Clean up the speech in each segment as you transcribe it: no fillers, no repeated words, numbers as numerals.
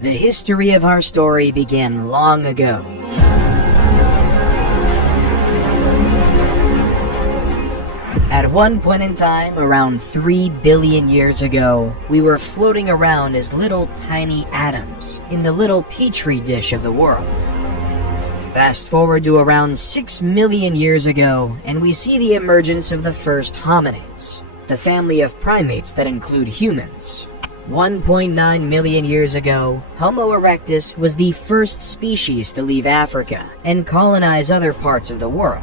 The history of our story began long ago. At one point in time, around 3 billion years ago, we were floating around as little tiny atoms in the little petri dish of the world. Fast forward to around 6 million years ago, and we see the emergence of the first hominids, the family of primates that include humans. 1.9 million years ago, Homo erectus was the first species to leave Africa and colonize other parts of the world.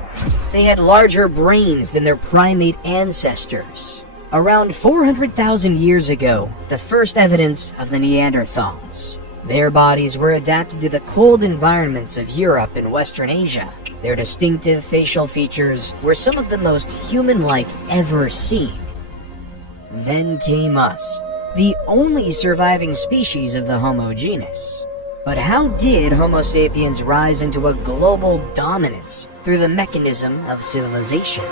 They had larger brains than their primate ancestors. Around 400,000 years ago, the first evidence of the Neanderthals. Their bodies were adapted to the cold environments of Europe and Western Asia. Their distinctive facial features were some of the most human-like ever seen. Then came us, the only surviving species of the Homo genus. But how did Homo sapiens rise into a global dominance through the mechanism of civilization?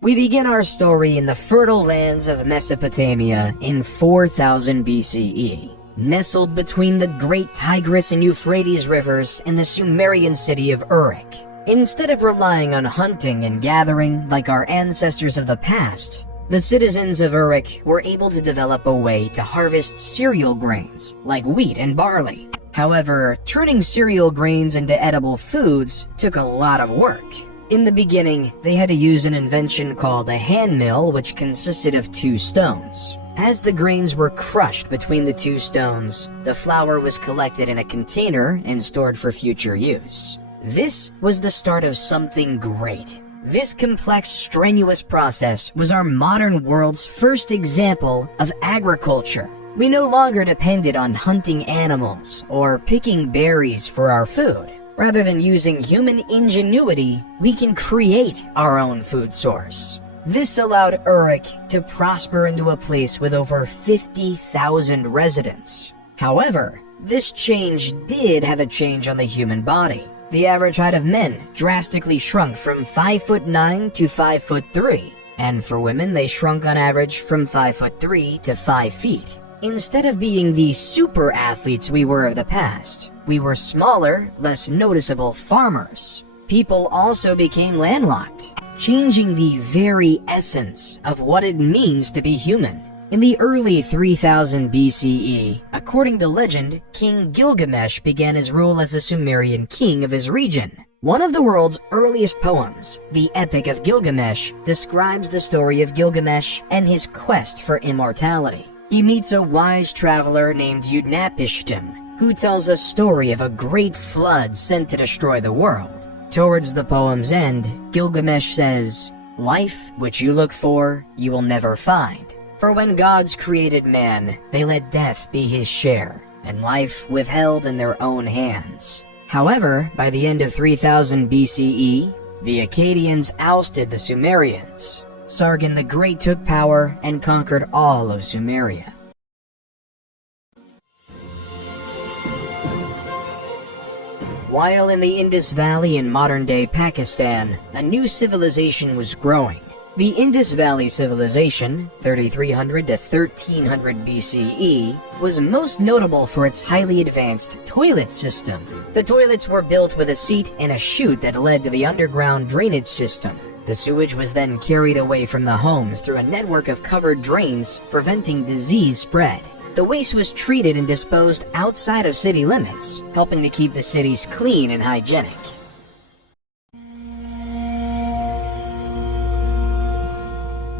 We begin our story in the fertile lands of Mesopotamia in 4000 BCE. Nestled between the great Tigris and Euphrates rivers and the Sumerian city of Uruk. Instead of relying on hunting and gathering like our ancestors of the past, the citizens of Uruk were able to develop a way to harvest cereal grains like wheat and barley. However, turning cereal grains into edible foods took a lot of work. In the beginning, they had to use an invention called a hand mill, which consisted of 2 stones. As the grains were crushed between the 2 stones, the flour was collected in a container and stored for future use. This was the start of something great. This complex, strenuous process was our modern world's first example of agriculture. We no longer depended on hunting animals or picking berries for our food. Rather than using human ingenuity, we can create our own food source. This allowed Uruk to prosper into a place with over 50,000 residents. However, this change did have a change on the human body. The average height of men drastically shrunk from 5'9" to 5'3", and for women they shrunk on average from 5'3" to 5 feet. Instead of being the super athletes we were of the past, we were smaller, less noticeable farmers. People also became landlocked, changing the very essence of what it means to be human. In the early 3000 BCE, according to legend, King Gilgamesh began his rule as a Sumerian king of his region. One of the world's earliest poems, the Epic of Gilgamesh, describes the story of Gilgamesh and his quest for immortality. He meets a wise traveler named Utnapishtim, who tells a story of a great flood sent to destroy the world. Towards the poem's end, Gilgamesh says, "Life, which you look for, you will never find. For when gods created man, they let death be his share, and life withheld in their own hands." However, by the end of 3000 BCE, the Akkadians ousted the Sumerians. Sargon the Great took power and conquered all of Sumeria. While in the Indus Valley in modern-day Pakistan, a new civilization was growing. The Indus Valley Civilization, 3300 to 1300 BCE, was most notable for its highly advanced toilet system. The toilets were built with a seat and a chute that led to the underground drainage system. The sewage was then carried away from the homes through a network of covered drains, preventing disease spread. The waste was treated and disposed outside of city limits, helping to keep the cities clean and hygienic.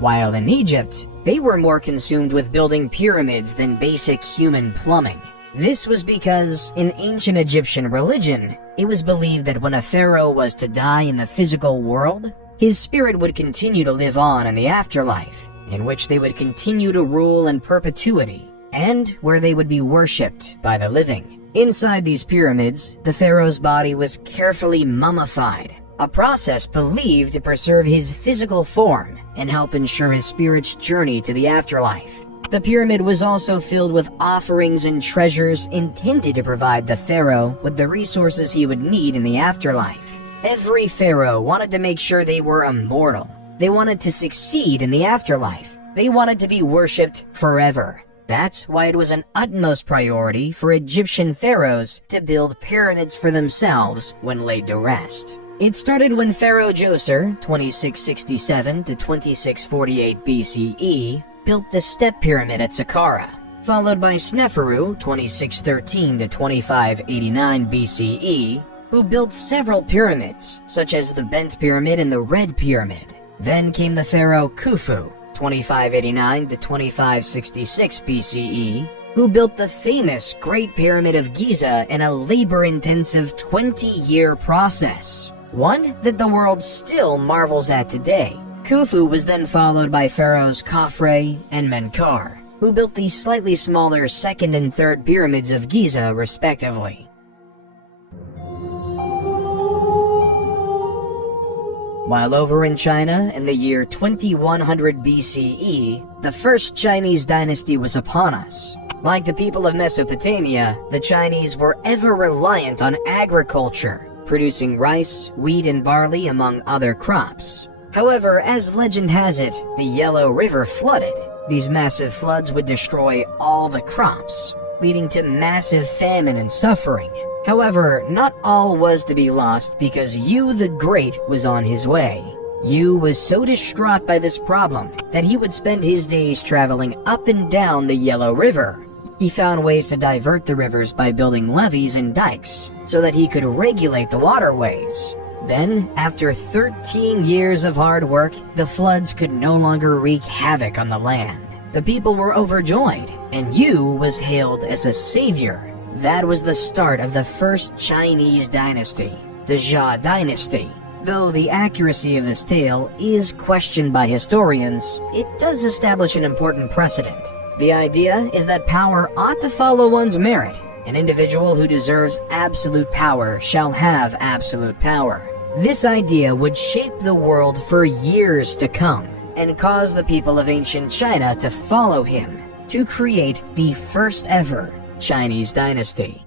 While in Egypt, they were more consumed with building pyramids than basic human plumbing. This was because, in ancient Egyptian religion, it was believed that when a pharaoh was to die in the physical world, his spirit would continue to live on in the afterlife, in which they would continue to rule in perpetuity, and where they would be worshipped by the living. Inside these pyramids, the pharaoh's body was carefully mummified, a process believed to preserve his physical form and help ensure his spirit's journey to the afterlife. The pyramid was also filled with offerings and treasures intended to provide the pharaoh with the resources he would need in the afterlife. Every pharaoh wanted to make sure they were immortal. They wanted to succeed in the afterlife. They wanted to be worshipped forever. That's why it was an utmost priority for Egyptian pharaohs to build pyramids for themselves when laid to rest. It started when Pharaoh Djoser, 2667 to 2648 BCE, built the Step Pyramid at Saqqara, followed by Sneferu, 2613 to 2589 BCE, who built several pyramids, such as the Bent Pyramid and the Red Pyramid. Then came the pharaoh Khufu, 2589 to 2566 BCE, who built the famous Great Pyramid of Giza in a labor-intensive 20-year process, one that the world still marvels at today. Khufu was then followed by pharaohs Khafre and Menkaure, who built the slightly smaller second and third pyramids of Giza respectively. While over in China in the year 2100 BCE, the first Chinese dynasty was upon us. Like the people of Mesopotamia, the Chinese were ever reliant on agriculture, producing rice, wheat, and barley among other crops. However, as legend has it, the Yellow River flooded. These massive floods would destroy all the crops, leading to massive famine and suffering. However, not all was to be lost because Yu the Great was on his way. Yu was so distraught by this problem that he would spend his days traveling up and down the Yellow River. He found ways to divert the rivers by building levees and dikes so that he could regulate the waterways. Then, after 13 years of hard work, the floods could no longer wreak havoc on the land. The people were overjoyed, and Yu was hailed as a savior. That was the start of the first Chinese dynasty, the Jia dynasty. Though the accuracy of this tale is questioned by historians, it does establish an important precedent. The idea is that power ought to follow one's merit. An individual who deserves absolute power shall have absolute power. This idea would shape the world for years to come, and cause the people of ancient China to follow him, to create the first ever Chinese dynasty.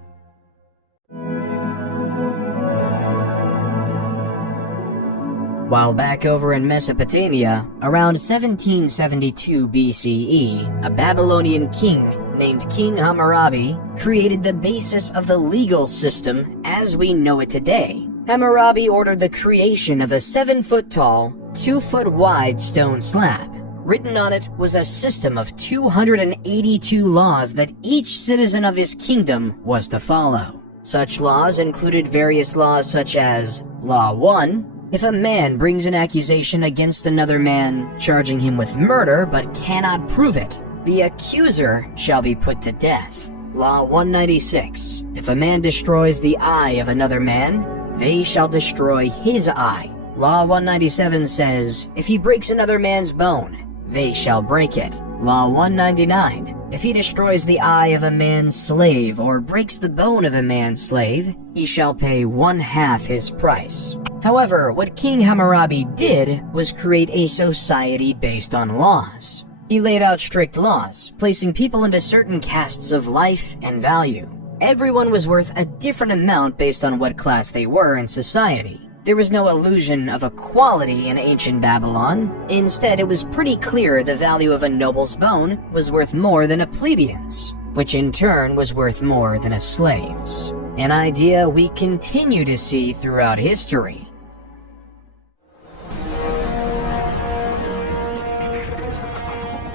While back over in Mesopotamia, around 1772 BCE, a Babylonian king named King Hammurabi created the basis of the legal system as we know it today. Hammurabi ordered the creation of a 7-foot-tall, 2-foot-wide stone slab. Written on it was a system of 282 laws that each citizen of his kingdom was to follow. Such laws included various laws such as Law 1, if a man brings an accusation against another man, charging him with murder but cannot prove it, the accuser shall be put to death. Law 196, if a man destroys the eye of another man, they shall destroy his eye. Law 197 says, if he breaks another man's bone, they shall break it. Law 199, if he destroys the eye of a man's slave or breaks the bone of a man's slave, he shall pay 1/2 his price. However, what King Hammurabi did was create a society based on laws. He laid out strict laws, placing people into certain castes of life and value. Everyone was worth a different amount based on what class they were in society. There was no illusion of equality in ancient Babylon. Instead, it was pretty clear the value of a noble's bone was worth more than a plebeian's, which in turn was worth more than a slave's. An idea we continue to see throughout history.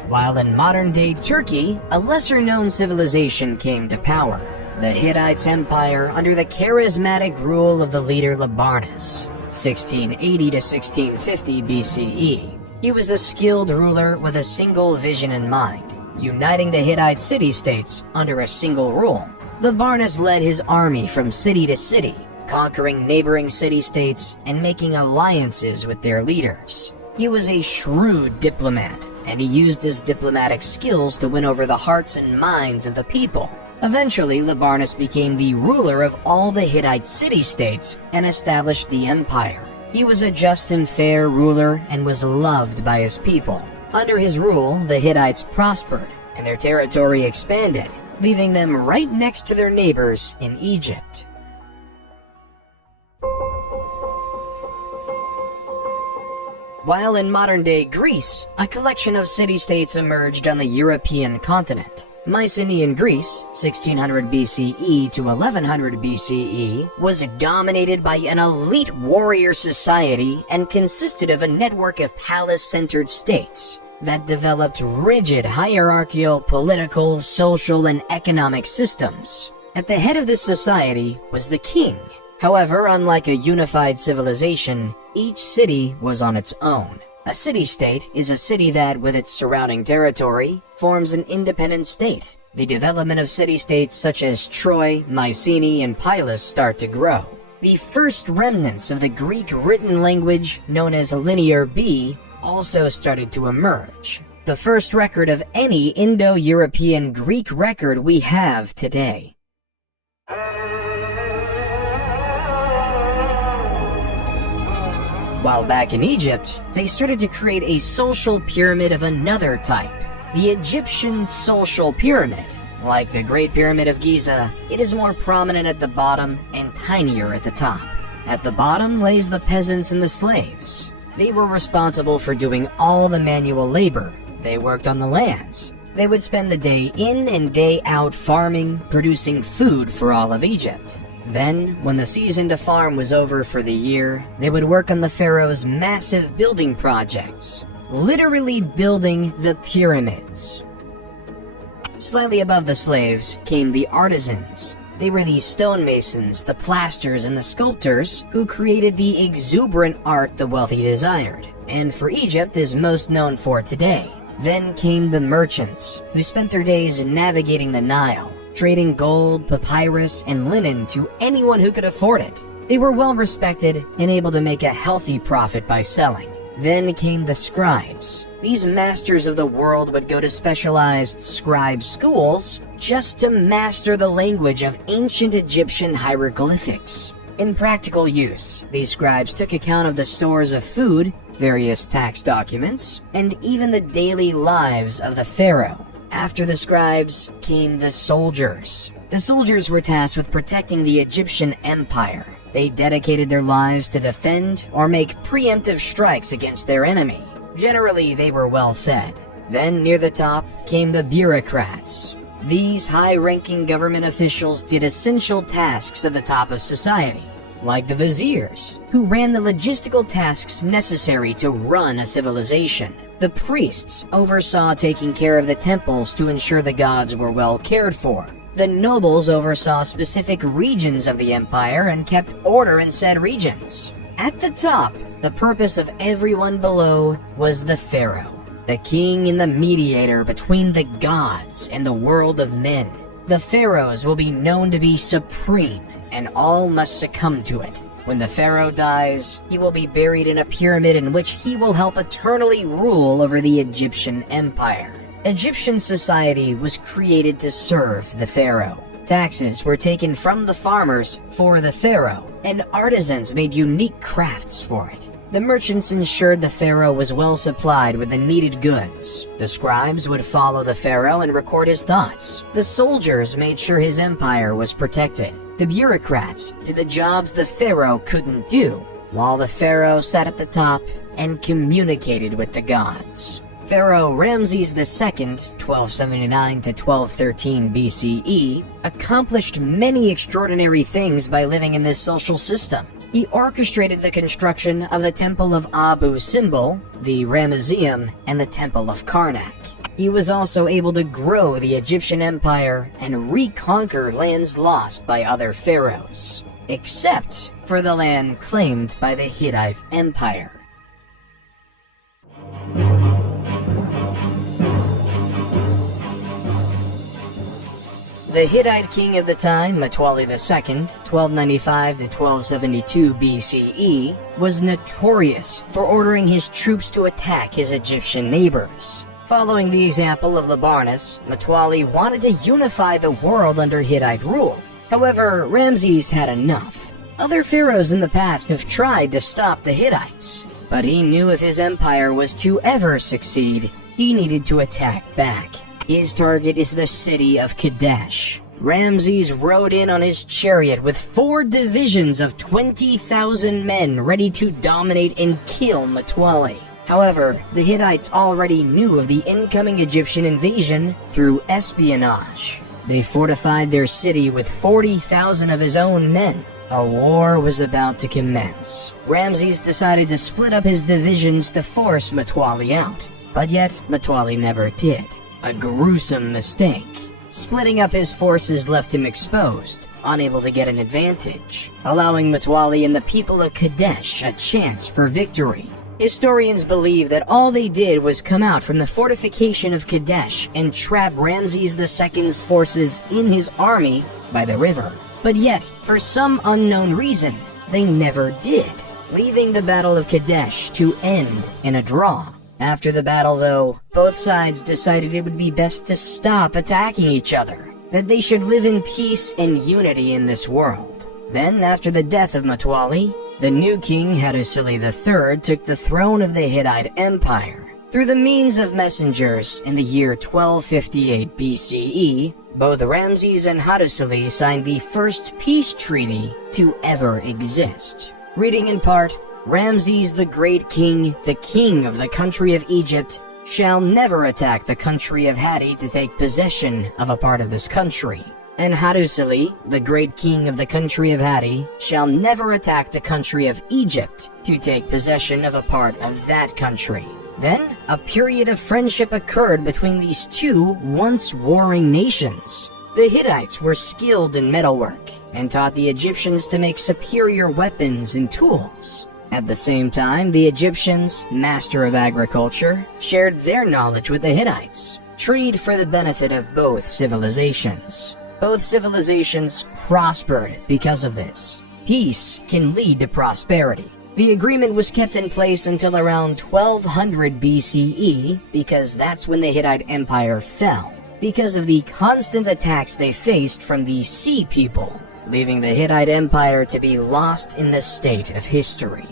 While in modern-day Turkey, a lesser-known civilization came to power. The Hittites Empire under the charismatic rule of the leader Labarnus, 1680 to 1650 BCE. He was a skilled ruler with a single vision in mind, uniting the Hittite city-states under a single rule. Labarnus led his army from city to city, conquering neighboring city-states and making alliances with their leaders. He was a shrewd diplomat, and he used his diplomatic skills to win over the hearts and minds of the people. Eventually, Labarnus became the ruler of all the Hittite city-states and established the empire. He was a just and fair ruler and was loved by his people. Under his rule, the Hittites prospered and their territory expanded, leaving them right next to their neighbors in Egypt. while in modern-day Greece, a collection of city-states emerged on the European continent. Mycenaean Greece, 1600 BCE to 1100 BCE, was dominated by an elite warrior society and consisted of a network of palace-centered states that developed rigid hierarchical, political, social, and economic systems. At the head of this society was the king. However, unlike a unified civilization, each city was on its own. A city-state is a city that, with its surrounding territory, forms an independent state. The development of city-states such as Troy, Mycenae, and Pylos start to grow. The first remnants of the Greek written language, known as Linear B, also started to emerge. The first record of any Indo-European Greek record we have today. While back in Egypt, they started to create a social pyramid of another type, the Egyptian social pyramid. Like the Great Pyramid of Giza, it is more prominent at the bottom and tinier at the top. At the bottom lays the peasants and the slaves. They were responsible for doing all the manual labor. They worked on the lands. They would spend the day in and day out farming, producing food for all of Egypt. Then, when the season to farm was over for the year, they would work on the pharaoh's massive building projects, literally building the pyramids. Slightly above the slaves came the artisans. They were the stonemasons, the plasters, and the sculptors who created the exuberant art the wealthy desired, and for Egypt is most known for today. Then came the merchants, who spent their days navigating the Nile, trading gold, papyrus, and linen to anyone who could afford it. They were well respected and able to make a healthy profit by selling. Then came the scribes. These masters of the world would go to specialized scribe schools just to master the language of ancient Egyptian hieroglyphics. In practical use, these scribes took account of the stores of food, various tax documents, and even the daily lives of the pharaoh. After the scribes came the soldiers. The soldiers were tasked with protecting the Egyptian empire. They dedicated their lives to defend or make preemptive strikes against their enemy. Generally, they were well fed. Then, near the top, came the bureaucrats. These high-ranking government officials did essential tasks at the top of society, like the viziers, who ran the logistical tasks necessary to run a civilization. The priests oversaw taking care of the temples to ensure the gods were well cared for. The nobles oversaw specific regions of the empire and kept order in said regions. At the top, the purpose of everyone below was the pharaoh, the king and the mediator between the gods and the world of men. The pharaohs will be known to be supreme, and all must succumb to it. When the pharaoh dies, he will be buried in a pyramid in which he will help eternally rule over the Egyptian empire. Egyptian society was created to serve the pharaoh. Taxes were taken from the farmers for the pharaoh, and artisans made unique crafts for it. The merchants ensured the pharaoh was well supplied with the needed goods. The scribes would follow the pharaoh and record his thoughts. The soldiers made sure his empire was protected. The bureaucrats did the jobs the pharaoh couldn't do, while the pharaoh sat at the top and communicated with the gods. Pharaoh Ramses II, 1279 to 1213 BCE, accomplished many extraordinary things by living in this social system. He orchestrated the construction of the Temple of Abu Simbel, the Ramesseum, and the Temple of Karnak. He was also able to grow the Egyptian empire and reconquer lands lost by other pharaohs, except for the land claimed by the Hittite Empire. The Hittite king of the time, Mtwali II, 1295 to 1272 BCE, was notorious for ordering his troops to attack his Egyptian neighbors. Following the example of Libarnus, Mtwali wanted to unify the world under Hittite rule. However, Ramses had enough. Other pharaohs in the past have tried to stop the Hittites, but he knew if his empire was to ever succeed, he needed to attack back. His target is the city of Kadesh. Ramses rode in on his chariot with 4 divisions of 20,000 men ready to dominate and kill Mtwali. However, the Hittites already knew of the incoming Egyptian invasion through espionage. They fortified their city with 40,000 of his own men. A war was about to commence. Ramses decided to split up his divisions to force Mutwalli out. But yet, Mutwalli never did. A gruesome mistake. Splitting up his forces left him exposed, unable to get an advantage, allowing Mutwalli and the people of Kadesh a chance for victory. Historians believe that all they did was come out from the fortification of Kadesh and trap Ramses II's forces in his army by the river. But yet, for some unknown reason, they never did, leaving the Battle of Kadesh to end in a draw. After the battle, though, both sides decided it would be best to stop attacking each other, that they should live in peace and unity in this world. Then, after the death of Mutwalli, the new king Hattusili III took the throne of the Hittite Empire. Through the means of messengers in the year 1258 BCE, both Ramses and Hattusili signed the first peace treaty to ever exist. Reading in part, Ramses the Great King, the king of the country of Egypt, shall never attack the country of Hatti to take possession of a part of this country. And Hattusili, the great king of the country of Hatti, shall never attack the country of Egypt to take possession of a part of that country. Then, a period of friendship occurred between these two once warring nations. The Hittites were skilled in metalwork and taught the Egyptians to make superior weapons and tools. At the same time, the Egyptians, master of agriculture, shared their knowledge with the Hittites, treed for the benefit of both civilizations. Both civilizations prospered because of this. Peace can lead to prosperity. The agreement was kept in place until around 1200 BCE because that's when the Hittite Empire fell, because of the constant attacks they faced from the Sea People, leaving the Hittite Empire to be lost in the state of history.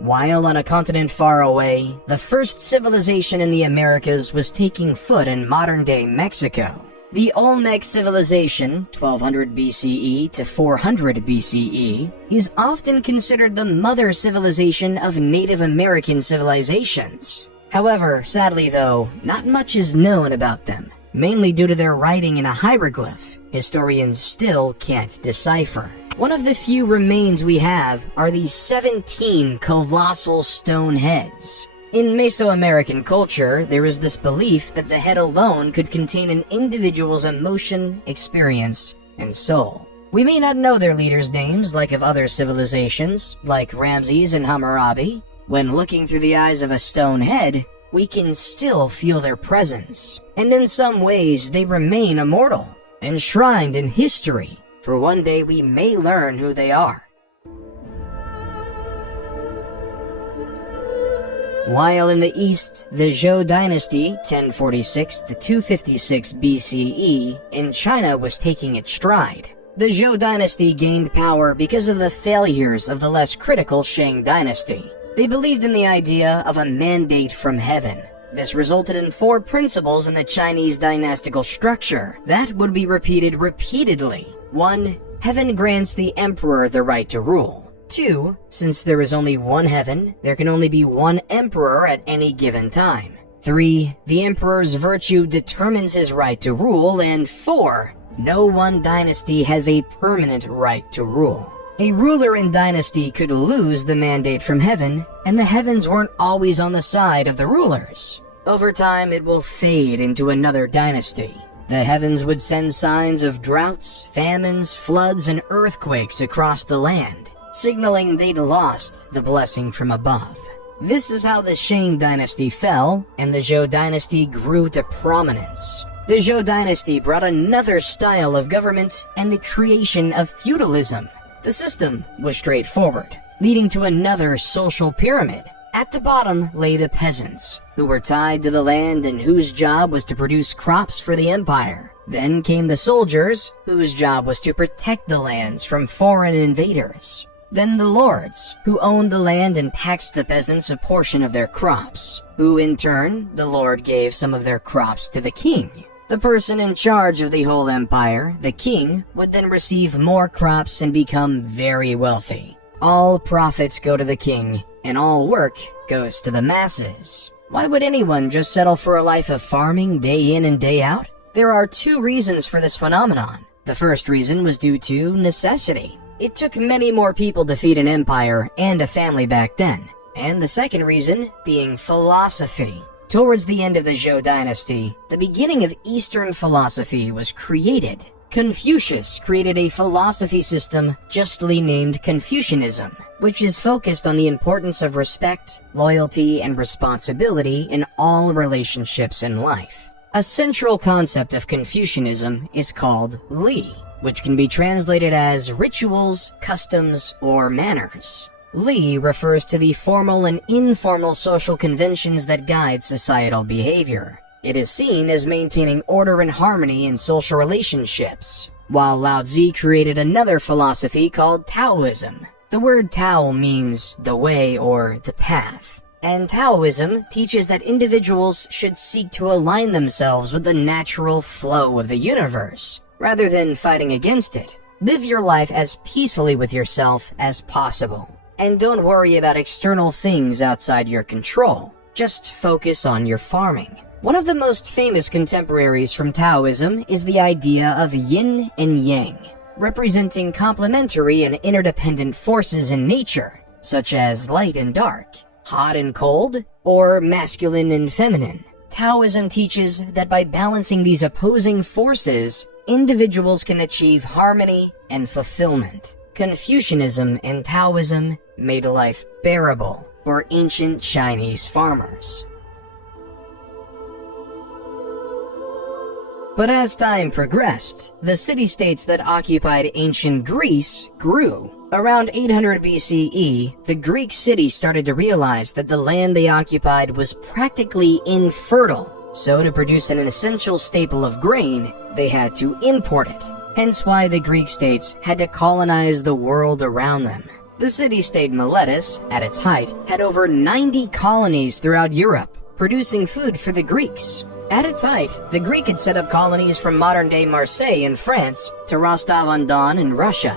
While on a continent far away, the first civilization in the Americas was taking foot in modern-day Mexico. The Olmec civilization, 1200 BCE to 400 BCE, is often considered the mother civilization of Native American civilizations. However, sadly though, not much is known about them, mainly due to their writing in a hieroglyph historians still can't decipher. One of the few remains we have are these 17 colossal stone heads. In Mesoamerican culture, there is this belief that the head alone could contain an individual's emotion, experience, and soul. We may not know their leaders' names like of other civilizations, like Ramses and Hammurabi. When looking through the eyes of a stone head, we can still feel their presence. And in some ways, they remain immortal, enshrined in history, for one day we may learn who they are. While in the east, the Zhou dynasty, 1046 to 256 BCE, in China was taking its stride. The Zhou dynasty gained power because of the failures of the less critical Shang dynasty. They believed in the idea of a mandate from heaven. This resulted in 4 principles in the Chinese dynastical structure that would be repeated repeatedly. 1. Heaven grants the emperor the right to rule. 2. Since there is only one heaven, there can only be one emperor at any given time. 3. The emperor's virtue determines his right to rule. And 4. No one dynasty has a permanent right to rule. A ruler in dynasty could lose the mandate from heaven, and the heavens weren't always on the side of the rulers. Over time, it will fade into another dynasty. The heavens would send signs of droughts, famines, floods, and earthquakes across the land, signaling they'd lost the blessing from above. This is how the Shang dynasty fell, and the Zhou dynasty grew to prominence. The Zhou dynasty brought another style of government and the creation of feudalism. The system was straightforward, leading to another social pyramid. At the bottom lay the peasants, who were tied to the land and whose job was to produce crops for the empire. Then came the soldiers, whose job was to protect the lands from foreign invaders. Then the lords, who owned the land and taxed the peasants a portion of their crops, who in turn, the lord gave some of their crops to the king. The person in charge of the whole empire, the king, would then receive more crops and become very wealthy. All profits go to the king, and all work goes to the masses. Why would anyone just settle for a life of farming day in and day out? There are two reasons for this phenomenon. The first reason was due to necessity. It took many more people to feed an empire and a family back then. And the second reason being philosophy. Towards the end of the Zhou dynasty, the beginning of Eastern philosophy was created. Confucius created a philosophy system justly named Confucianism, which is focused on the importance of respect, loyalty, and responsibility in all relationships in life. A central concept of Confucianism is called Li, which can be translated as rituals, customs, or manners. Li refers to the formal and informal social conventions that guide societal behavior. It is seen as maintaining order and harmony in social relationships, while Lao Tzu created another philosophy called Taoism. The word Tao means the way or the path, and Taoism teaches that individuals should seek to align themselves with the natural flow of the universe, rather than fighting against it. Live your life as peacefully with yourself as possible. And don't worry about external things outside your control. Just focus on your farming. One of the most famous contemporaries from Taoism is the idea of yin and yang, representing complementary and interdependent forces in nature, such as light and dark, hot and cold, or masculine and feminine. Taoism teaches that by balancing these opposing forces, individuals can achieve harmony and fulfillment. Confucianism and Taoism made life bearable for ancient Chinese farmers. But as time progressed, the city-states that occupied ancient Greece grew. Around 800 BCE, the Greek city started to realize that the land they occupied was practically infertile. So to produce an essential staple of grain, they had to import it. Hence why the Greek states had to colonize the world around them. The city-state Miletus, at its height, had over 90 colonies throughout Europe, producing food for the Greeks. At its height, the Greek had set up colonies from modern-day Marseille in France to Rostov-on-Don in Russia.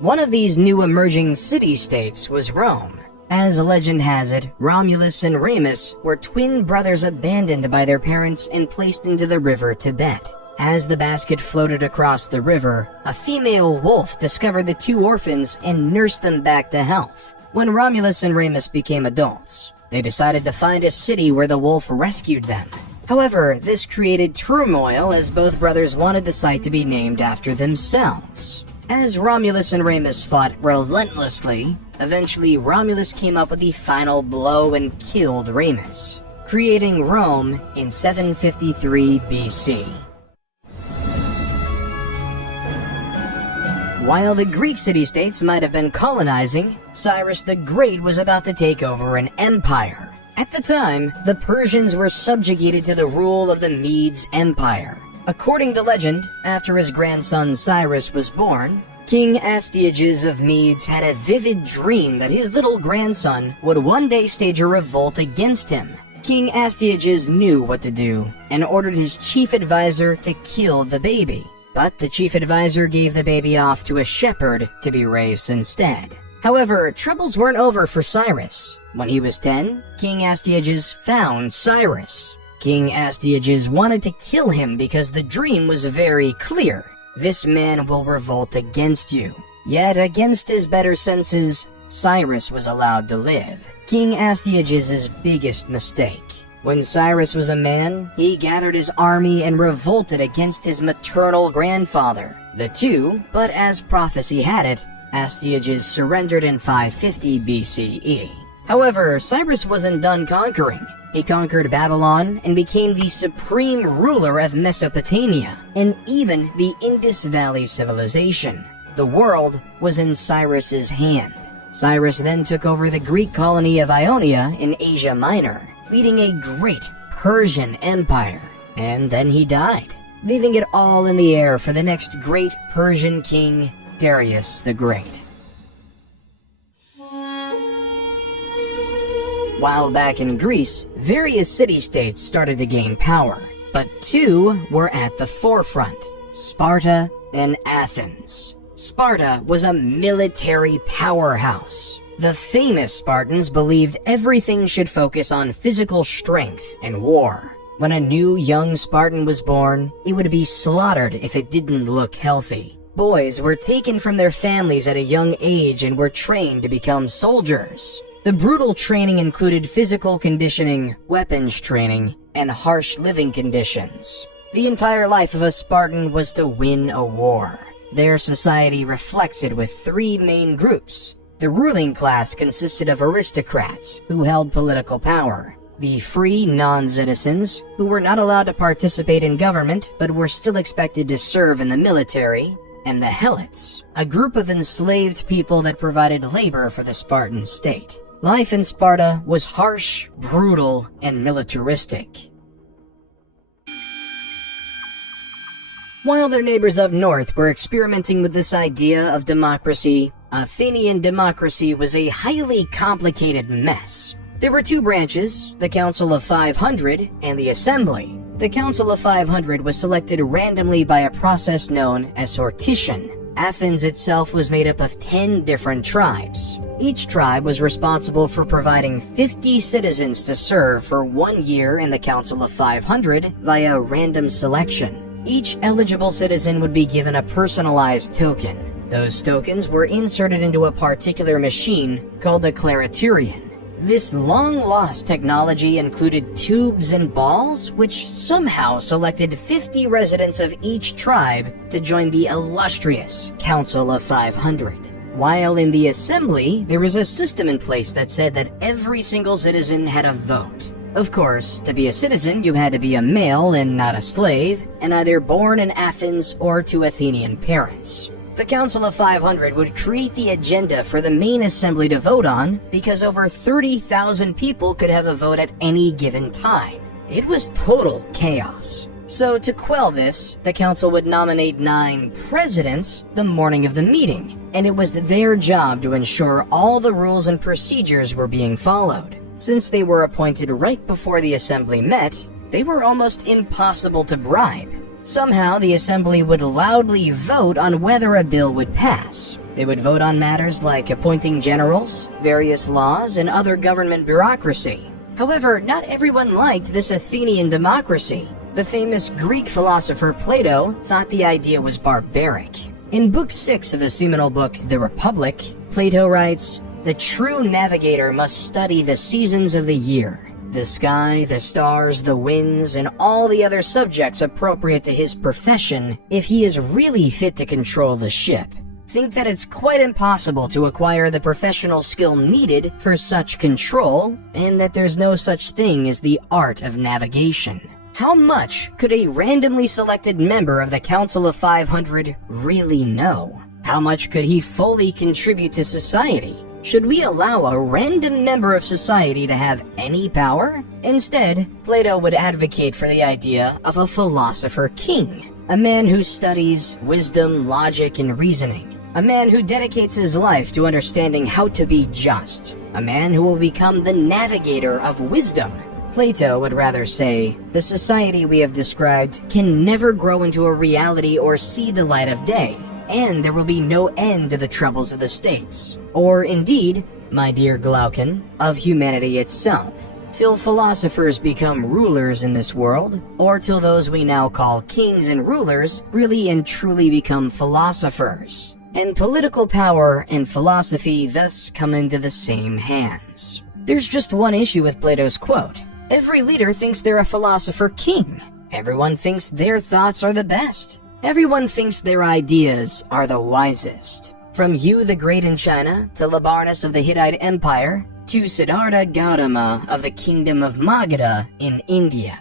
One of these new emerging city-states was Rome. As legend has it, Romulus and Remus were twin brothers abandoned by their parents and placed into the river Tibet. As the basket floated across the river, a female wolf discovered the two orphans and nursed them back to health. When Romulus and Remus became adults, they decided to find a city where the wolf rescued them. However, this created turmoil as both brothers wanted the site to be named after themselves. As Romulus and Remus fought relentlessly, eventually Romulus came up with the final blow and killed Remus, creating Rome in 753 BC. While the Greek city-states might have been colonizing, Cyrus the Great was about to take over an empire. At the time, the Persians were subjugated to the rule of the Medes Empire. According to legend, after his grandson Cyrus was born, King Astyages of Medes had a vivid dream that his little grandson would one day stage a revolt against him. King Astyages knew what to do and ordered his chief advisor to kill the baby. But the chief advisor gave the baby off to a shepherd to be raised instead. However, troubles weren't over for Cyrus. When he was 10, King Astyages found Cyrus. King Astyages wanted to kill him because the dream was very clear. This man will revolt against you. Yet, against his better senses, Cyrus was allowed to live. King Astyages' biggest mistake. When Cyrus was a man, he gathered his army and revolted against his maternal grandfather. The two, but as prophecy had it, Astyages surrendered in 550 BCE. However, Cyrus wasn't done conquering. He conquered Babylon and became the supreme ruler of Mesopotamia, and even the Indus Valley civilization. The world was in Cyrus's hand. Cyrus then took over the Greek colony of Ionia in Asia Minor, leading a great Persian empire. And then he died, leaving it all in the air for the next great Persian king, Darius the Great. While back in Greece, various city-states started to gain power, but two were at the forefront: Sparta and Athens. Sparta was a military powerhouse. The famous Spartans believed everything should focus on physical strength and war. When a new young Spartan was born, it would be slaughtered if it didn't look healthy. Boys were taken from their families at a young age and were trained to become soldiers. The brutal training included physical conditioning, weapons training, and harsh living conditions. The entire life of a Spartan was to win a war. Their society reflects it with three main groups. The ruling class consisted of aristocrats who held political power, the free non-citizens who were not allowed to participate in government but were still expected to serve in the military, and the helots, a group of enslaved people that provided labor for the Spartan state. Life in Sparta was harsh, brutal, and militaristic. While their neighbors up north were experimenting with this idea of democracy, Athenian democracy was a highly complicated mess. There were two branches, the Council of 500 and the Assembly. The Council of 500 was selected randomly by a process known as sortition. Athens itself was made up of 10 different tribes. Each tribe was responsible for providing 50 citizens to serve for 1 year in the Council of 500 via random selection. Each eligible citizen would be given a personalized token. Those tokens were inserted into a particular machine called a clariturion. This long-lost technology included tubes and balls, which somehow selected 50 residents of each tribe to join the illustrious Council of 500. While in the Assembly, there was a system in place that said that every single citizen had a vote. Of course, to be a citizen, you had to be a male and not a slave, and either born in Athens or to Athenian parents. The Council of 500 would create the agenda for the main assembly to vote on because over 30,000 people could have a vote at any given time. It was total chaos. So to quell this, the council would nominate 9 presidents the morning of the meeting, and it was their job to ensure all the rules and procedures were being followed. Since they were appointed right before the assembly met, they were almost impossible to bribe. Somehow, the assembly would loudly vote on whether a bill would pass. They would vote on matters like appointing generals, various laws, and other government bureaucracy. However, not everyone liked this Athenian democracy. The famous Greek philosopher Plato thought the idea was barbaric. In Book 6 of his seminal book, The Republic, Plato writes, "The true navigator must study the seasons of the year, the sky, the stars, the winds, and all the other subjects appropriate to his profession if he is really fit to control the ship. Think that it's quite impossible to acquire the professional skill needed for such control, and that there's no such thing as the art of navigation." How much could a randomly selected member of the Council of 500 really know? How much could he fully contribute to society? Should we allow a random member of society to have any power? Instead, Plato would advocate for the idea of a philosopher king, a man who studies wisdom, logic, and reasoning, a man who dedicates his life to understanding how to be just, a man who will become the navigator of wisdom. Plato would rather say, the society we have described can never grow into a reality or see the light of day, and there will be no end to the troubles of the states, or indeed, my dear Glaucon, of humanity itself, till philosophers become rulers in this world, or till those we now call kings and rulers really and truly become philosophers. And political power and philosophy thus come into the same hands. There's just one issue with Plato's quote. Every leader thinks they're a philosopher king. Everyone thinks their thoughts are the best. Everyone thinks their ideas are the wisest. From Yu the Great in China, to Labarnus of the Hittite Empire, to Siddhartha Gautama of the Kingdom of Magadha in India.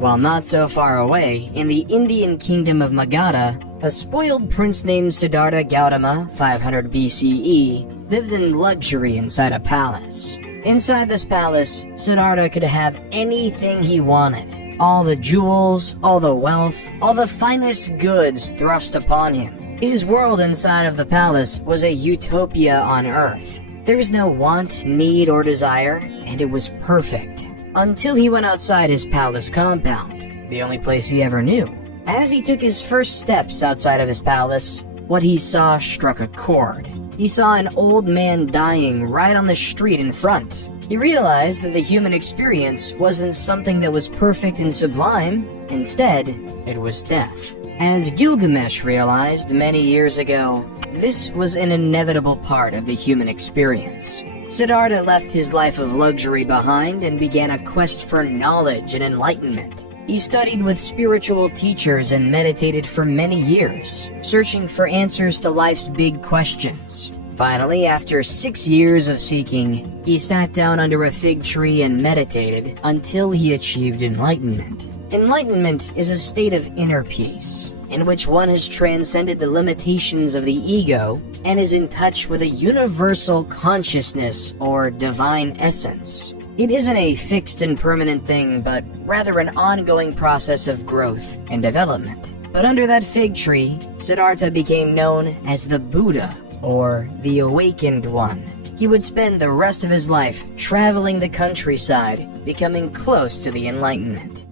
While not so far away, in the Indian Kingdom of Magadha, a spoiled prince named Siddhartha Gautama, 500 BCE, lived in luxury inside a palace. Inside this palace, Siddhartha could have anything he wanted. All the jewels, all the wealth, all the finest goods thrust upon him. His world inside of the palace was a utopia on Earth. There was no want, need, or desire, and it was perfect. Until he went outside his palace compound, the only place he ever knew. As he took his first steps outside of his palace, what he saw struck a chord. He saw an old man dying right on the street in front. He realized that the human experience wasn't something that was perfect and sublime. Instead, it was death. As Gilgamesh realized many years ago, this was an inevitable part of the human experience. Siddhartha left his life of luxury behind and began a quest for knowledge and enlightenment. He studied with spiritual teachers and meditated for many years, searching for answers to life's big questions. Finally, after 6 years of seeking, he sat down under a fig tree and meditated until he achieved enlightenment. Enlightenment is a state of inner peace, in which one has transcended the limitations of the ego and is in touch with a universal consciousness or divine essence. It isn't a fixed and permanent thing, but rather an ongoing process of growth and development. But under that fig tree, Siddhartha became known as the Buddha, or the Awakened One. He would spend the rest of his life traveling the countryside, becoming close to the Enlightenment.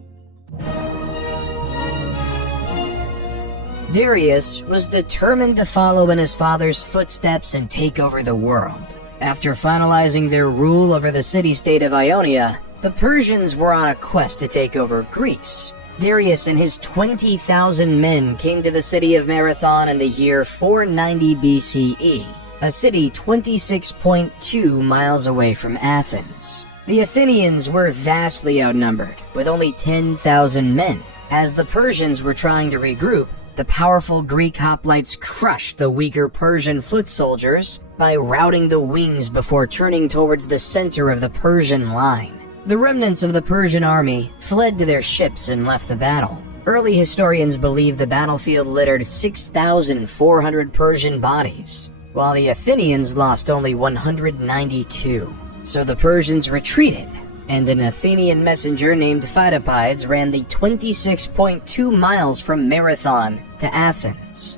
Darius was determined to follow in his father's footsteps and take over the world. After finalizing their rule over the city-state of Ionia, the Persians were on a quest to take over Greece. Darius and his 20,000 men came to the city of Marathon in the year 490 BCE, a city 26.2 miles away from Athens. The Athenians were vastly outnumbered, with only 10,000 men. As the Persians were trying to regroup, the powerful Greek hoplites crushed the weaker Persian foot soldiers by routing the wings before turning towards the center of the Persian line. The remnants of the Persian army fled to their ships and left the battle. Early historians believe the battlefield littered 6,400 Persian bodies, while the Athenians lost only 192. So the Persians retreated, and an Athenian messenger named Pheidippides ran the 26.2 miles from Marathon to Athens,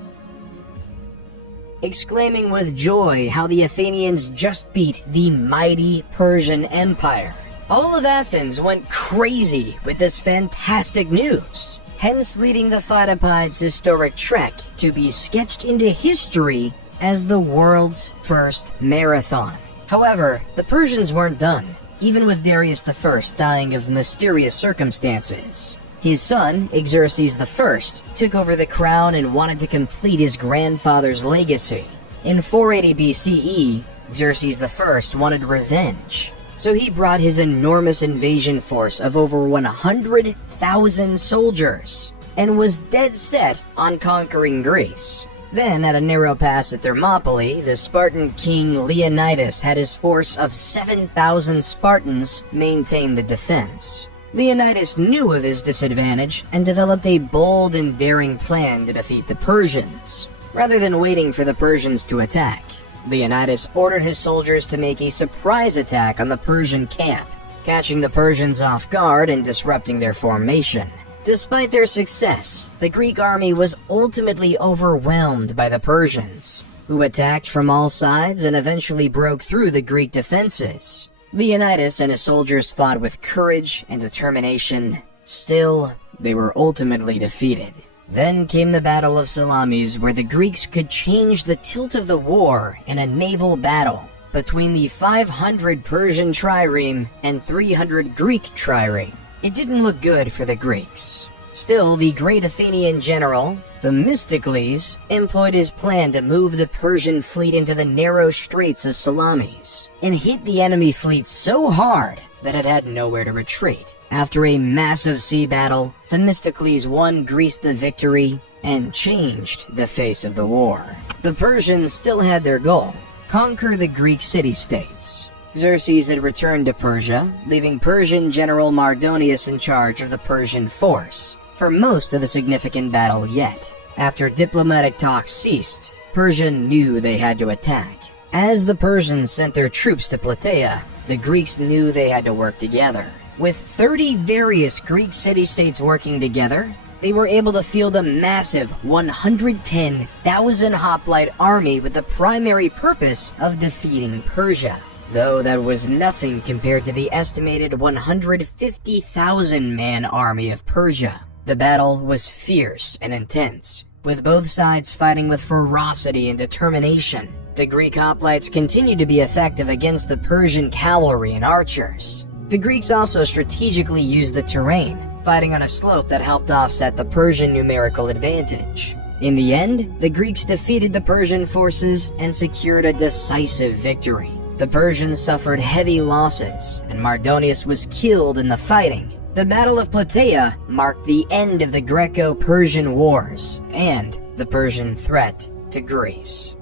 exclaiming with joy how the Athenians just beat the mighty Persian Empire. All of Athens went crazy with this fantastic news, hence leading the Pheidippides' historic trek to be sketched into history as the world's first marathon. However, the Persians weren't done, even with Darius I dying of mysterious circumstances. His son, Xerxes I, took over the crown and wanted to complete his grandfather's legacy. In 480 BCE, Xerxes I wanted revenge, so he brought his enormous invasion force of over 100,000 soldiers, and was dead set on conquering Greece. Then, at a narrow pass at Thermopylae, the Spartan king Leonidas had his force of 7,000 Spartans maintain the defense. Leonidas knew of his disadvantage and developed a bold and daring plan to defeat the Persians. Rather than waiting for the Persians to attack, Leonidas ordered his soldiers to make a surprise attack on the Persian camp, catching the Persians off guard and disrupting their formation. Despite their success, the Greek army was ultimately overwhelmed by the Persians, who attacked from all sides and eventually broke through the Greek defenses. Leonidas and his soldiers fought with courage and determination. Still, they were ultimately defeated. Then came the Battle of Salamis, where the Greeks could change the tilt of the war in a naval battle between the 500 Persian trireme and 300 Greek trireme. It didn't look good for the Greeks. Still, the great Athenian general, Themistocles, employed his plan to move the Persian fleet into the narrow straits of Salamis, and hit the enemy fleet so hard that it had nowhere to retreat. After a massive sea battle, Themistocles won Greece the victory and changed the face of the war. The Persians still had their goal: conquer the Greek city-states. Xerxes had returned to Persia, leaving Persian General Mardonius in charge of the Persian force for most of the significant battle yet. After diplomatic talks ceased, Persia knew they had to attack. As the Persians sent their troops to Plataea, the Greeks knew they had to work together. With 30 various Greek city-states working together, they were able to field a massive 110,000 hoplite army with the primary purpose of defeating Persia. Though that was nothing compared to the estimated 150,000-man army of Persia. The battle was fierce and intense, with both sides fighting with ferocity and determination. The Greek hoplites continued to be effective against the Persian cavalry and archers. The Greeks also strategically used the terrain, fighting on a slope that helped offset the Persian numerical advantage. In the end, the Greeks defeated the Persian forces and secured a decisive victory. The Persians suffered heavy losses, and Mardonius was killed in the fighting. The Battle of Plataea marked the end of the Greco-Persian Wars and the Persian threat to Greece.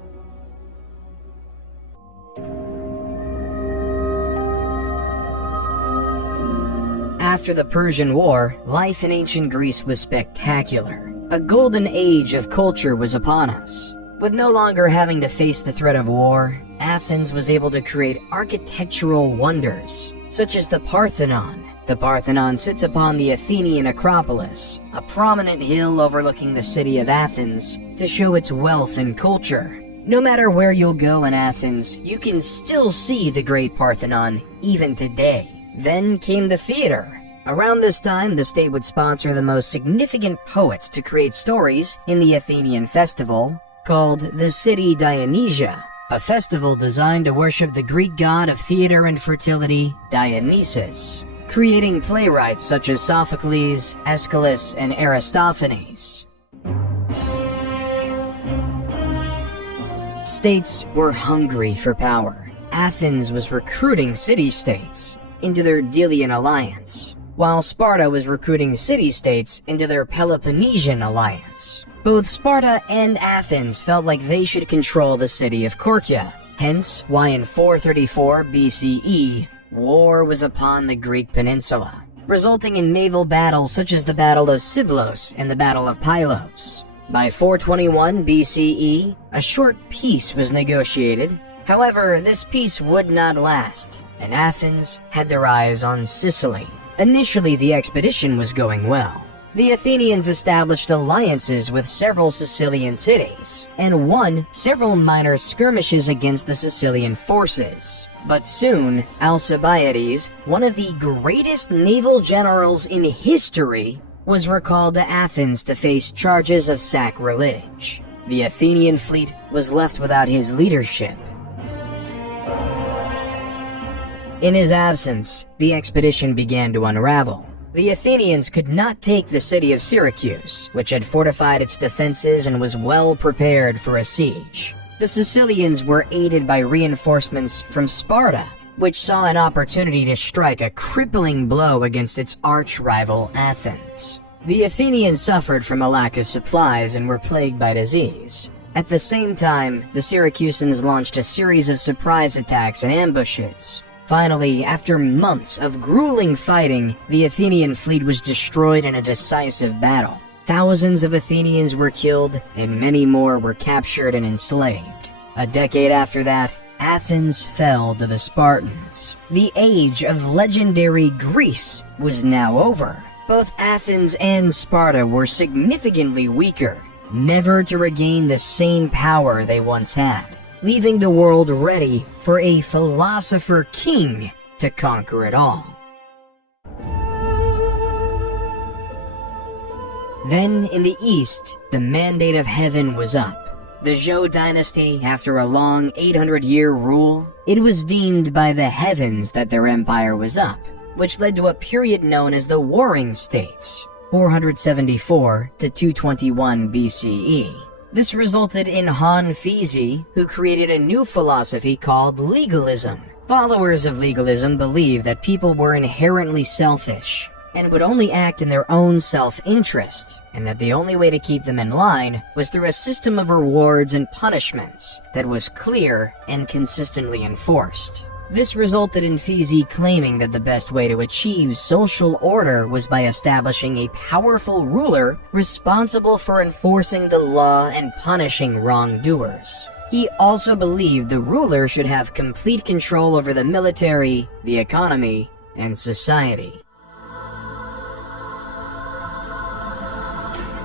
After the Persian War, life in ancient Greece was spectacular. A golden age of culture was upon us. With no longer having to face the threat of war, Athens was able to create architectural wonders, such as the Parthenon. The Parthenon sits upon the Athenian Acropolis, a prominent hill overlooking the city of Athens, to show its wealth and culture. No matter where you'll go in Athens, you can still see the Great Parthenon, even today. Then came the theater. Around this time, the state would sponsor the most significant poets to create stories in the Athenian festival, called the City Dionysia, a festival designed to worship the Greek god of theater and fertility, Dionysus, creating playwrights such as Sophocles, Aeschylus, and Aristophanes. States were hungry for power. Athens was recruiting city-states into their Delian alliance, while Sparta was recruiting city-states into their Peloponnesian alliance. Both Sparta and Athens felt like they should control the city of Korkia, hence why in 434 BCE, war was upon the Greek peninsula, resulting in naval battles such as the Battle of Siblos and the Battle of Pylos. By 421 BCE, a short peace was negotiated. However, this peace would not last, and Athens had their eyes on Sicily. Initially, the expedition was going well. The Athenians established alliances with several Sicilian cities, and won several minor skirmishes against the Sicilian forces. But soon, Alcibiades, one of the greatest naval generals in history, was recalled to Athens to face charges of sacrilege. The Athenian fleet was left without his leadership. In his absence, the expedition began to unravel. The Athenians could not take the city of Syracuse, which had fortified its defenses and was well prepared for a siege. The Sicilians were aided by reinforcements from Sparta, which saw an opportunity to strike a crippling blow against its arch-rival Athens. The Athenians suffered from a lack of supplies and were plagued by disease. At the same time, the Syracusans launched a series of surprise attacks and ambushes. Finally, after months of grueling fighting, the Athenian fleet was destroyed in a decisive battle. Thousands of Athenians were killed, and many more were captured and enslaved. A decade after that, Athens fell to the Spartans. The age of legendary Greece was now over. Both Athens and Sparta were significantly weaker, never to regain the same power they once had, leaving the world ready for a philosopher king to conquer it all. Then, in the east, the mandate of heaven was up. The Zhou dynasty, after a long 800-year rule, it was deemed by the heavens that their empire was up, which led to a period known as the Warring States, 474 to 221 BCE. This resulted in Han Fizi, who created a new philosophy called legalism. Followers of legalism believed that people were inherently selfish and would only act in their own self-interest, and that the only way to keep them in line was through a system of rewards and punishments that was clear and consistently enforced. This resulted in Fizi claiming that the best way to achieve social order was by establishing a powerful ruler responsible for enforcing the law and punishing wrongdoers. He also believed the ruler should have complete control over the military, the economy, and society.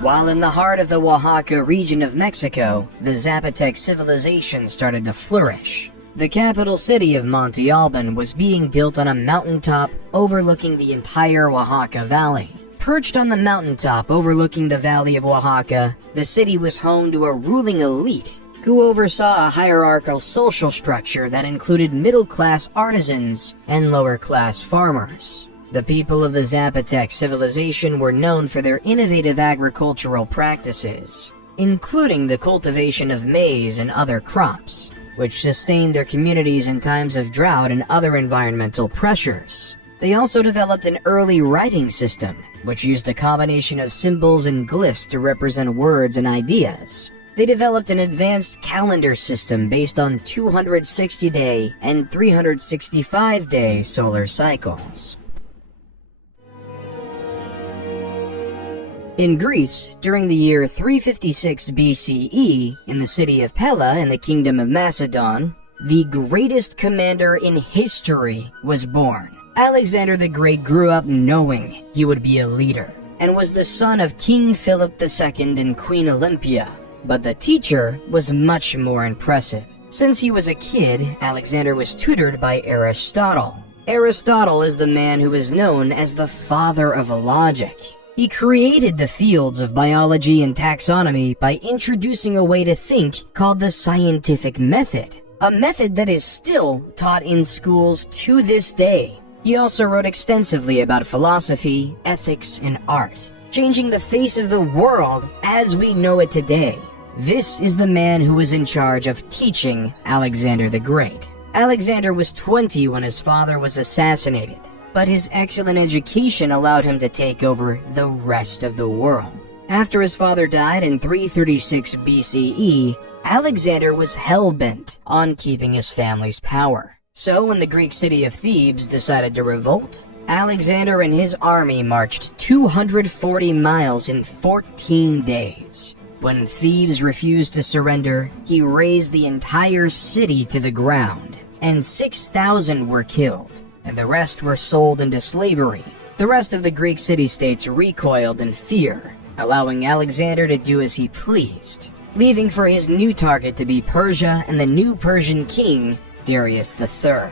While in the heart of the Oaxaca region of Mexico, the Zapotec civilization started to flourish. The capital city of Monte Alban was being built on a mountaintop overlooking the entire Oaxaca Valley. Perched on the mountaintop overlooking the Valley of Oaxaca, the city was home to a ruling elite who oversaw a hierarchical social structure that included middle-class artisans and lower-class farmers. The people of the Zapotec civilization were known for their innovative agricultural practices, including the cultivation of maize and other crops, which sustained their communities in times of drought and other environmental pressures. They also developed an early writing system, which used a combination of symbols and glyphs to represent words and ideas. They developed an advanced calendar system based on 260-day and 365-day solar cycles. In Greece, during the year 356 BCE, in the city of Pella in the Kingdom of Macedon, the greatest commander in history was born. Alexander the Great grew up knowing he would be a leader, and was the son of King Philip II and Queen Olympia. But the teacher was much more impressive. Since he was a kid, Alexander was tutored by Aristotle. Aristotle is the man who is known as the father of logic. He created the fields of biology and taxonomy by introducing a way to think called the scientific method, a method that is still taught in schools to this day. He also wrote extensively about philosophy, ethics, and art, changing the face of the world as we know it today. This is the man who was in charge of teaching Alexander the Great. Alexander was 20 when his father was assassinated, but his excellent education allowed him to take over the rest of the world. After his father died in 336 BCE, Alexander was hell-bent on keeping his family's power. So when the Greek city of Thebes decided to revolt, Alexander and his army marched 240 miles in 14 days. When Thebes refused to surrender, he razed the entire city to the ground, and 6,000 were killed, and the rest were sold into slavery. The rest of the Greek city-states recoiled in fear, allowing Alexander to do as he pleased, leaving for his new target to be Persia and the new Persian king, Darius III.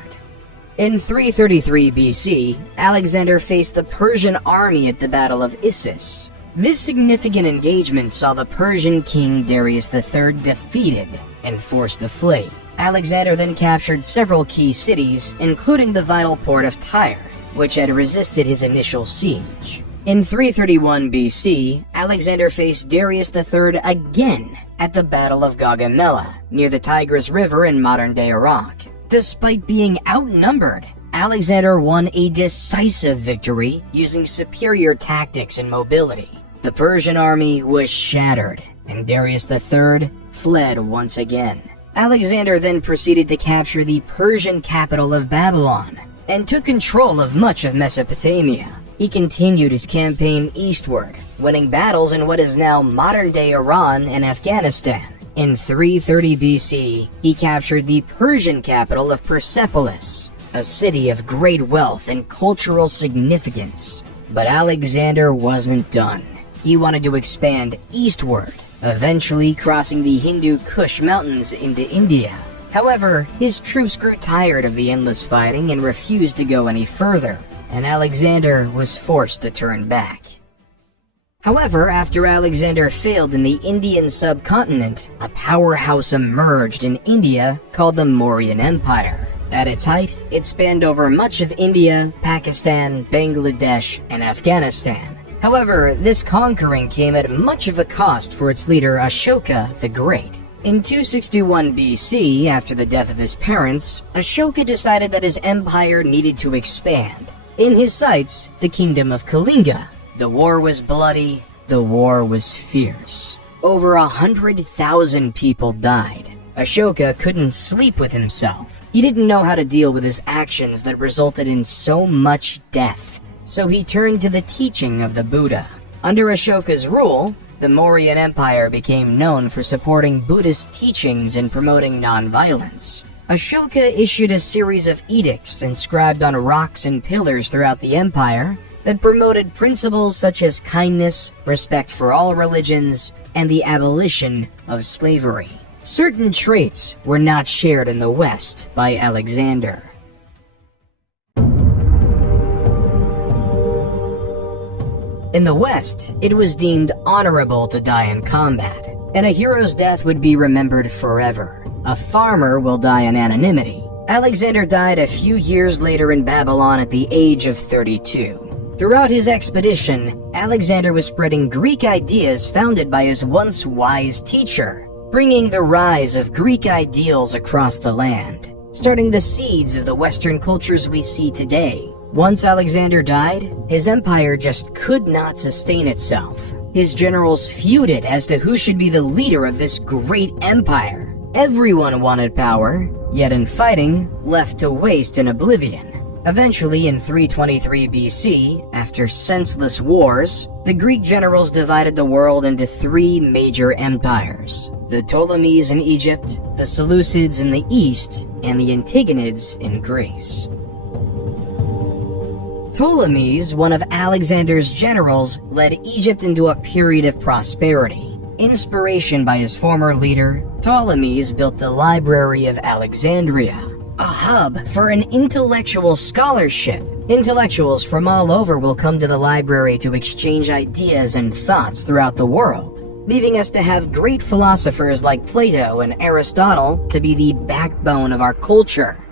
In 333 BC, Alexander faced the Persian army at the Battle of Issus. This significant engagement saw the Persian king Darius III defeated and forced to flee. Alexander then captured several key cities, including the vital port of Tyre, which had resisted his initial siege. In 331 BC, Alexander faced Darius III again at the Battle of Gaugamela, near the Tigris River in modern-day Iraq. Despite being outnumbered, Alexander won a decisive victory using superior tactics and mobility. The Persian army was shattered, and Darius III fled once again. Alexander then proceeded to capture the Persian capital of Babylon, and took control of much of Mesopotamia. He continued his campaign eastward, winning battles in what is now modern-day Iran and Afghanistan. In 330 BC, he captured the Persian capital of Persepolis, a city of great wealth and cultural significance. But Alexander wasn't done. He wanted to expand eastward, eventually crossing the Hindu Kush Mountains into India. However, his troops grew tired of the endless fighting and refused to go any further, and Alexander was forced to turn back. However, after Alexander failed in the Indian subcontinent, a powerhouse emerged in India called the Mauryan Empire. At its height, it spanned over much of India, Pakistan, Bangladesh, and Afghanistan. However, this conquering came at much of a cost for its leader Ashoka the Great. In 261 BC, after the death of his parents, Ashoka decided that his empire needed to expand. In his sights, the kingdom of Kalinga. The war was bloody, the war was fierce. Over 100,000 people died. Ashoka couldn't sleep with himself. He didn't know how to deal with his actions that resulted in so much death. So he turned to the teaching of the Buddha. Under Ashoka's rule, the Mauryan Empire became known for supporting Buddhist teachings and promoting nonviolence. Ashoka issued a series of edicts inscribed on rocks and pillars throughout the empire that promoted principles such as kindness, respect for all religions, and the abolition of slavery. Certain traits were not shared in the West by Alexander. In the West, it was deemed honorable to die in combat, and a hero's death would be remembered forever. A farmer will die in anonymity. Alexander died a few years later in Babylon at the age of 32. Throughout his expedition, Alexander was spreading Greek ideas founded by his once wise teacher, bringing the rise of Greek ideals across the land, starting the seeds of the Western cultures we see today. Once Alexander died, his empire just could not sustain itself. His generals feuded as to who should be the leader of this great empire. Everyone wanted power, yet in fighting, left to waste in oblivion. Eventually, in 323 BC, after senseless wars, the Greek generals divided the world into three major empires: the Ptolemies in Egypt, the Seleucids in the east, and the Antigonids in Greece. Ptolemies, one of Alexander's generals, led Egypt into a period of prosperity. Inspiration by his former leader, Ptolemies built the Library of Alexandria, a hub for an intellectual scholarship. Intellectuals from all over will come to the library to exchange ideas and thoughts throughout the world, leaving us to have great philosophers like Plato and Aristotle to be the backbone of our culture.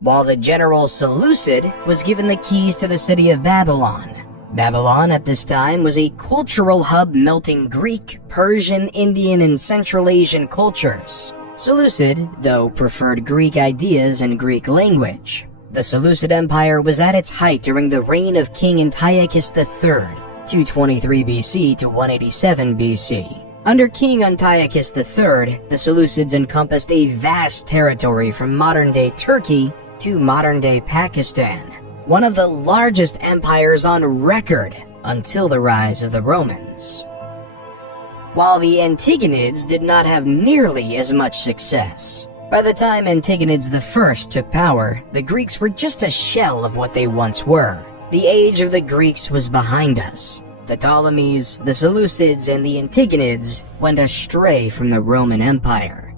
While the general Seleucid was given the keys to the city of Babylon. Babylon at this time was a cultural hub melting Greek, Persian, Indian, and Central Asian cultures. Seleucid, though, preferred Greek ideas and Greek language. The Seleucid Empire was at its height during the reign of King Antiochus III, 223 BC to 187 BC. Under King Antiochus III, the Seleucids encompassed a vast territory from modern-day Turkey to modern-day Pakistan, one of the largest empires on record until the rise of the Romans. While the Antigonids did not have nearly as much success. By the time Antigonids I took power, the Greeks were just a shell of what they once were. The age of the Greeks was behind us. The Ptolemies, the Seleucids, and the Antigonids went astray from the Roman Empire.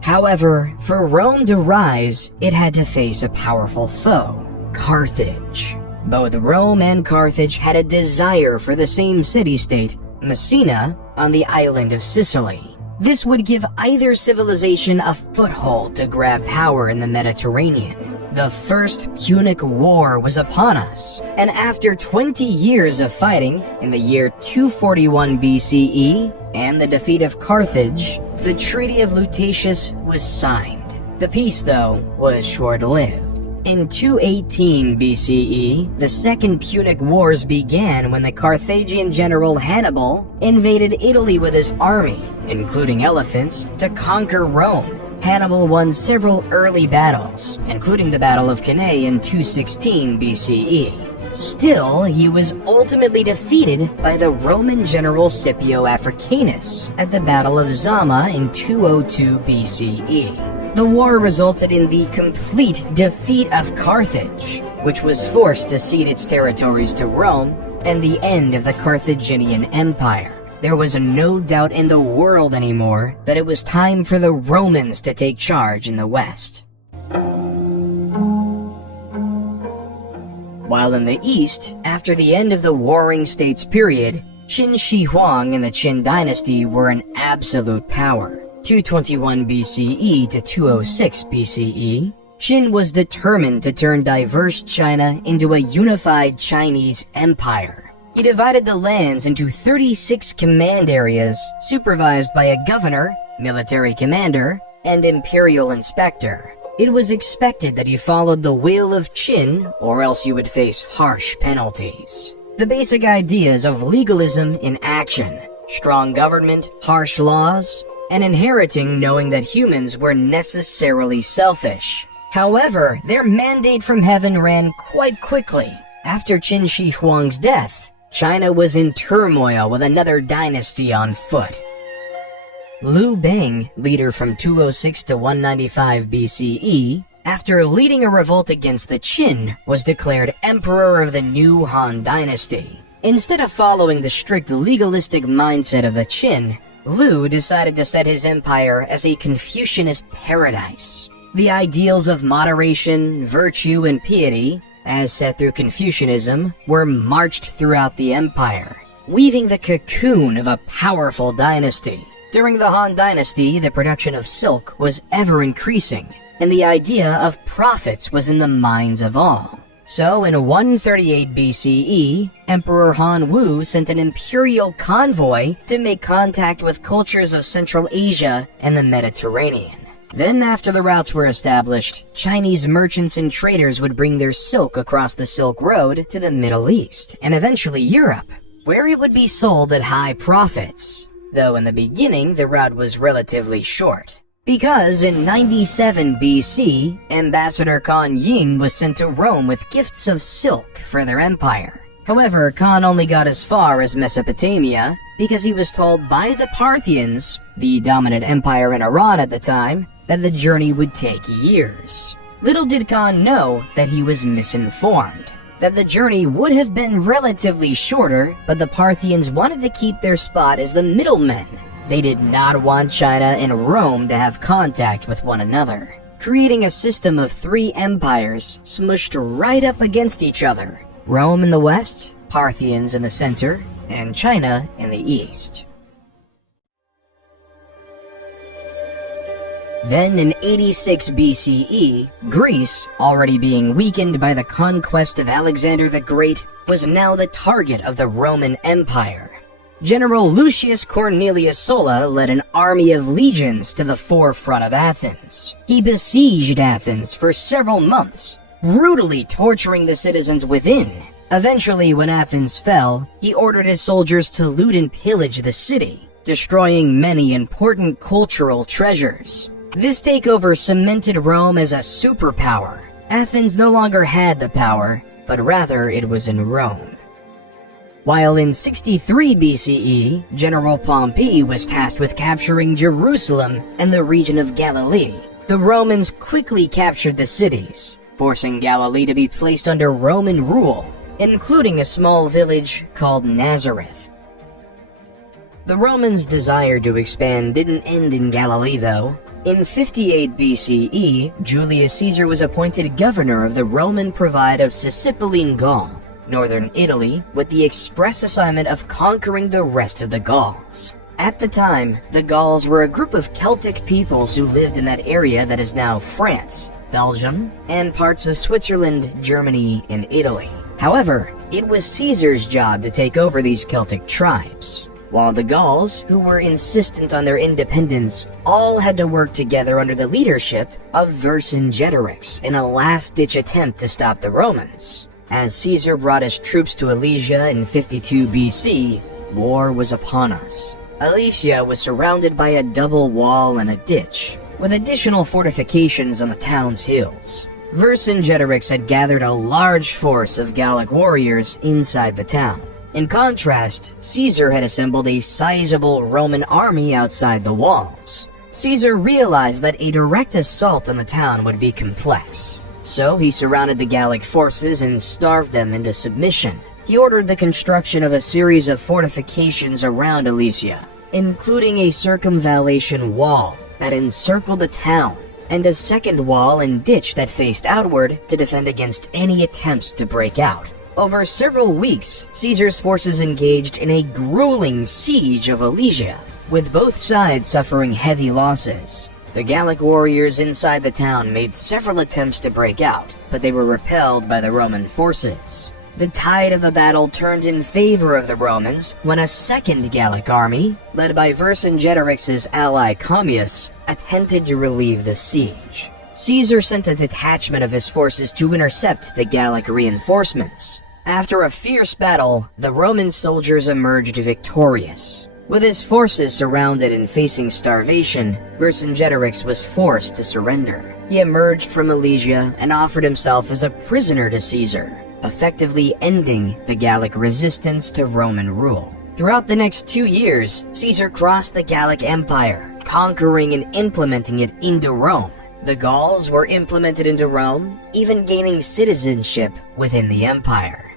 However, for Rome to rise, it had to face a powerful foe, Carthage. Both Rome and Carthage had a desire for the same city-state, Messina, on the island of Sicily. This would give either civilization a foothold to grab power in the Mediterranean. The First Punic War was upon us, and after 20 years of fighting, in the year 241 BCE, and the defeat of Carthage, the Treaty of Lutatius was signed. The peace, though, was short-lived. In 218 BCE, the Second Punic Wars began when the Carthaginian general Hannibal invaded Italy with his army, including elephants, to conquer Rome. Hannibal won several early battles, including the Battle of Cannae in 216 BCE. Still, he was ultimately defeated by the Roman general Scipio Africanus at the Battle of Zama in 202 BCE. The war resulted in the complete defeat of Carthage, which was forced to cede its territories to Rome, and the end of the Carthaginian Empire. There was no doubt in the world anymore that it was time for the Romans to take charge in the West. While in the East, after the end of the Warring States period, Qin Shi Huang and the Qin dynasty were an absolute power. 221 BCE to 206 BCE, Qin was determined to turn diverse China into a unified Chinese empire. He divided the lands into 36 command areas, supervised by a governor, military commander, and imperial inspector. It was expected that you followed the will of Qin, or else you would face harsh penalties. The basic ideas of legalism in action, strong government, harsh laws, and inheriting knowing that humans were necessarily selfish. However, their mandate from heaven ran quite quickly. After Qin Shi Huang's death, China was in turmoil with another dynasty on foot. Liu Bang, leader from 206 to 195 BCE, after leading a revolt against the Qin, was declared emperor of the new Han dynasty. Instead of following the strict legalistic mindset of the Qin, Lu decided to set his empire as a Confucianist paradise. The ideals of moderation, virtue, and piety, as set through Confucianism, were marched throughout the empire, weaving the cocoon of a powerful dynasty. During the Han dynasty, the production of silk was ever increasing, and the idea of profits was in the minds of all. So in 138 BCE, Emperor Han Wu sent an imperial convoy to make contact with cultures of Central Asia and the Mediterranean. Then after the routes were established, Chinese merchants and traders would bring their silk across the Silk Road to the Middle East, and eventually Europe, where it would be sold at high profits, though in the beginning the route was relatively short. Because in 97 BC, Ambassador Khan Ying was sent to Rome with gifts of silk for their empire. However, Khan only got as far as Mesopotamia because he was told by the Parthians, the dominant empire in Iran at the time, that the journey would take years. Little did Khan know that he was misinformed, that the journey would have been relatively shorter, but the Parthians wanted to keep their spot as the middlemen. They did not want China and Rome to have contact with one another, creating a system of three empires smushed right up against each other: Rome in the west, Parthians in the center, and China in the east. Then in 86 BCE, Greece, already being weakened by the conquest of Alexander the Great, was now the target of the Roman Empire. General Lucius Cornelius Sulla led an army of legions to the forefront of Athens. He besieged Athens for several months, brutally torturing the citizens within. Eventually, when Athens fell, he ordered his soldiers to loot and pillage the city, destroying many important cultural treasures. This takeover cemented Rome as a superpower. Athens no longer had the power, but rather it was in Rome. While in 63 BCE, General Pompey was tasked with capturing Jerusalem and the region of Galilee, the Romans quickly captured the cities, forcing Galilee to be placed under Roman rule, including a small village called Nazareth. The Romans' desire to expand didn't end in Galilee, though. In 58 BCE, Julius Caesar was appointed governor of the Roman Province of Sicilian Gaul, northern Italy, with the express assignment of conquering the rest of the Gauls. At the time, the Gauls were a group of Celtic peoples who lived in that area that is now France, Belgium, and parts of Switzerland, Germany, and Italy. However, it was Caesar's job to take over these Celtic tribes, while the Gauls, who were insistent on their independence, all had to work together under the leadership of Vercingetorix in a last-ditch attempt to stop the Romans. As Caesar brought his troops to Alesia in 52 BC, war was upon us. Alesia was surrounded by a double wall and a ditch, with additional fortifications on the town's hills. Vercingetorix had gathered a large force of Gallic warriors inside the town. In contrast, Caesar had assembled a sizable Roman army outside the walls. Caesar realized that a direct assault on the town would be complex, so he surrounded the Gallic forces and starved them into submission. He ordered the construction of a series of fortifications around Alesia, including a circumvallation wall that encircled the town, and a second wall and ditch that faced outward to defend against any attempts to break out. Over several weeks, Caesar's forces engaged in a grueling siege of Alesia, with both sides suffering heavy losses. The Gallic warriors inside the town made several attempts to break out, but they were repelled by the Roman forces. The tide of the battle turned in favor of the Romans when a second Gallic army, led by Vercingetorix's ally Commius, attempted to relieve the siege. Caesar sent a detachment of his forces to intercept the Gallic reinforcements. After a fierce battle, the Roman soldiers emerged victorious. With his forces surrounded and facing starvation, Vercingetorix was forced to surrender. He emerged from Alesia and offered himself as a prisoner to Caesar, effectively ending the Gallic resistance to Roman rule. Throughout the next 2 years, Caesar crossed the Gallic Empire, conquering and implementing it into Rome. The Gauls were implemented into Rome, even gaining citizenship within the empire.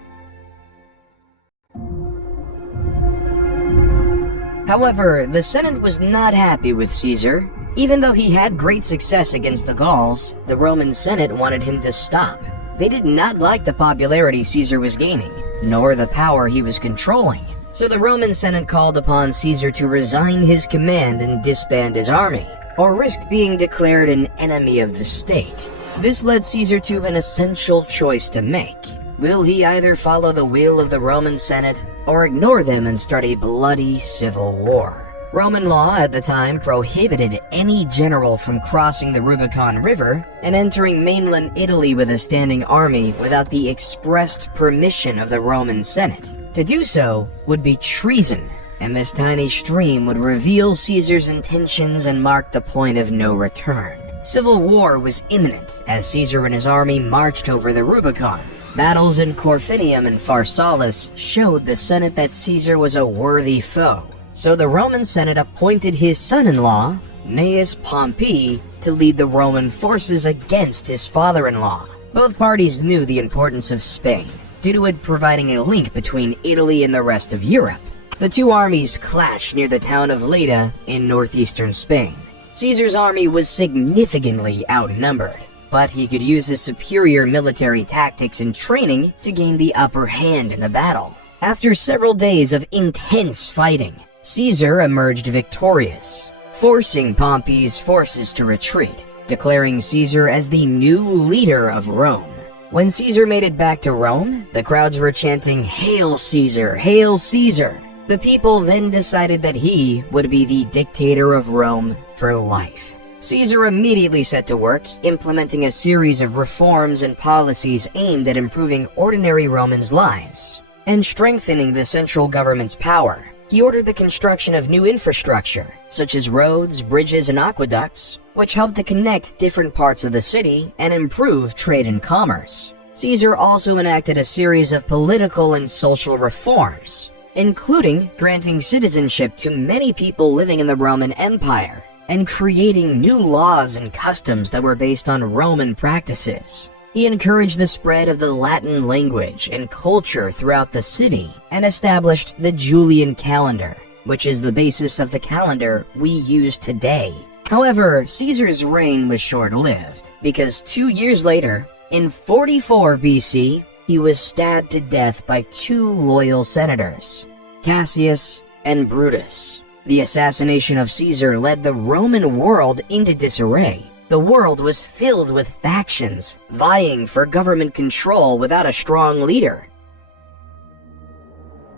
However, the Senate was not happy with Caesar. Even though he had great success against the Gauls, the Roman Senate wanted him to stop. They did not like the popularity Caesar was gaining, nor the power he was controlling. So the Roman Senate called upon Caesar to resign his command and disband his army, or risk being declared an enemy of the state. This led Caesar to an essential choice to make. Will he either follow the will of the Roman Senate, or ignore them and start a bloody civil war? Roman law at the time prohibited any general from crossing the Rubicon River and entering mainland Italy with a standing army without the expressed permission of the Roman Senate. To do so would be treason, and this tiny stream would reveal Caesar's intentions and mark the point of no return. Civil war was imminent as Caesar and his army marched over the Rubicon. Battles in Corfinium and Pharsalus showed the Senate that Caesar was a worthy foe. So the Roman Senate appointed his son-in-law, Gnaeus Pompey, to lead the Roman forces against his father-in-law. Both parties knew the importance of Spain, due to it providing a link between Italy and the rest of Europe. The two armies clashed near the town of Leda in northeastern Spain. Caesar's army was significantly outnumbered, but he could use his superior military tactics and training to gain the upper hand in the battle. After several days of intense fighting, Caesar emerged victorious, forcing Pompey's forces to retreat, declaring Caesar as the new leader of Rome. When Caesar made it back to Rome, the crowds were chanting, "Hail Caesar! Hail Caesar!" The people then decided that he would be the dictator of Rome for life. Caesar immediately set to work, implementing a series of reforms and policies aimed at improving ordinary Romans' lives and strengthening the central government's power. He ordered the construction of new infrastructure, such as roads, bridges, and aqueducts, which helped to connect different parts of the city and improve trade and commerce. Caesar also enacted a series of political and social reforms, including granting citizenship to many people living in the Roman Empire and creating new laws and customs that were based on Roman practices. He encouraged the spread of the Latin language and culture throughout the city and established the Julian calendar, which is the basis of the calendar we use today. However, Caesar's reign was short-lived, because 2 years later, in 44 BC, he was stabbed to death by two loyal senators, Cassius and Brutus. The assassination of Caesar led the Roman world into disarray. The world was filled with factions, vying for government control without a strong leader.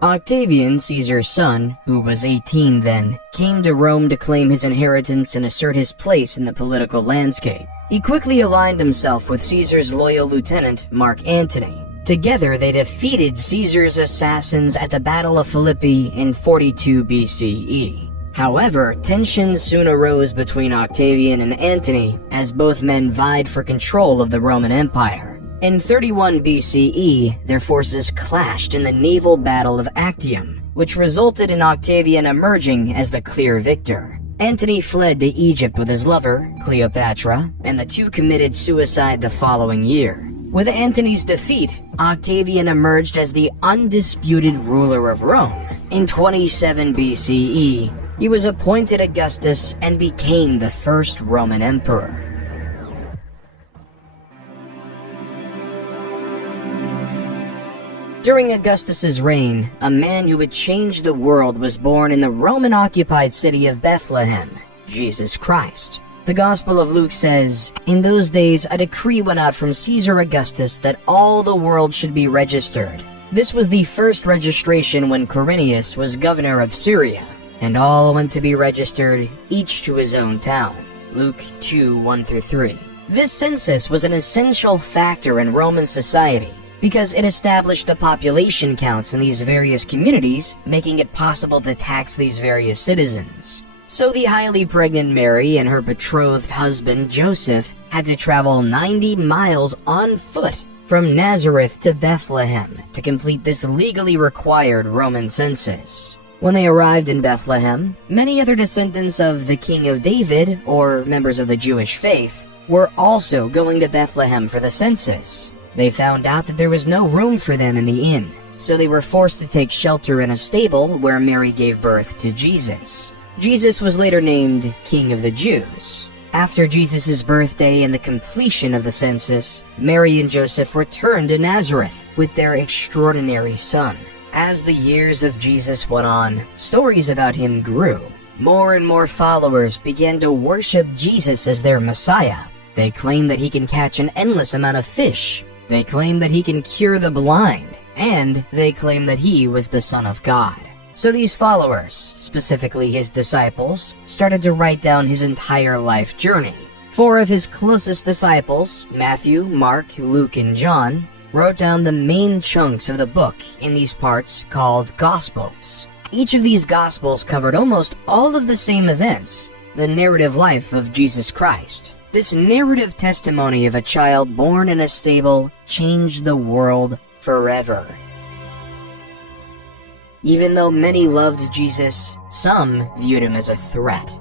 Octavian, Caesar's son, who was 18 then, came to Rome to claim his inheritance and assert his place in the political landscape. He quickly aligned himself with Caesar's loyal lieutenant, Mark Antony. Together, they defeated Caesar's assassins at the Battle of Philippi in 42 BCE. However, tensions soon arose between Octavian and Antony as both men vied for control of the Roman Empire. In 31 BCE, their forces clashed in the naval battle of Actium, which resulted in Octavian emerging as the clear victor. Antony fled to Egypt with his lover, Cleopatra, and the two committed suicide the following year. With Antony's defeat, Octavian emerged as the undisputed ruler of Rome. In 27 BCE, he was appointed Augustus and became the first Roman emperor. During Augustus's reign, a man who would change the world was born in the Roman-occupied city of Bethlehem, Jesus Christ. The Gospel of Luke says, "In those days a decree went out from Caesar Augustus that all the world should be registered. This was the first registration when Quirinius was governor of Syria, and all went to be registered, each to his own town." Luke 2:1-3. This census was an essential factor in Roman society because it established the population counts in these various communities, making it possible to tax these various citizens. So the highly pregnant Mary and her betrothed husband Joseph had to travel 90 miles on foot from Nazareth to Bethlehem to complete this legally required Roman census. When they arrived in Bethlehem, many other descendants of the King of David, or members of the Jewish faith, were also going to Bethlehem for the census. They found out that there was no room for them in the inn, so they were forced to take shelter in a stable where Mary gave birth to Jesus. Jesus was later named King of the Jews. After Jesus' birthday and the completion of the census, Mary and Joseph returned to Nazareth with their extraordinary son. As the years of Jesus went on, stories about him grew. More and more followers began to worship Jesus as their Messiah. They claim that he can catch an endless amount of fish. They claim that he can cure the blind. And they claim that he was the Son of God. So these followers, specifically his disciples, started to write down his entire life journey. 4 of his closest disciples, Matthew, Mark, Luke, and John, wrote down the main chunks of the book in these parts called Gospels. Each of these Gospels covered almost all of the same events, the narrative life of Jesus Christ. This narrative testimony of a child born in a stable changed the world forever. Even though many loved Jesus, some viewed him as a threat.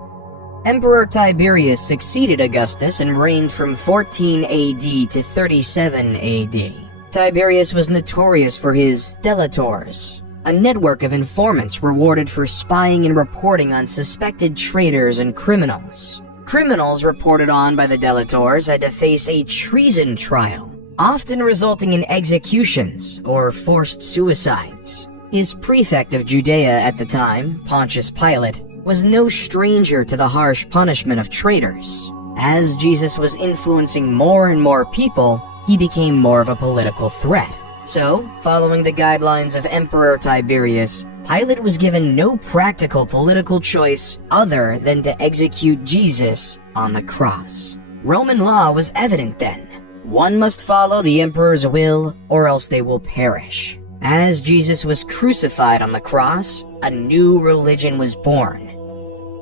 Emperor Tiberius succeeded Augustus and reigned from 14 AD to 37 AD. Tiberius was notorious for his delators, a network of informants rewarded for spying and reporting on suspected traitors and criminals. Criminals reported on by the delators had to face a treason trial, often resulting in executions or forced suicides. His prefect of Judea at the time, Pontius Pilate, was no stranger to the harsh punishment of traitors. As Jesus was influencing more and more people, he became more of a political threat. So, following the guidelines of Emperor Tiberius, Pilate was given no practical political choice other than to execute Jesus on the cross. Roman law was evident then. One must follow the emperor's will, or else they will perish. As Jesus was crucified on the cross, a new religion was born: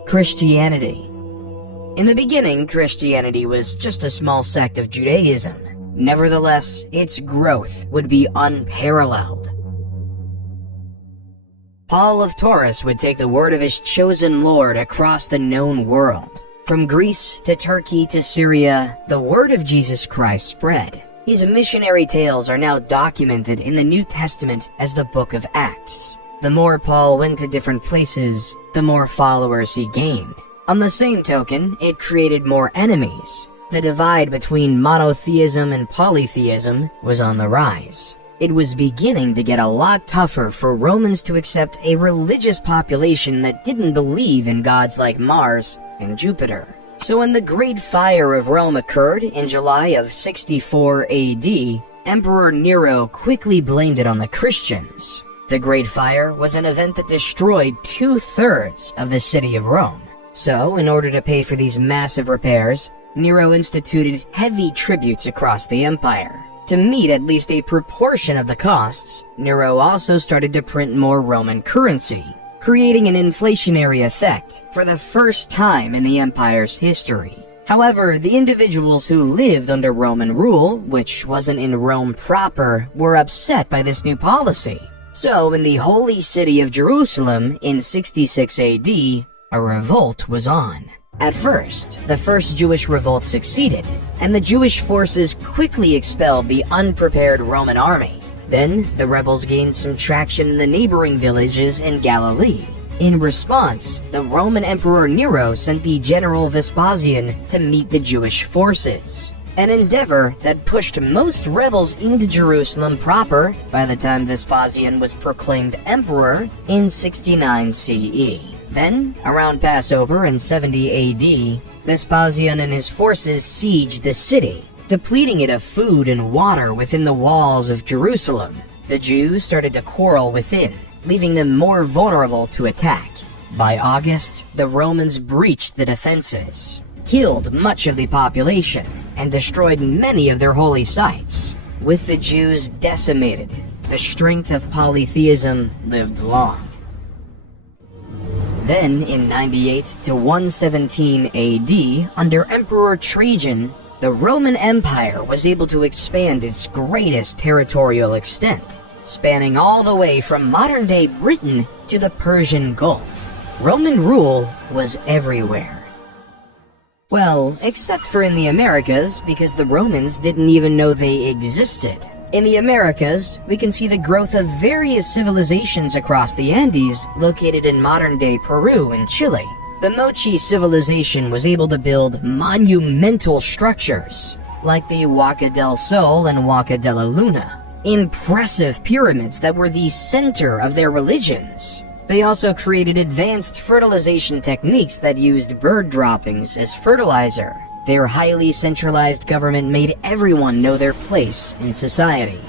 Christianity. In the beginning, Christianity was just a small sect of Judaism. Nevertheless, its growth would be unparalleled. Paul of Taurus would take the word of his chosen Lord across the known world. From Greece to Turkey to Syria, the word of Jesus Christ spread. His missionary tales are now documented in the New Testament as the Book of Acts. The more Paul went to different places, the more followers he gained. On the same token, it created more enemies. The divide between monotheism and polytheism was on the rise. It was beginning to get a lot tougher for Romans to accept a religious population that didn't believe in gods like Mars and Jupiter. So when the Great Fire of Rome occurred in July of 64 AD, Emperor Nero quickly blamed it on the Christians. The Great Fire was an event that destroyed 2/3 of the city of Rome. So, in order to pay for these massive repairs, Nero instituted heavy tributes across the empire. To meet at least a proportion of the costs, Nero also started to print more Roman currency, creating an inflationary effect for the first time in the empire's history. However, the individuals who lived under Roman rule, which wasn't in Rome proper, were upset by this new policy. So, in the holy city of Jerusalem in 66 AD, a revolt was on. At first, the first Jewish revolt succeeded, and the Jewish forces quickly expelled the unprepared Roman army. Then, the rebels gained some traction in the neighboring villages in Galilee. In response, the Roman Emperor Nero sent the General Vespasian to meet the Jewish forces, an endeavor that pushed most rebels into Jerusalem proper by the time Vespasian was proclaimed emperor in 69 CE. Then, around Passover in 70 AD, Vespasian and his forces sieged the city, depleting it of food and water within the walls of Jerusalem. The Jews started to quarrel within, leaving them more vulnerable to attack. By August, the Romans breached the defenses, killed much of the population, and destroyed many of their holy sites. With the Jews decimated, the strength of polytheism lived long. Then, in 98 to 117 AD, under Emperor Trajan, the Roman Empire was able to expand its greatest territorial extent, spanning all the way from modern-day Britain to the Persian Gulf. Roman rule was everywhere. Well, except for in the Americas, because the Romans didn't even know they existed. In the Americas, we can see the growth of various civilizations across the Andes, located in modern-day Peru and Chile. The Mochi civilization was able to build monumental structures, like the Huaca del Sol and Huaca de la Luna. Impressive pyramids that were the center of their religions. They also created advanced fertilization techniques that used bird droppings as fertilizer. Their highly centralized government made everyone know their place in society.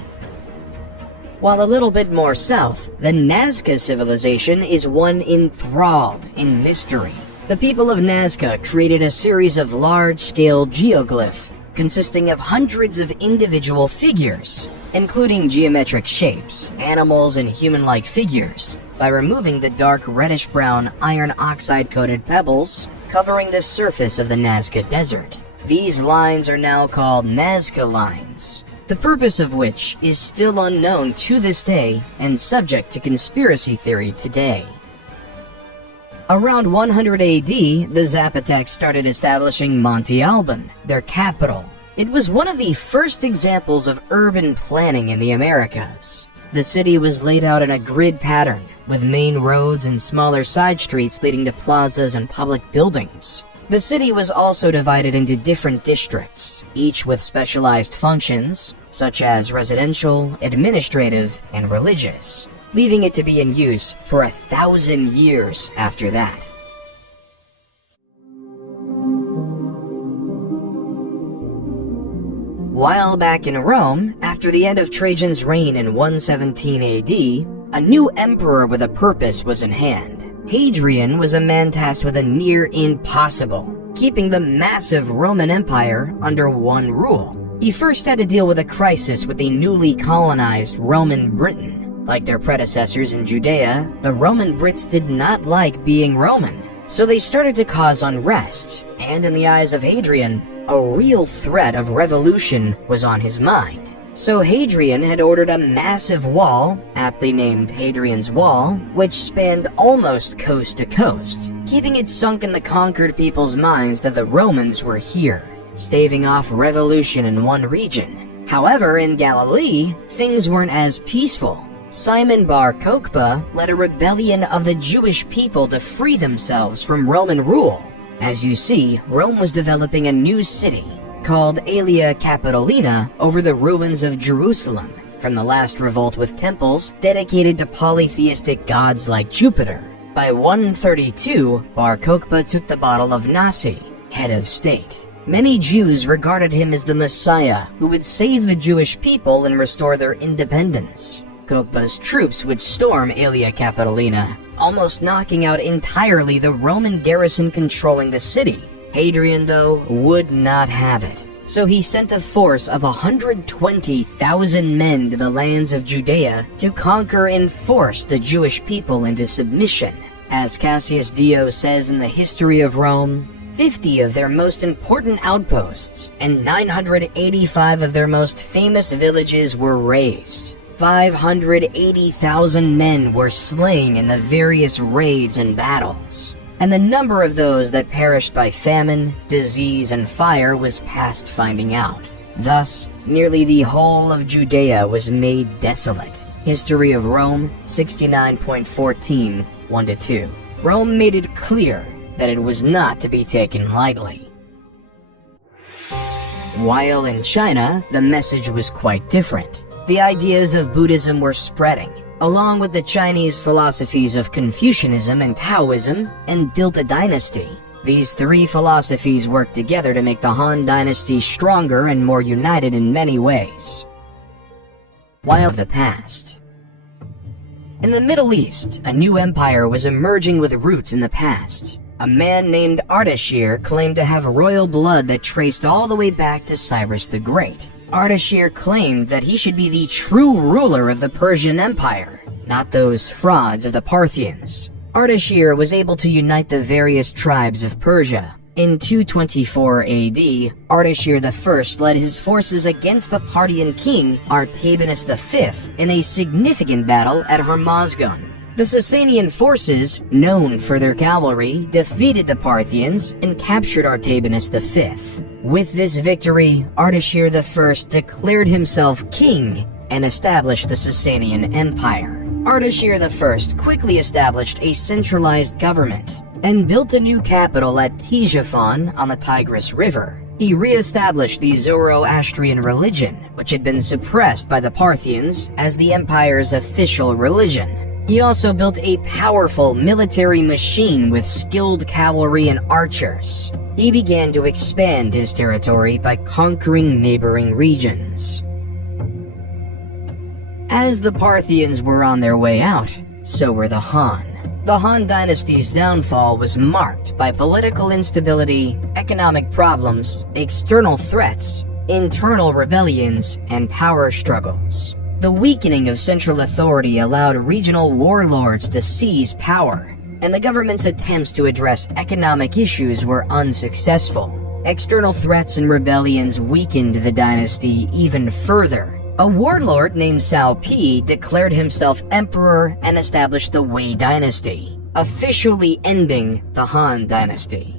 While a little bit more south, the Nazca civilization is one enthralled in mystery. The people of Nazca created a series of large-scale geoglyphs consisting of hundreds of individual figures, including geometric shapes, animals, and human-like figures, by removing the dark reddish-brown iron oxide-coated pebbles covering the surface of the Nazca Desert. These lines are now called Nazca lines, the purpose of which is still unknown to this day and subject to conspiracy theory today. Around 100 AD, the Zapotecs started establishing Monte Alban, their capital. It was one of the first examples of urban planning in the Americas. The city was laid out in a grid pattern, with main roads and smaller side streets leading to plazas and public buildings. The city was also divided into different districts, each with specialized functions, such as residential, administrative, and religious, leaving it to be in use for 1,000 years after that. While back in Rome, after the end of Trajan's reign in 117 AD, a new emperor with a purpose was in hand. Hadrian was a man tasked with a near impossible, keeping the massive Roman Empire under one rule. He first had to deal with a crisis with the newly colonized Roman Britain. Like their predecessors in Judea, the Roman Brits did not like being Roman, so they started to cause unrest, and in the eyes of Hadrian, a real threat of revolution was on his mind. So Hadrian had ordered a massive wall, aptly named Hadrian's Wall, which spanned almost coast to coast, keeping it sunk in the conquered people's minds that the Romans were here, staving off revolution in one region. However, in Galilee, things weren't as peaceful. Simon Bar Kokhba led a rebellion of the Jewish people to free themselves from Roman rule. As you see, Rome was developing a new city, called Aelia Capitolina, over the ruins of Jerusalem, from the last revolt with temples dedicated to polytheistic gods like Jupiter. By 132, Bar Kokhba took the bottle of Nasi, head of state. Many Jews regarded him as the Messiah who would save the Jewish people and restore their independence. Kokhba's troops would storm Aelia Capitolina, almost knocking out entirely the Roman garrison controlling the city. Hadrian, though, would not have it, so he sent a force of 120,000 men to the lands of Judea to conquer and force the Jewish people into submission. As Cassius Dio says in the History of Rome, 50 of their most important outposts and 985 of their most famous villages were razed. 580,000 men were slain in the various raids and battles, and the number of those that perished by famine, disease, and fire was past finding out. Thus, nearly the whole of Judea was made desolate. History of Rome 69.14, 1-2. Rome made it clear that it was not to be taken lightly. While in China, the message was quite different. The ideas of Buddhism were spreading, along with the Chinese philosophies of Confucianism and Taoism, and built a dynasty. These three philosophies worked together to make the Han Dynasty stronger and more united in many ways. While the past. In the Middle East, a new empire was emerging with roots in the past. A man named Ardashir claimed to have royal blood that traced all the way back to Cyrus the Great. Ardashir claimed that he should be the true ruler of the Persian Empire, not those frauds of the Parthians. Ardashir was able to unite the various tribes of Persia. In 224 AD, Ardashir I led his forces against the Parthian king Artabanus V in a significant battle at Hormozgan. The Sasanian forces, known for their cavalry, defeated the Parthians and captured Artabanus V. With this victory, Ardashir I declared himself king and established the Sasanian Empire. Ardashir I quickly established a centralized government and built a new capital at Ctesiphon on the Tigris River. He re-established the Zoroastrian religion, which had been suppressed by the Parthians, as the empire's official religion. He also built a powerful military machine with skilled cavalry and archers. He began to expand his territory by conquering neighboring regions. As the Parthians were on their way out, so were the Han. The Han dynasty's downfall was marked by political instability, economic problems, external threats, internal rebellions, and power struggles. The weakening of central authority allowed regional warlords to seize power, and the government's attempts to address economic issues were unsuccessful. External threats and rebellions weakened the dynasty even further. A warlord named Cao Pi declared himself emperor and established the Wei dynasty, officially ending the Han dynasty.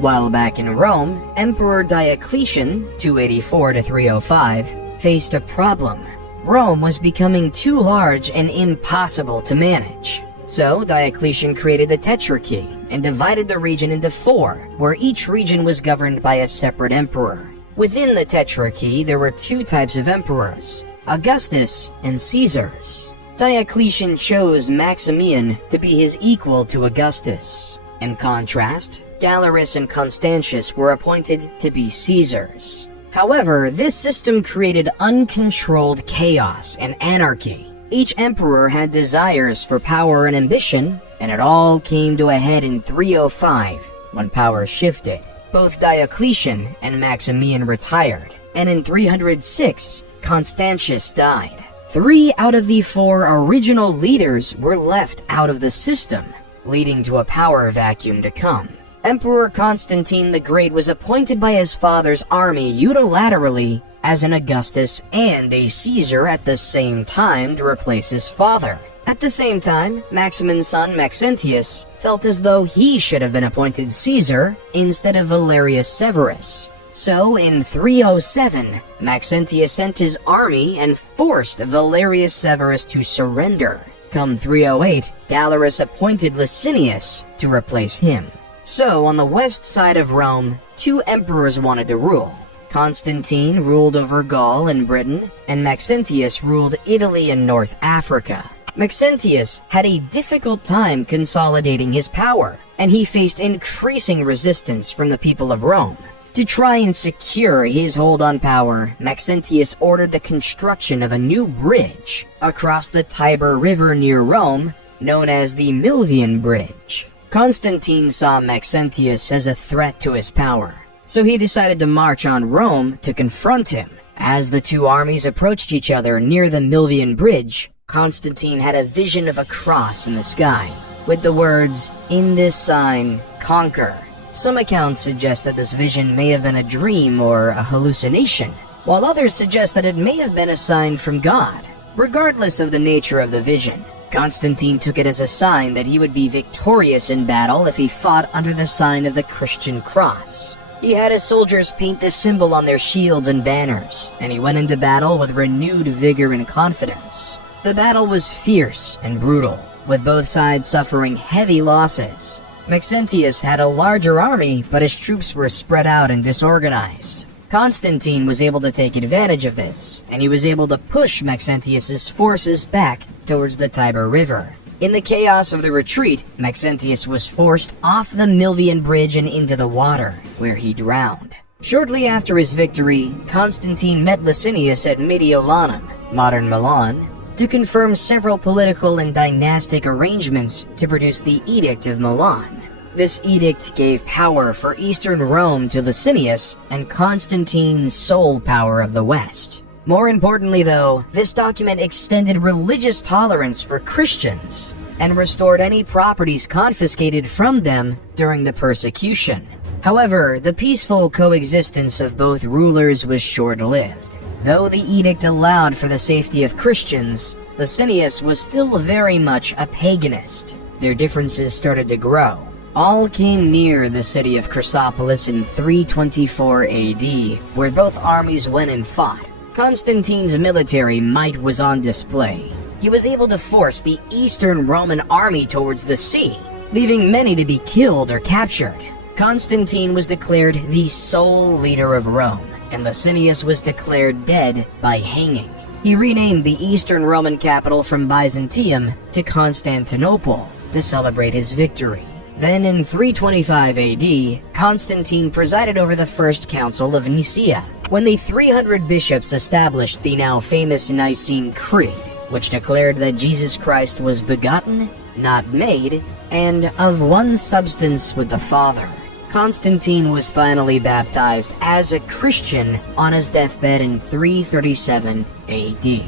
While back in Rome, Emperor Diocletian, 284 to 305, faced a problem. Rome was becoming too large and impossible to manage. So Diocletian created the Tetrarchy and divided the region into 4, where each region was governed by a separate emperor. Within the Tetrarchy, there were 2 types of emperors, Augustus and Caesars. Diocletian chose Maximian to be his equal to Augustus. In contrast, Galerius and Constantius were appointed to be Caesars. However, this system created uncontrolled chaos and anarchy. Each emperor had desires for power and ambition, and it all came to a head in 305 when power shifted. Both Diocletian and Maximian retired, and in 306, Constantius died. 3 out of the 4 original leaders were left out of the system, leading to a power vacuum to come. Emperor Constantine the Great was appointed by his father's army unilaterally as an Augustus and a Caesar at the same time to replace his father. At the same time, Maximin's son Maxentius felt as though he should have been appointed Caesar instead of Valerius Severus. So, in 307, Maxentius sent his army and forced Valerius Severus to surrender. Come 308, Galerius appointed Licinius to replace him. So, on the west side of Rome, 2 emperors wanted to rule. Constantine ruled over Gaul and Britain, and Maxentius ruled Italy and North Africa. Maxentius had a difficult time consolidating his power, and he faced increasing resistance from the people of Rome. To try and secure his hold on power, Maxentius ordered the construction of a new bridge across the Tiber River near Rome, known as the Milvian Bridge. Constantine saw Maxentius as a threat to his power, so he decided to march on Rome to confront him. As the 2 armies approached each other near the Milvian Bridge, Constantine had a vision of a cross in the sky, with the words, "In this sign, conquer." Some accounts suggest that this vision may have been a dream or a hallucination, while others suggest that it may have been a sign from God. Regardless of the nature of the vision, Constantine took it as a sign that he would be victorious in battle if he fought under the sign of the Christian cross. He had his soldiers paint this symbol on their shields and banners, and he went into battle with renewed vigor and confidence. The battle was fierce and brutal, with both sides suffering heavy losses. Maxentius had a larger army, but his troops were spread out and disorganized. Constantine was able to take advantage of this, and he was able to push Maxentius's forces back towards the Tiber River. In the chaos of the retreat, Maxentius was forced off the Milvian Bridge and into the water, where he drowned. Shortly after his victory, Constantine met Licinius at Mediolanum, modern Milan, to confirm several political and dynastic arrangements to produce the Edict of Milan. This edict gave power for Eastern Rome to Licinius and Constantine's sole power of the West. More importantly though, this document extended religious tolerance for Christians and restored any properties confiscated from them during the persecution. However, the peaceful coexistence of both rulers was short-lived. Though the edict allowed for the safety of Christians, Licinius was still very much a paganist. Their differences started to grow. All came near the city of Chrysopolis in 324 AD, where both armies went and fought. Constantine's military might was on display. He was able to force the Eastern Roman army towards the sea, leaving many to be killed or captured. Constantine was declared the sole leader of Rome, and Licinius was declared dead by hanging. He renamed the Eastern Roman capital from Byzantium to Constantinople to celebrate his victory. Then in 325 AD, Constantine presided over the First Council of Nicaea, when the 300 bishops established the now famous Nicene Creed, which declared that Jesus Christ was begotten, not made, and of one substance with the Father. Constantine was finally baptized as a Christian on his deathbed in 337 AD.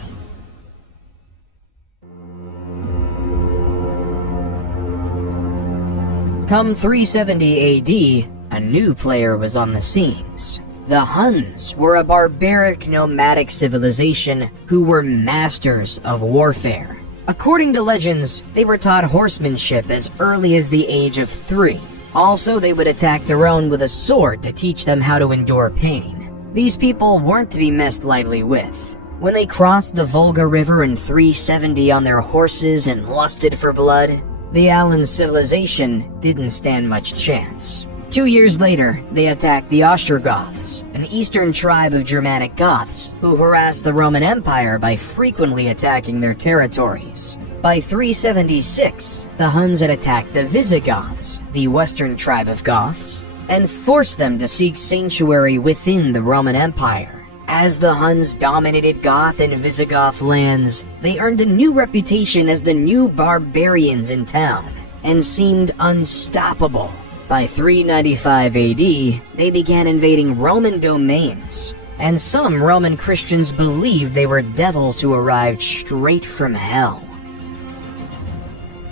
Come 370 AD, a new player was on the scenes. The Huns were a barbaric nomadic civilization who were masters of warfare. According to legends, they were taught horsemanship as early as the age of 3. Also, they would attack their own with a sword to teach them how to endure pain. These people weren't to be messed lightly with. When they crossed the Volga River in 370 on their horses and lusted for blood, the Alan civilization didn't stand much chance. 2 years later, they attacked the Ostrogoths, an eastern tribe of Germanic Goths who harassed the Roman Empire by frequently attacking their territories. By 376, the Huns had attacked the Visigoths, the western tribe of Goths, and forced them to seek sanctuary within the Roman Empire. As the Huns dominated Goth and Visigoth lands, they earned a new reputation as the new barbarians in town, and seemed unstoppable. By 395 AD, they began invading Roman domains, and some Roman Christians believed they were devils who arrived straight from hell.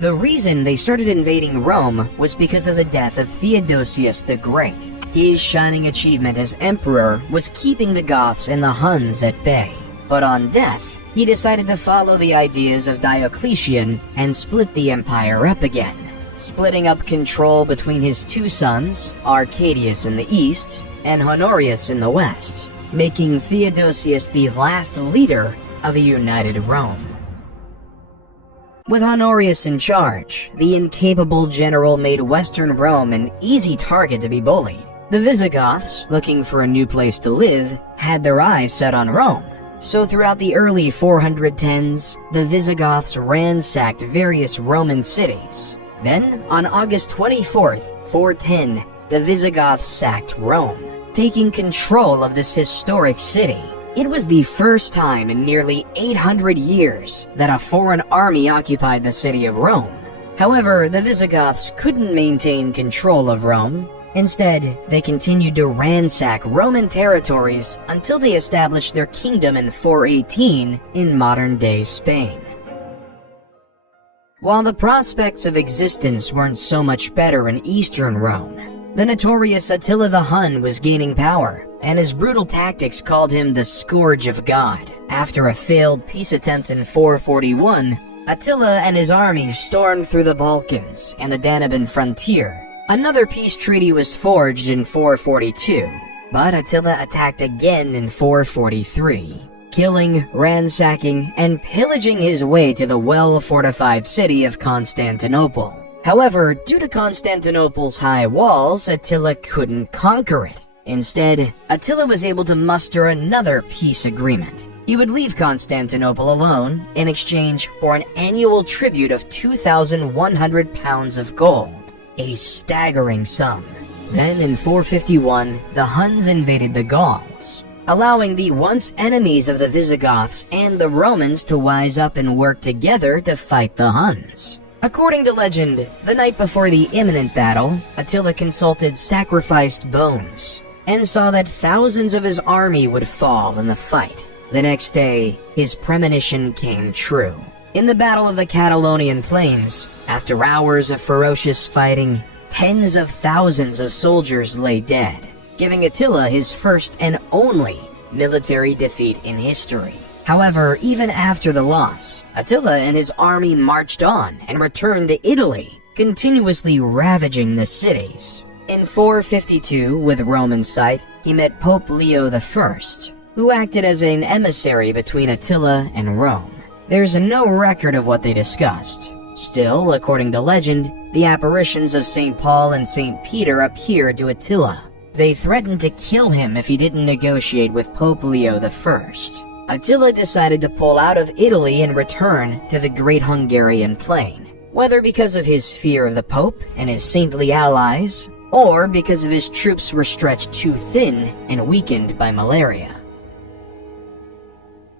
The reason they started invading Rome was because of the death of Theodosius the Great. His shining achievement as emperor was keeping the Goths and the Huns at bay. But on death, he decided to follow the ideas of Diocletian and split the empire up again, splitting up control between his two sons, Arcadius in the east and Honorius in the west, making Theodosius the last leader of a united Rome. With Honorius in charge, the incapable general made Western Rome an easy target to be bullied. The Visigoths, looking for a new place to live, had their eyes set on Rome. So throughout the early 410s, the Visigoths ransacked various Roman cities. Then, on August 24th, 410, the Visigoths sacked Rome, taking control of this historic city. It was the first time in nearly 800 years that a foreign army occupied the city of Rome. However, the Visigoths couldn't maintain control of Rome. Instead, they continued to ransack Roman territories until they established their kingdom in 418 in modern-day Spain. While the prospects of existence weren't so much better in Eastern Rome, the notorious Attila the Hun was gaining power, and his brutal tactics called him the Scourge of God. After a failed peace attempt in 441, Attila and his armies stormed through the Balkans and the Danubian frontier. Another peace treaty was forged in 442, but Attila attacked again in 443, killing, ransacking, and pillaging his way to the well-fortified city of Constantinople. However, due to Constantinople's high walls, Attila couldn't conquer it. Instead, Attila was able to muster another peace agreement. He would leave Constantinople alone in exchange for an annual tribute of 2,100 pounds of gold. A staggering sum. Then in 451, the Huns invaded the Gauls, allowing the once enemies of the Visigoths and the Romans to wise up and work together to fight the Huns. According to legend, the night before the imminent battle, Attila consulted sacrificed bones, and saw that thousands of his army would fall in the fight. The next day, his premonition came true. In the Battle of the Catalonian Plains, after hours of ferocious fighting, tens of thousands of soldiers lay dead, giving Attila his first and only military defeat in history. However, even after the loss, Attila and his army marched on and returned to Italy, continuously ravaging the cities. In 452, with Roman sight, he met Pope Leo I, who acted as an emissary between Attila and Rome. There's no record of what they discussed. Still, according to legend, the apparitions of St. Paul and St. Peter appeared to Attila. They threatened to kill him if he didn't negotiate with Pope Leo I. Attila decided to pull out of Italy and return to the Great Hungarian Plain, whether because of his fear of the Pope and his saintly allies, or because of his troops were stretched too thin and weakened by malaria.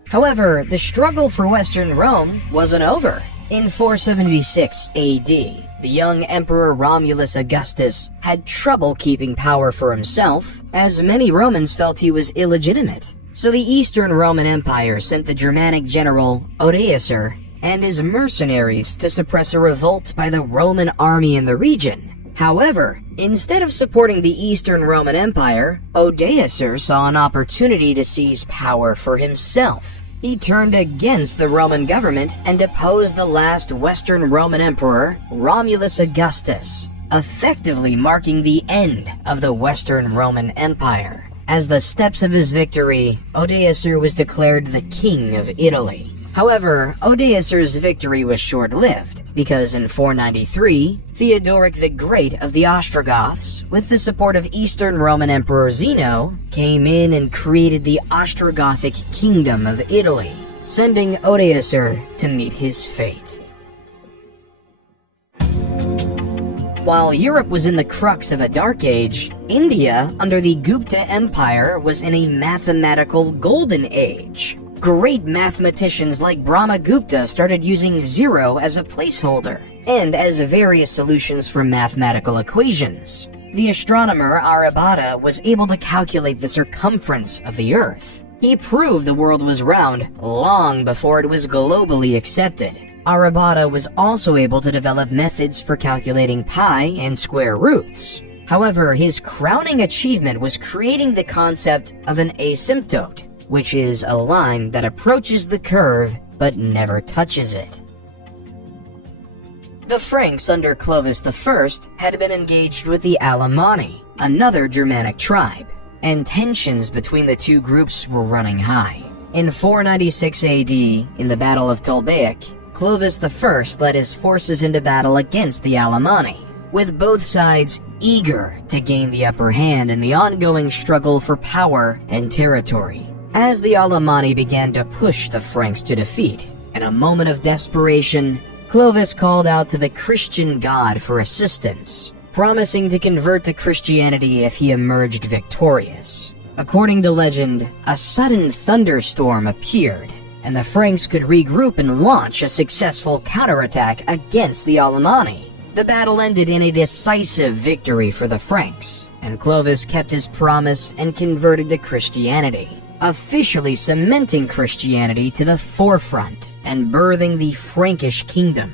However, the struggle for Western Rome wasn't over. In 476 AD, the young Emperor Romulus Augustus had trouble keeping power for himself, as many Romans felt he was illegitimate. So the Eastern Roman Empire sent the Germanic general Odoacer and his mercenaries to suppress a revolt by the Roman army in the region. However, instead of supporting the Eastern Roman Empire, Odoacer saw an opportunity to seize power for himself. He turned against the Roman government and deposed the last Western Roman emperor, Romulus Augustus, effectively marking the end of the Western Roman Empire. As the steps of his victory, Odoacer was declared the King of Italy. However, Odoacer's victory was short-lived, because in 493, Theodoric the Great of the Ostrogoths, with the support of Eastern Roman Emperor Zeno, came in and created the Ostrogothic Kingdom of Italy, sending Odoacer to meet his fate. While Europe was in the crux of a dark age, India, under the Gupta Empire, was in a mathematical golden age. Great mathematicians like Brahmagupta started using zero as a placeholder, and as various solutions for mathematical equations. The astronomer Aryabhata was able to calculate the circumference of the Earth. He proved the world was round long before it was globally accepted. Aryabhata was also able to develop methods for calculating pi and square roots. However, his crowning achievement was creating the concept of an asymptote, which is a line that approaches the curve but never touches it. The Franks under Clovis I had been engaged with the Alemanni, another Germanic tribe, and tensions between the two groups were running high. In 496 AD, in the Battle of Tolbiac, Clovis I led his forces into battle against the Alemanni, with both sides eager to gain the upper hand in the ongoing struggle for power and territory. As the Alemanni began to push the Franks to defeat, in a moment of desperation, Clovis called out to the Christian god for assistance, promising to convert to Christianity if he emerged victorious. According to legend, a sudden thunderstorm appeared, and the Franks could regroup and launch a successful counterattack against the Alemanni. The battle ended in a decisive victory for the Franks, and Clovis kept his promise and converted to Christianity, officially cementing Christianity to the forefront and birthing the Frankish kingdom.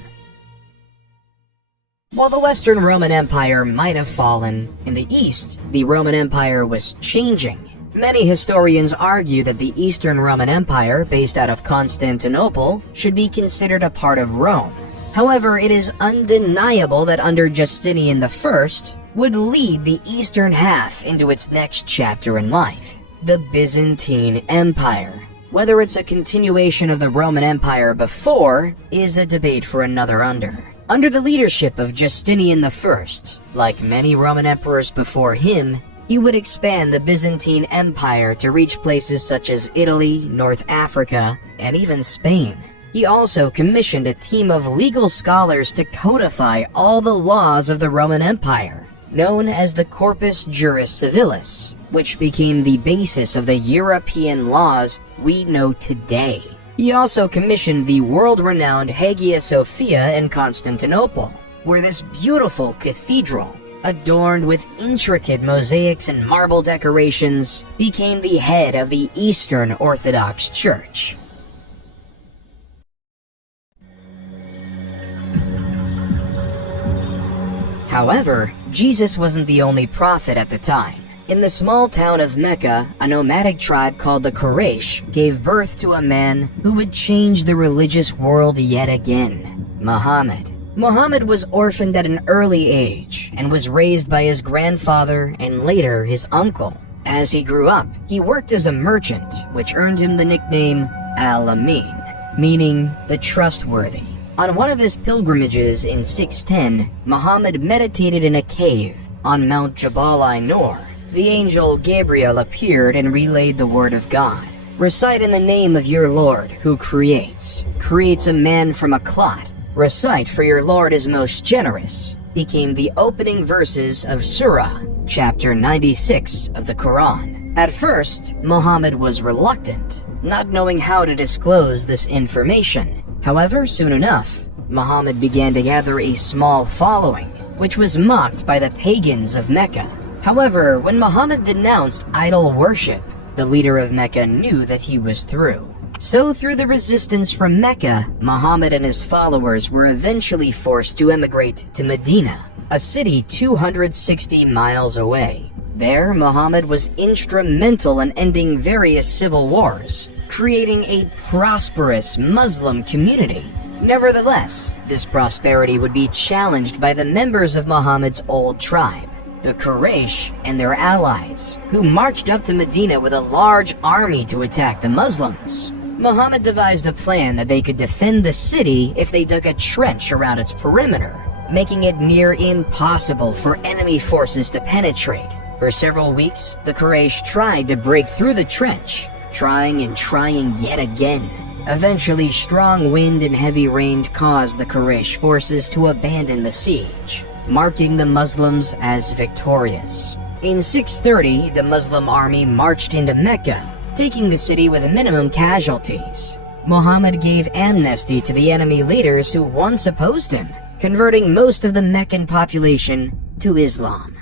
While the Western Roman Empire might have fallen, in the East, the Roman Empire was changing. Many historians argue that the Eastern Roman Empire, based out of Constantinople, should be considered a part of Rome. However, it is undeniable that under Justinian I would lead the eastern half into its next chapter in life, the Byzantine Empire. Whether it's a continuation of the Roman Empire before is a debate for another under. Under the leadership of Justinian I, like many Roman emperors before him, he would expand the Byzantine Empire to reach places such as Italy, North Africa, and even Spain. He also commissioned a team of legal scholars to codify all the laws of the Roman Empire, known as the Corpus Juris Civilis, which became the basis of the European laws we know today. He also commissioned the world-renowned Hagia Sophia in Constantinople, where this beautiful cathedral, adorned with intricate mosaics and marble decorations, became the head of the Eastern Orthodox Church. However, Jesus wasn't the only prophet at the time. In the small town of Mecca, a nomadic tribe called the Quraysh gave birth to a man who would change the religious world yet again, Muhammad. Muhammad was orphaned at an early age and was raised by his grandfather and later his uncle. As he grew up, he worked as a merchant, which earned him the nickname Al-Amin, meaning the trustworthy. On one of his pilgrimages in 610, Muhammad meditated in a cave on Mount Jabal Nur. The angel Gabriel appeared and relayed the word of God. Recite in the name of your Lord who creates a man from a clot. Recite, for your Lord is most generous, became the opening verses of Surah, chapter 96 of the Quran. At first, Muhammad was reluctant, not knowing how to disclose this information. However, soon enough, Muhammad began to gather a small following, which was mocked by the pagans of Mecca. However, when Muhammad denounced idol worship, the leader of Mecca knew that he was through. So through the resistance from Mecca, Muhammad and his followers were eventually forced to emigrate to Medina, a city 260 miles away. There, Muhammad was instrumental in ending various civil wars, creating a prosperous Muslim community. Nevertheless, this prosperity would be challenged by the members of Muhammad's old tribe, the Quraysh and their allies, who marched up to Medina with a large army to attack the Muslims. Muhammad devised a plan that they could defend the city if they dug a trench around its perimeter, making it near impossible for enemy forces to penetrate. For several weeks, the Quraysh tried to break through the trench, trying and trying yet again. Eventually, strong wind and heavy rain caused the Quraysh forces to abandon the siege, marking the Muslims as victorious. In 630, the Muslim army marched into Mecca, taking the city with minimum casualties. Muhammad gave amnesty to the enemy leaders who once opposed him, converting most of the Meccan population to Islam.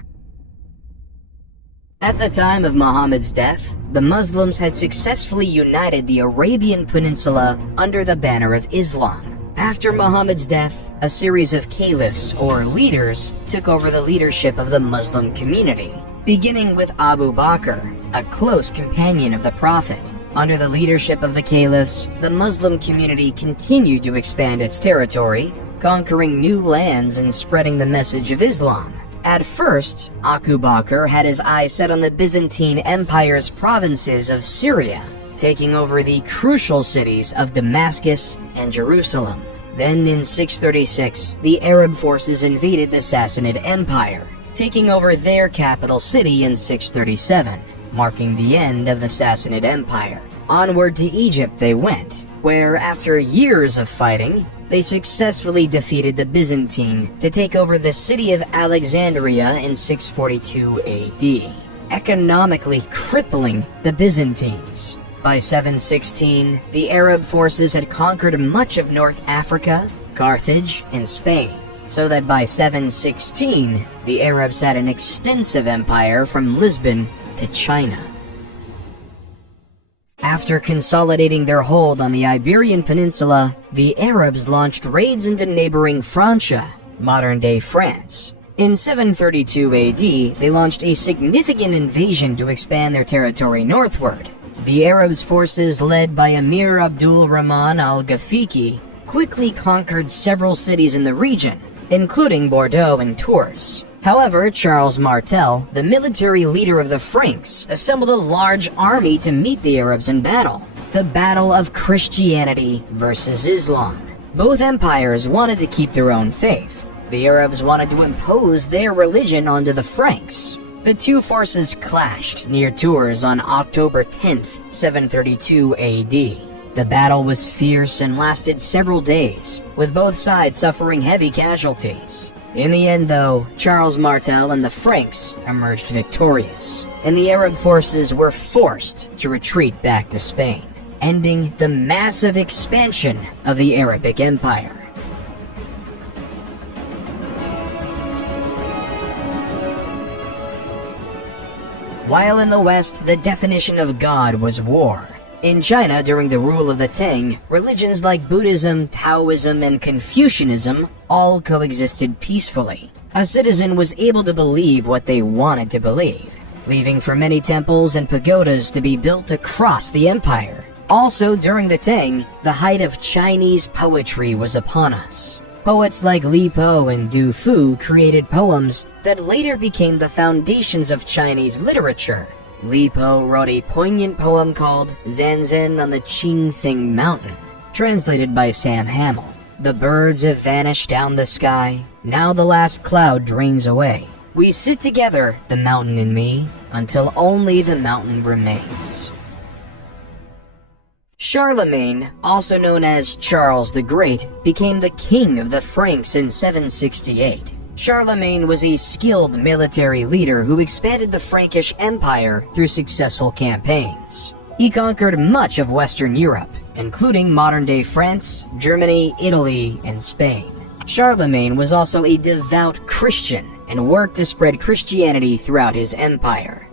At the time of Muhammad's death, the Muslims had successfully united the Arabian Peninsula under the banner of Islam. After Muhammad's death, a series of caliphs, or leaders, took over the leadership of the Muslim community, beginning with Abu Bakr, a close companion of the Prophet. Under the leadership of the caliphs, the Muslim community continued to expand its territory, conquering new lands and spreading the message of Islam. At first, Abu Bakr had his eyes set on the Byzantine Empire's provinces of Syria, taking over the crucial cities of Damascus and Jerusalem. Then in 636, the Arab forces invaded the Sassanid Empire, taking over their capital city in 637, marking the end of the Sassanid Empire. Onward to Egypt they went, where after years of fighting, they successfully defeated the Byzantine to take over the city of Alexandria in 642 AD, economically crippling the Byzantines. By 716, the Arab forces had conquered much of North Africa, Carthage, and Spain, so that by 716, the Arabs had an extensive empire from Lisbon to China. After consolidating their hold on the Iberian Peninsula, the Arabs launched raids into neighboring Francia, modern-day France. In 732 AD, they launched a significant invasion to expand their territory northward. The Arabs' forces, led by Emir Abdul Rahman al-Ghafiqi, quickly conquered several cities in the region, including Bordeaux and Tours. However, Charles Martel, the military leader of the Franks, assembled a large army to meet the Arabs in battle. The Battle of Christianity versus Islam. Both empires wanted to keep their own faith. The Arabs wanted to impose their religion onto the Franks. The two forces clashed near Tours on October 10th, 732 AD. The battle was fierce and lasted several days, with both sides suffering heavy casualties. In the end, though, Charles Martel and the Franks emerged victorious, and the Arab forces were forced to retreat back to Spain, ending the massive expansion of the Arabic Empire. While in the West, the definition of God was war. In China, during the rule of the Tang, religions like Buddhism, Taoism, and Confucianism all coexisted peacefully. A citizen was able to believe what they wanted to believe. leaving for many temples and pagodas to be built across the empire. Also, during the Tang, the height of Chinese poetry was upon us. Poets like Li Po and Du Fu created poems that later became the foundations of Chinese literature. Li Po wrote a poignant poem called Zanzan on the Qingthing Mountain, translated by Sam Hamill. The birds have vanished down the sky, now the last cloud drains away. We sit together, the mountain and me, until only the mountain remains. Charlemagne, also known as Charles the Great, became the king of the Franks in 768. Charlemagne was a skilled military leader who expanded the Frankish Empire through successful campaigns. He conquered much of Western Europe, including modern-day France, Germany, Italy, and Spain. Charlemagne was also a devout Christian and worked to spread Christianity throughout his empire.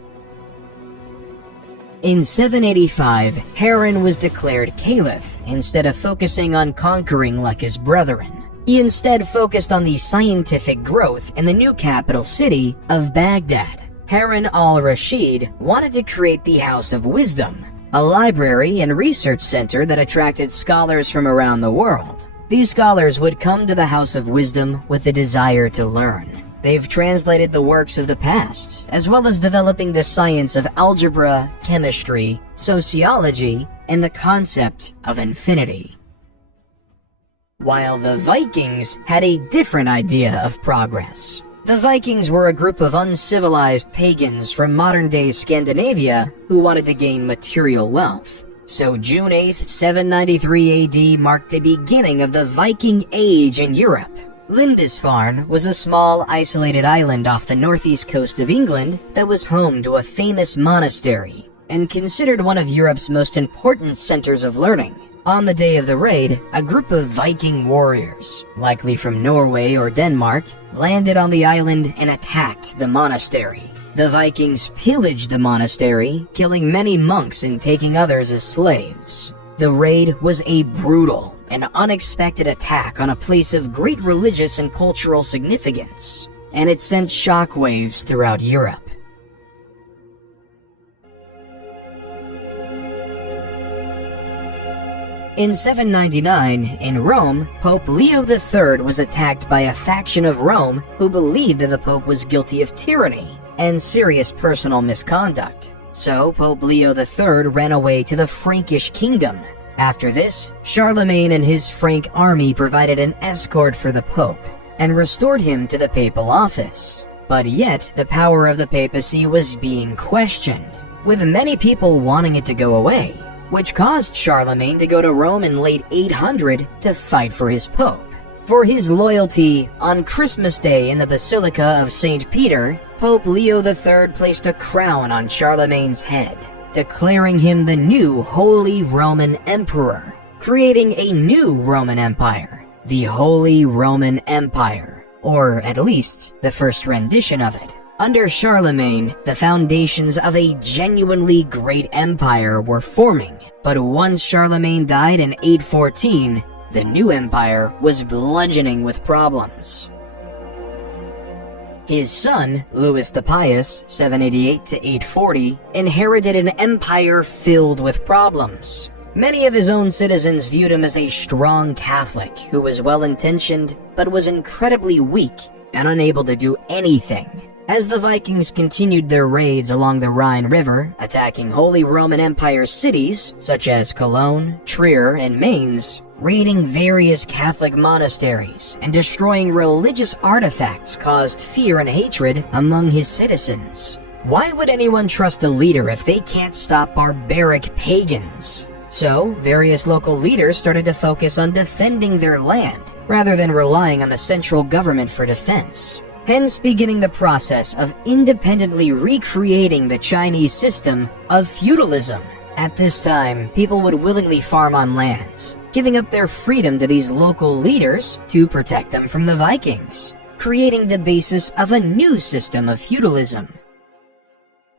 In 785, Harran was declared caliph instead of focusing on conquering like his brethren. He instead focused on the scientific growth in the new capital city of Baghdad. Harun al-Rashid wanted to create the House of Wisdom, a library and research center that attracted scholars from around the world. These scholars would come to the House of Wisdom with the desire to learn. They've translated the works of the past, as well as developing the science of algebra, chemistry, sociology, and the concept of infinity. While the Vikings had a different idea of progress. The Vikings were a group of uncivilized pagans from modern-day Scandinavia who wanted to gain material wealth. So June 8th, 793 AD marked the beginning of the Viking Age in Europe. Lindisfarne was a small, isolated island off the northeast coast of England that was home to a famous monastery and considered one of Europe's most important centers of learning. On the day of the raid, a group of Viking warriors, likely from Norway or Denmark, landed on the island and attacked the monastery. The Vikings pillaged the monastery, killing many monks and taking others as slaves. The raid was a brutal and unexpected attack on a place of great religious and cultural significance, and it sent shockwaves throughout Europe. In 799, in Rome, Pope Leo III was attacked by a faction of Rome who believed that the Pope was guilty of tyranny and serious personal misconduct. So Pope Leo III ran away to the Frankish kingdom. After this, Charlemagne and his Frank army provided an escort for the Pope and restored him to the papal office. But yet, the power of the papacy was being questioned, with many people wanting it to go away, which caused Charlemagne to go to Rome in late 800 to fight for his Pope. For his loyalty, on Christmas Day in the Basilica of St. Peter, Pope Leo III placed a crown on Charlemagne's head, declaring him the new Holy Roman Emperor, creating a new Roman Empire, the Holy Roman Empire, or at least the first rendition of it. Under Charlemagne, the foundations of a genuinely great empire were forming, but once Charlemagne died in 814, the new empire was bludgeoning with problems. His son, Louis the Pious, 788 to 840, inherited an empire filled with problems. Many of his own citizens viewed him as a strong Catholic who was well-intentioned but was incredibly weak and unable to do anything. As the Vikings continued their raids along the Rhine River, attacking Holy Roman Empire cities such as Cologne, Trier, and Mainz, raiding various Catholic monasteries, and destroying religious artifacts caused fear and hatred among his citizens. Why would anyone trust a leader if they can't stop barbaric pagans? So, various local leaders started to focus on defending their land, rather than relying on the central government for defense. Hence beginning the process of independently recreating the Chinese system of feudalism. At this time, people would willingly farm on lands, giving up their freedom to these local leaders to protect them from the Vikings, creating the basis of a new system of feudalism.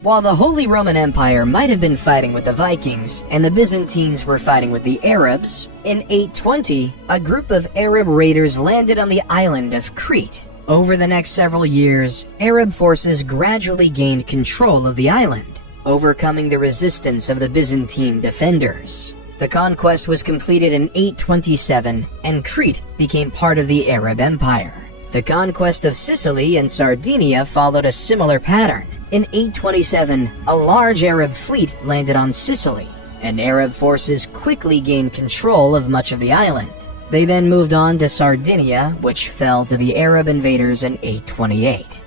While the Holy Roman Empire might have been fighting with the Vikings and the Byzantines were fighting with the Arabs, in 820, a group of Arab raiders landed on the island of Crete. Over the next several years, Arab forces gradually gained control of the island, overcoming the resistance of the Byzantine defenders. The conquest was completed in 827, and Crete became part of the Arab Empire. The conquest of Sicily and Sardinia followed a similar pattern. In 827, a large Arab fleet landed on Sicily, and Arab forces quickly gained control of much of the island. They then moved on to Sardinia, which fell to the Arab invaders in 828.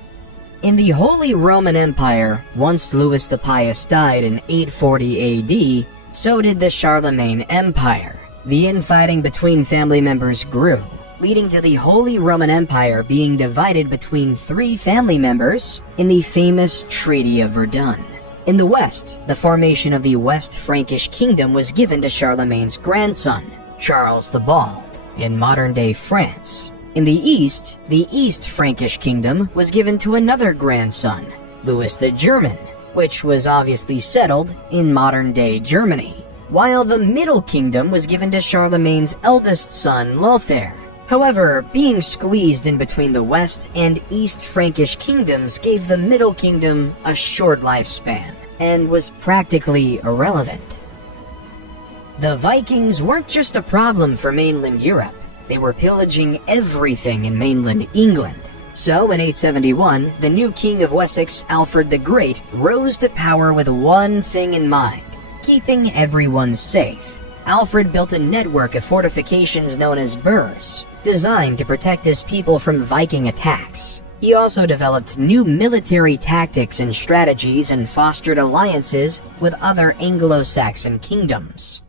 In the Holy Roman Empire, once Louis the Pious died in 840 AD, so did the Charlemagne Empire. The infighting between family members grew, leading to the Holy Roman Empire being divided between 3 family members in the famous Treaty of Verdun. In the west, the formation of the West Frankish Kingdom was given to Charlemagne's grandson, Charles the Bald, in modern-day France. In the East Frankish Kingdom was given to another grandson, Louis the German, which was obviously settled in modern-day Germany, while the Middle Kingdom was given to Charlemagne's eldest son, Lothair. However, being squeezed in between the West and East Frankish kingdoms gave the Middle Kingdom a short lifespan, and was practically irrelevant. The Vikings weren't just a problem for mainland Europe, they were pillaging everything in mainland England. So in 871, the new king of Wessex, Alfred the Great, rose to power with one thing in mind: keeping everyone safe. Alfred built a network of fortifications known as burhs, designed to protect his people from Viking attacks. He also developed new military tactics and strategies and fostered alliances with other Anglo-Saxon kingdoms.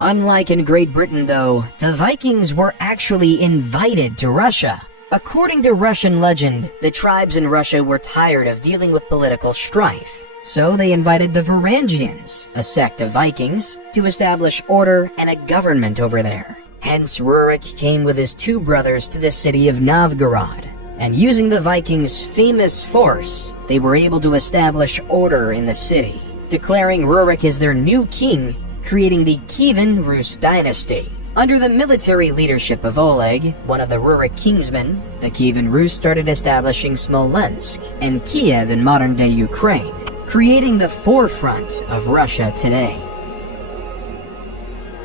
Unlike in Great Britain, though, the Vikings were actually invited to Russia. According to Russian legend, the tribes in Russia were tired of dealing with political strife, so they invited the Varangians, a sect of Vikings, to establish order and a government over there. Hence, Rurik came with his 2 brothers to the city of Novgorod, and using the Vikings' famous force, they were able to establish order in the city, declaring Rurik as their new king, creating the Kievan Rus dynasty. Under the military leadership of Oleg, one of the Rurik kingsmen, the Kievan Rus started establishing Smolensk and Kiev in modern-day Ukraine, creating the forefront of Russia today.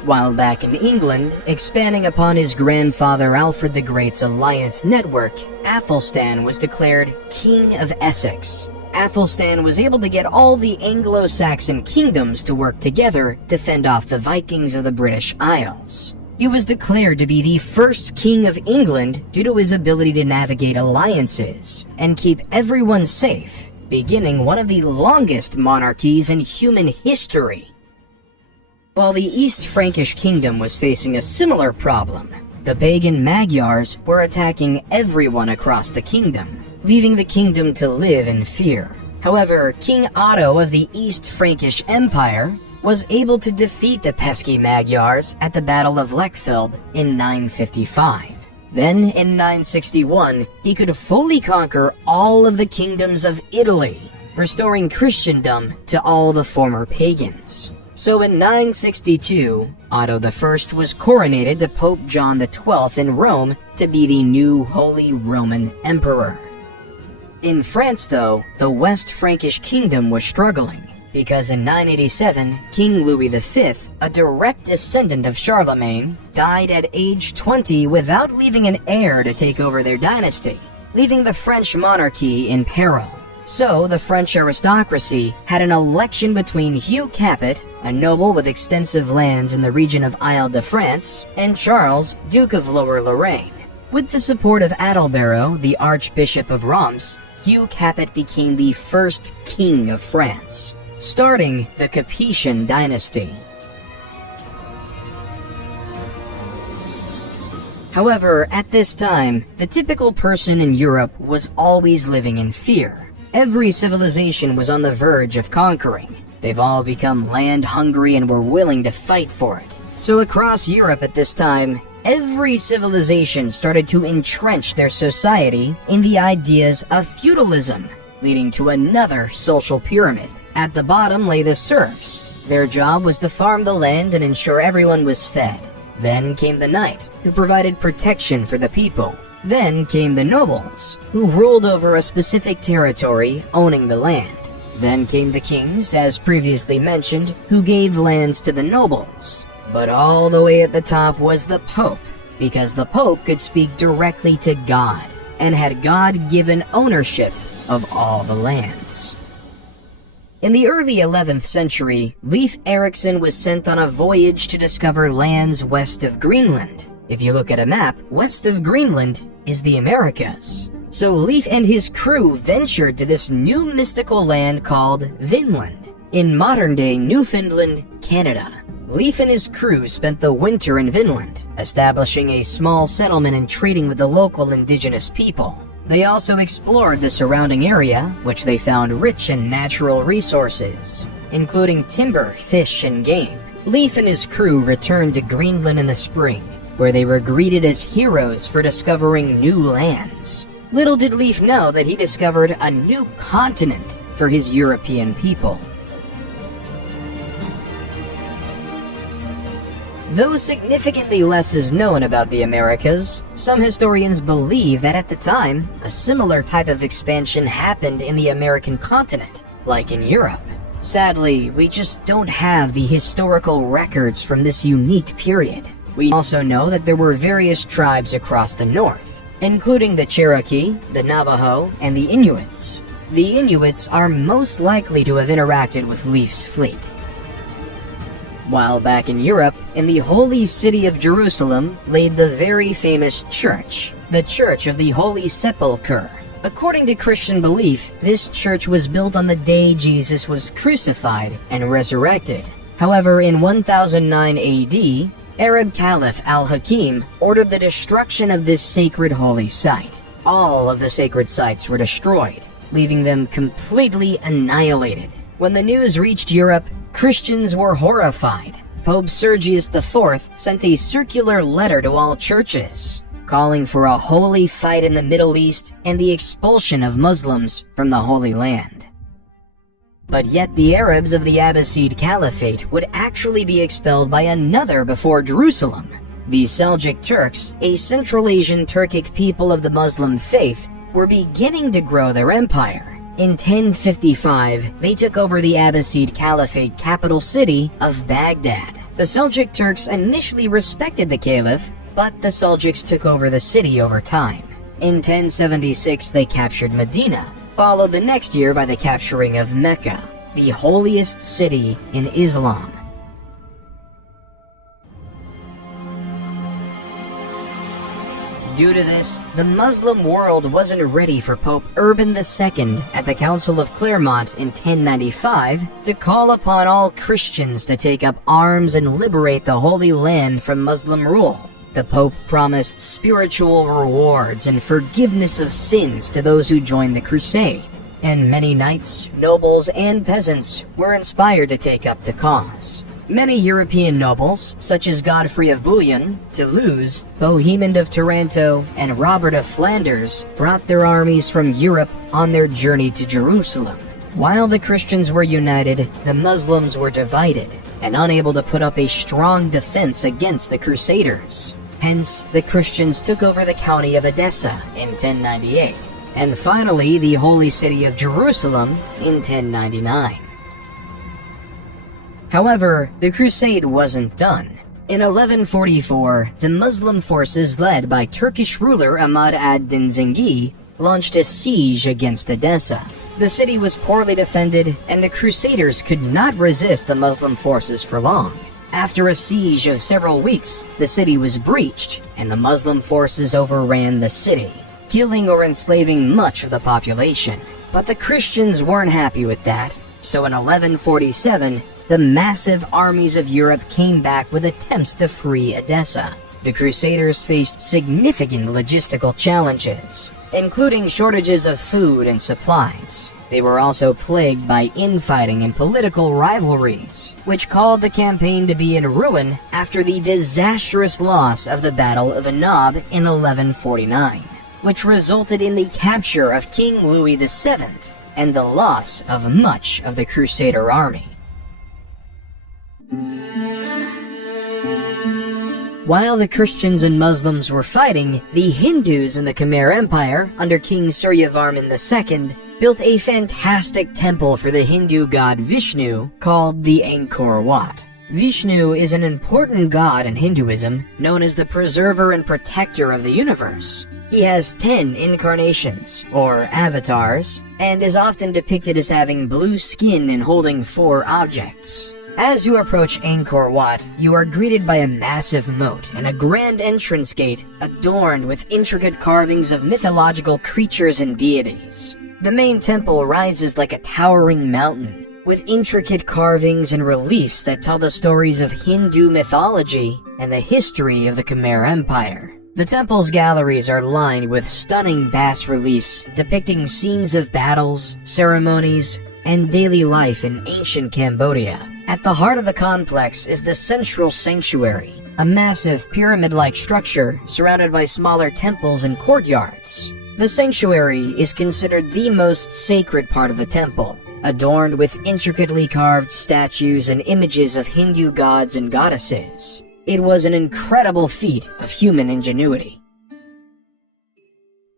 While back in England, expanding upon his grandfather Alfred the Great's alliance network, Athelstan was declared King of Essex. Athelstan was able to get all the Anglo-Saxon kingdoms to work together to fend off the Vikings of the British Isles. He was declared to be the first king of England due to his ability to navigate alliances and keep everyone safe, beginning one of the longest monarchies in human history. While the East Frankish Kingdom was facing a similar problem, the pagan Magyars were attacking everyone across the kingdom, leaving the kingdom to live in fear. However, King Otto of the East Frankish Empire was able to defeat the pesky Magyars at the Battle of Lechfeld in 955. Then, in 961, he could fully conquer all of the kingdoms of Italy, restoring Christendom to all the former pagans. So in 962, Otto I was coronated to Pope John XII in Rome to be the new Holy Roman Emperor. In France, though, the West Frankish Kingdom was struggling, because in 987, King Louis V, a direct descendant of Charlemagne, died at age 20 without leaving an heir to take over their dynasty, leaving the French monarchy in peril. So, the French aristocracy had an election between Hugh Capet, a noble with extensive lands in the region of Isle-de-France, and Charles, Duke of Lower Lorraine. With the support of Adalbero, the Archbishop of Reims, Hugh Capet became the first king of France, starting the Capetian dynasty. However, at this time, the typical person in Europe was always living in fear. Every civilization was on the verge of conquering. They've all become land-hungry and were willing to fight for it. So across Europe at this time, every civilization started to entrench their society in the ideas of feudalism, leading to another social pyramid. At the bottom lay the serfs. Their job was to farm the land and ensure everyone was fed. Then came the knight, who provided protection for the people. Then came the nobles, who ruled over a specific territory, owning the land. Then came the kings, as previously mentioned, who gave lands to the nobles. But all the way at the top was the Pope, because the Pope could speak directly to God, and had God-given ownership of all the lands. In the early 11th century, Leif Erikson was sent on a voyage to discover lands west of Greenland. If you look at a map, west of Greenland is the Americas. So Leif and his crew ventured to this new mystical land called Vinland, in modern-day Newfoundland, Canada. Leif and his crew spent the winter in Vinland, establishing a small settlement and trading with the local indigenous people. They also explored the surrounding area, which they found rich in natural resources, including timber, fish, and game. Leif and his crew returned to Greenland in the spring, where they were greeted as heroes for discovering new lands. Little did Leif know that he discovered a new continent for his European people. Though significantly less is known about the Americas, some historians believe that at the time, a similar type of expansion happened in the American continent, like in Europe. Sadly, we just don't have the historical records from this unique period. We also know that there were various tribes across the north, including the Cherokee, the Navajo, and the Inuits. The Inuits are most likely to have interacted with Leif's fleet. While back in Europe, in the holy city of Jerusalem laid the very famous church, the Church of the Holy Sepulchre. According to Christian belief, this church was built on the day Jesus was crucified and resurrected. However, in 1009 AD, Arab Caliph al-Hakim ordered the destruction of this sacred holy site. All of the sacred sites were destroyed, leaving them completely annihilated. When the news reached Europe, Christians were horrified. Pope Sergius IV sent a circular letter to all churches, calling for a holy fight in the Middle East and the expulsion of Muslims from the Holy Land. But yet the Arabs of the Abbasid Caliphate would actually be expelled by another before Jerusalem. The Seljuk Turks, a Central Asian Turkic people of the Muslim faith, were beginning to grow their empire. In 1055, they took over the Abbasid Caliphate capital city of Baghdad. The Seljuk Turks initially respected the Caliph, but the Seljuks took over the city over time. In 1076, they captured Medina, followed the next year by the capturing of Mecca, the holiest city in Islam. Due to this, the Muslim world wasn't ready for Pope Urban II at the Council of Clermont in 1095 to call upon all Christians to take up arms and liberate the Holy Land from Muslim rule. The Pope promised spiritual rewards and forgiveness of sins to those who joined the crusade, and many knights, nobles, and peasants were inspired to take up the cause. Many European nobles, such as Godfrey of Bouillon, Toulouse, Bohemond of Taranto, and Robert of Flanders, brought their armies from Europe on their journey to Jerusalem. While the Christians were united, the Muslims were divided and unable to put up a strong defense against the Crusaders. Hence, the Christians took over the county of Edessa in 1098, and finally the holy city of Jerusalem in 1099. However, the crusade wasn't done. In 1144, the Muslim forces led by Turkish ruler Ahmad ad-Din Zengi launched a siege against Edessa. The city was poorly defended, and the Crusaders could not resist the Muslim forces for long. After a siege of several weeks, the city was breached, and the Muslim forces overran the city, killing or enslaving much of the population. But the Christians weren't happy with that, so in 1147, the massive armies of Europe came back with attempts to free Edessa. The Crusaders faced significant logistical challenges, including shortages of food and supplies. They were also plagued by infighting and political rivalries, which called the campaign to be in ruin after the disastrous loss of the Battle of Anab in 1149, which resulted in the capture of King Louis VII and the loss of much of the Crusader army. While the Christians and Muslims were fighting, the Hindus in the Khmer Empire, under King Suryavarman II, built a fantastic temple for the Hindu god Vishnu called the Angkor Wat. Vishnu is an important god in Hinduism, known as the preserver and protector of the universe. He has 10 incarnations, or avatars, and is often depicted as having blue skin and holding 4 objects. As you approach Angkor Wat, you are greeted by a massive moat and a grand entrance gate adorned with intricate carvings of mythological creatures and deities. The main temple rises like a towering mountain, with intricate carvings and reliefs that tell the stories of Hindu mythology and the history of the Khmer Empire. The temple's galleries are lined with stunning bas-reliefs depicting scenes of battles, ceremonies, and daily life in ancient Cambodia. At the heart of the complex is the central sanctuary, a massive pyramid-like structure surrounded by smaller temples and courtyards. The sanctuary is considered the most sacred part of the temple, adorned with intricately carved statues and images of Hindu gods and goddesses. It was an incredible feat of human ingenuity.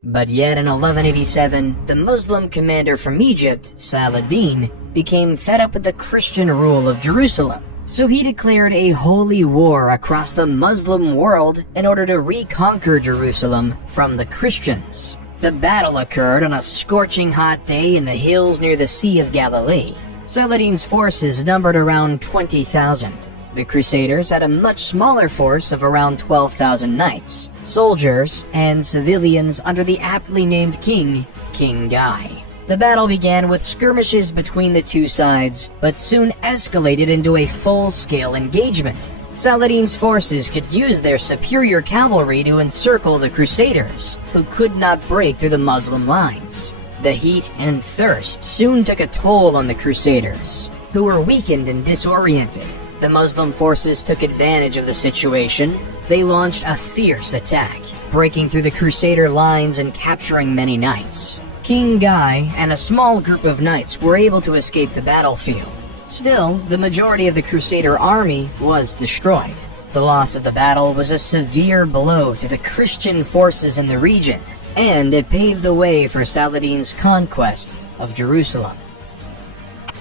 But yet in 1187, the Muslim commander from Egypt, Saladin, became fed up with the Christian rule of Jerusalem. So he declared a holy war across the Muslim world in order to reconquer Jerusalem from the Christians. The battle occurred on a scorching hot day in the hills near the Sea of Galilee. Saladin's forces numbered around 20,000. The Crusaders had a much smaller force of around 12,000 knights, soldiers, and civilians under the aptly named king, King Guy. The battle began with skirmishes between the two sides, but soon escalated into a full-scale engagement. Saladin's forces could use their superior cavalry to encircle the Crusaders, who could not break through the Muslim lines. The heat and thirst soon took a toll on the Crusaders, who were weakened and disoriented. The Muslim forces took advantage of the situation. They launched a fierce attack, breaking through the Crusader lines and capturing many knights. King Guy and a small group of knights were able to escape the battlefield. Still, the majority of the Crusader army was destroyed. The loss of the battle was a severe blow to the Christian forces in the region, and it paved the way for Saladin's conquest of Jerusalem.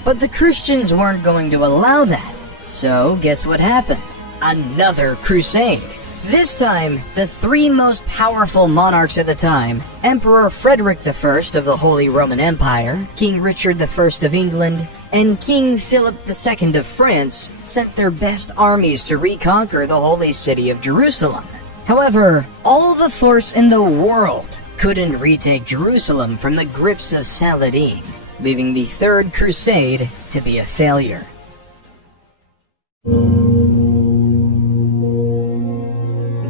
But the Christians weren't going to allow that. So, guess what happened? Another crusade. This time, the 3 most powerful monarchs at the time, Emperor Frederick I of the Holy Roman Empire, King Richard I of England, and King Philip II of France, sent their best armies to reconquer the holy city of Jerusalem. However, all the force in the world couldn't retake Jerusalem from the grips of Saladin, leaving the Third Crusade to be a failure.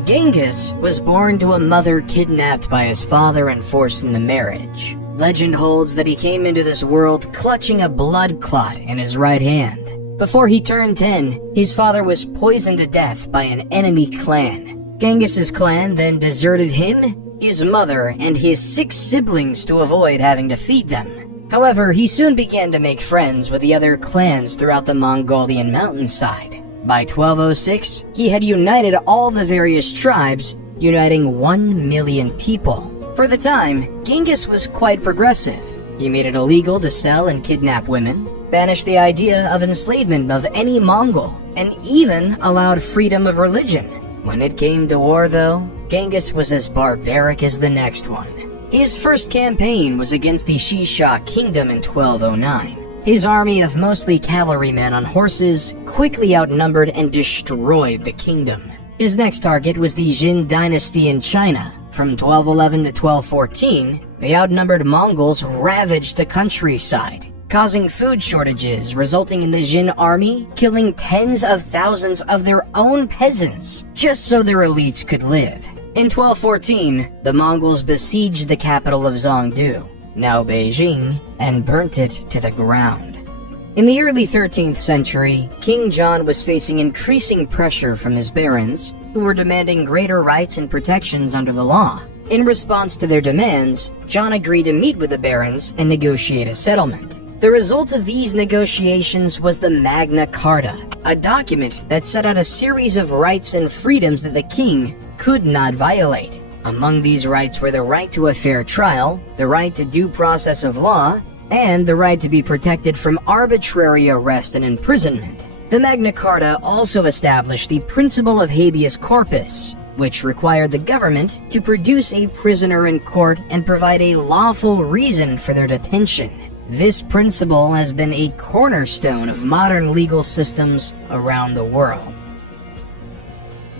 Genghis was born to a mother kidnapped by his father and forced into marriage. Legend holds that he came into this world clutching a blood clot in his right hand. Before he turned 10, his father was poisoned to death by an enemy clan. Genghis's clan then deserted him, his mother, and his 6 siblings to avoid having to feed them. However, he soon began to make friends with the other clans throughout the Mongolian mountainside. By 1206, he had united all the various tribes, uniting 1 million people. For the time, Genghis was quite progressive. He made it illegal to sell and kidnap women, banished the idea of enslavement of any Mongol, and even allowed freedom of religion. When it came to war, though, Genghis was as barbaric as the next one. His first campaign was against the Shisha kingdom in 1209. His army of mostly cavalrymen on horses quickly outnumbered and destroyed the kingdom. His next target was the Jin dynasty in China. From 1211 to 1214, the outnumbered Mongols ravaged the countryside, causing food shortages, resulting in the Jin army killing tens of thousands of their own peasants just so their elites could live. In 1214, the Mongols besieged the capital of Zhongdu, now Beijing, and burnt it to the ground. In the early 13th century, King John was facing increasing pressure from his barons, who were demanding greater rights and protections under the law. In response to their demands, John agreed to meet with the barons and negotiate a settlement. The result of these negotiations was the Magna Carta, a document that set out a series of rights and freedoms that the king could not violate. Among these rights were the right to a fair trial, the right to due process of law, and the right to be protected from arbitrary arrest and imprisonment. The Magna Carta also established the principle of habeas corpus, which required the government to produce a prisoner in court and provide a lawful reason for their detention. This principle has been a cornerstone of modern legal systems around the world.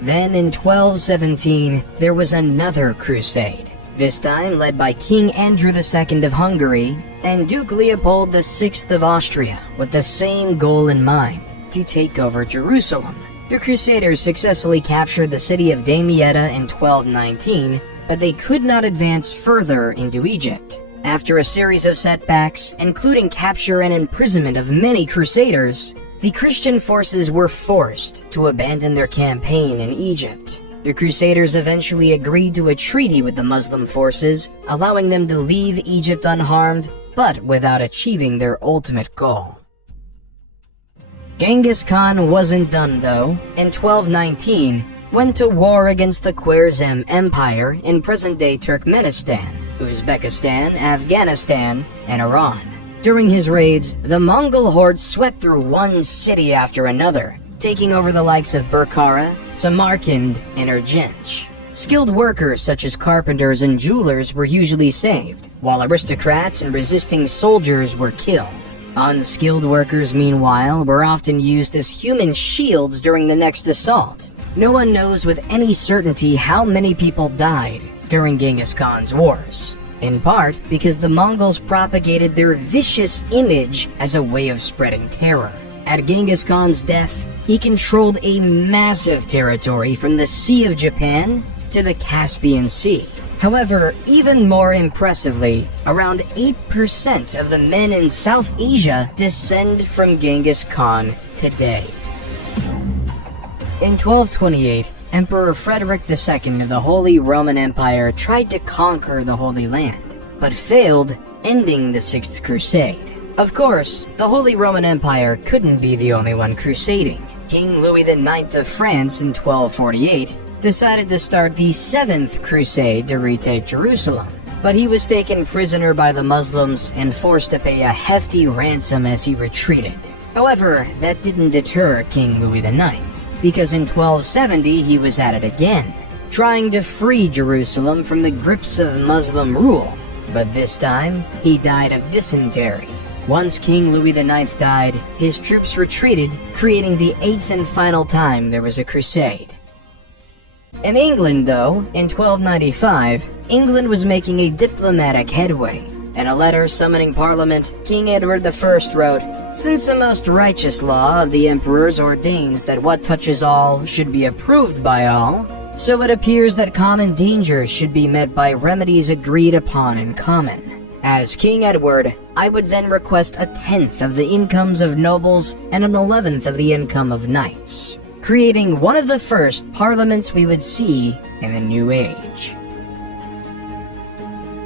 Then in 1217, there was another crusade, this time led by King Andrew II of Hungary and Duke Leopold VI of Austria, with the same goal in mind: to take over Jerusalem. The Crusaders successfully captured the city of Damietta in 1219, but they could not advance further into Egypt. After a series of setbacks, including capture and imprisonment of many Crusaders, the Christian forces were forced to abandon their campaign in Egypt. The Crusaders eventually agreed to a treaty with the Muslim forces, allowing them to leave Egypt unharmed, but without achieving their ultimate goal. Genghis Khan wasn't done though. In 1219, went to war against the Khwarezm Empire in present-day Turkmenistan, Uzbekistan, Afghanistan, and Iran. During his raids, the Mongol hordes swept through one city after another, taking over the likes of Bukhara, Samarkand, and Urgench. Skilled workers such as carpenters and jewelers were usually saved, while aristocrats and resisting soldiers were killed. Unskilled workers, meanwhile, were often used as human shields during the next assault. No one knows with any certainty how many people died during Genghis Khan's wars, in part because the Mongols propagated their vicious image as a way of spreading terror. At Genghis Khan's death, he controlled a massive territory from the Sea of Japan to the Caspian Sea. However, even more impressively, around 8% of the men in South Asia descend from Genghis Khan today. In 1228, Emperor Frederick II of the Holy Roman Empire tried to conquer the Holy Land, but failed, ending the Sixth Crusade. Of course, the Holy Roman Empire couldn't be the only one crusading. King Louis IX of France in 1248 decided to start the Seventh Crusade to retake Jerusalem, but he was taken prisoner by the Muslims and forced to pay a hefty ransom as he retreated. However, that didn't deter King Louis IX, because in 1270 he was at it again, trying to free Jerusalem from the grips of Muslim rule. But this time, he died of dysentery. Once King Louis IX died, his troops retreated, creating the eighth and final time there was a crusade. In England, though, in 1295, England was making a diplomatic headway. In a letter summoning Parliament, King Edward I wrote, "Since the most righteous law of the emperors ordains that what touches all should be approved by all, so it appears that common dangers should be met by remedies agreed upon in common. As King Edward, I would then request 1/10 of the incomes of nobles and 1/11 of the income of knights, creating one of the first parliaments we would see in the New Age."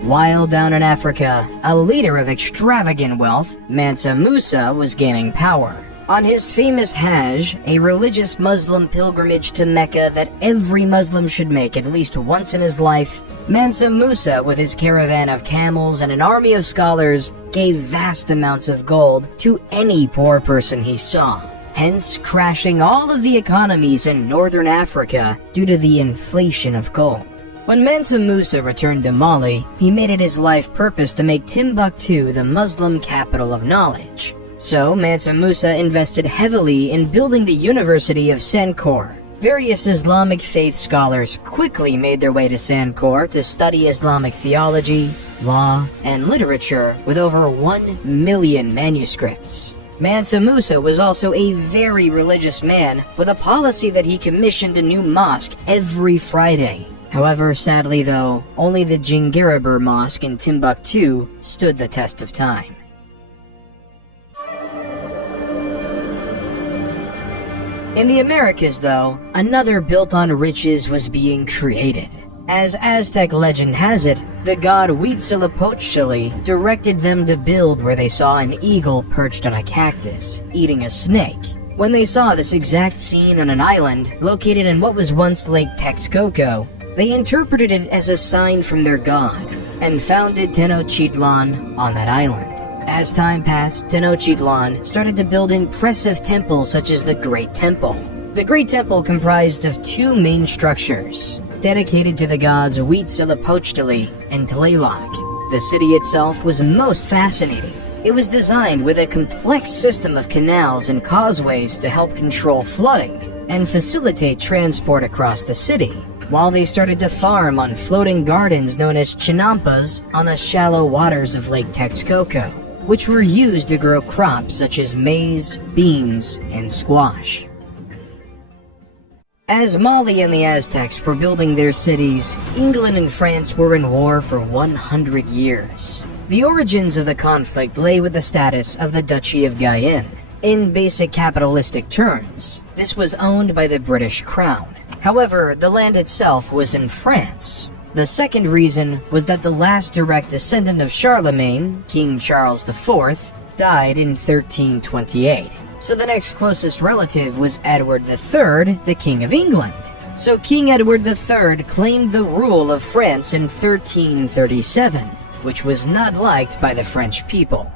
While down in Africa, a leader of extravagant wealth, Mansa Musa, was gaining power. On his famous Hajj, a religious Muslim pilgrimage to Mecca that every Muslim should make at least once in his life, Mansa Musa, with his caravan of camels and an army of scholars, gave vast amounts of gold to any poor person he saw, hence crashing all of the economies in northern Africa due to the inflation of gold. When Mansa Musa returned to Mali, he made it his life purpose to make Timbuktu the Muslim capital of knowledge. So Mansa Musa invested heavily in building the University of Sankore. Various Islamic faith scholars quickly made their way to Sankore to study Islamic theology, law, and literature with over 1 million manuscripts. Mansa Musa was also a very religious man with a policy that he commissioned a new mosque every Friday. However, sadly though, only the Djinguereber Mosque in Timbuktu stood the test of time. In the Americas though, another built on riches was being created. As Aztec legend has it, the god Huitzilopochtli directed them to build where they saw an eagle perched on a cactus, eating a snake. When they saw this exact scene on an island located in what was once Lake Texcoco, they interpreted it as a sign from their god, and founded Tenochtitlan on that island. As time passed, Tenochtitlan started to build impressive temples such as the Great Temple. The Great Temple comprised of two main structures, dedicated to the gods Huitzilopochtli and Tlaloc. The city itself was most fascinating. It was designed with a complex system of canals and causeways to help control flooding and facilitate transport across the city, while they started to farm on floating gardens known as chinampas on the shallow waters of Lake Texcoco, which were used to grow crops such as maize, beans, and squash. As Mali and the Aztecs were building their cities, England and France were in war for 100 years. The origins of the conflict lay with the status of the Duchy of Guyenne. In basic capitalistic terms, this was owned by the British Crown. However, the land itself was in France. The second reason was that the last direct descendant of Charlemagne, King Charles IV, died in 1328. So the next closest relative was Edward III, the King of England. So King Edward III claimed the rule of France in 1337, which was not liked by the French people.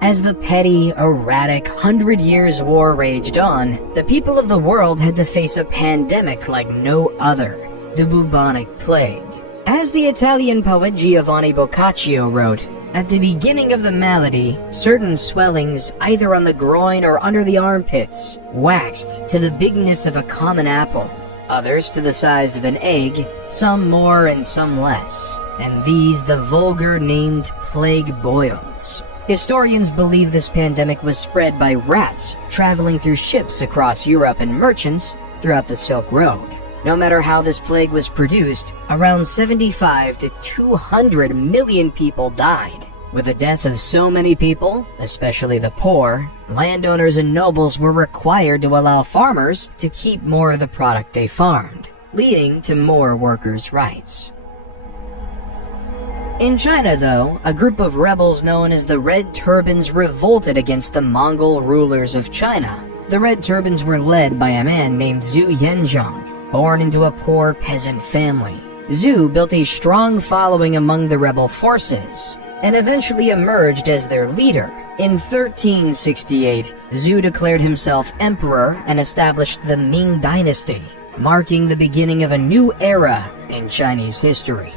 As the petty, erratic 100 Years' War raged on, the people of the world had to face a pandemic like no other, the bubonic plague. As the Italian poet Giovanni Boccaccio wrote, at the beginning of the malady, certain swellings, either on the groin or under the armpits, waxed to the bigness of a common apple, others to the size of an egg, some more and some less, and these the vulgar named plague boils. Historians believe this pandemic was spread by rats traveling through ships across Europe and merchants throughout the Silk Road. No matter how this plague was produced, around 75 to 200 million people died. With the death of so many people, especially the poor, landowners and nobles were required to allow farmers to keep more of the product they farmed, leading to more workers' rights. In China, though, a group of rebels known as the Red Turbans revolted against the Mongol rulers of China. The Red Turbans were led by a man named Zhu Yanzhong, born into a poor peasant family. Zhu built a strong following among the rebel forces, and eventually emerged as their leader. In 1368, Zhu declared himself emperor and established the Ming dynasty, marking the beginning of a new era in Chinese history.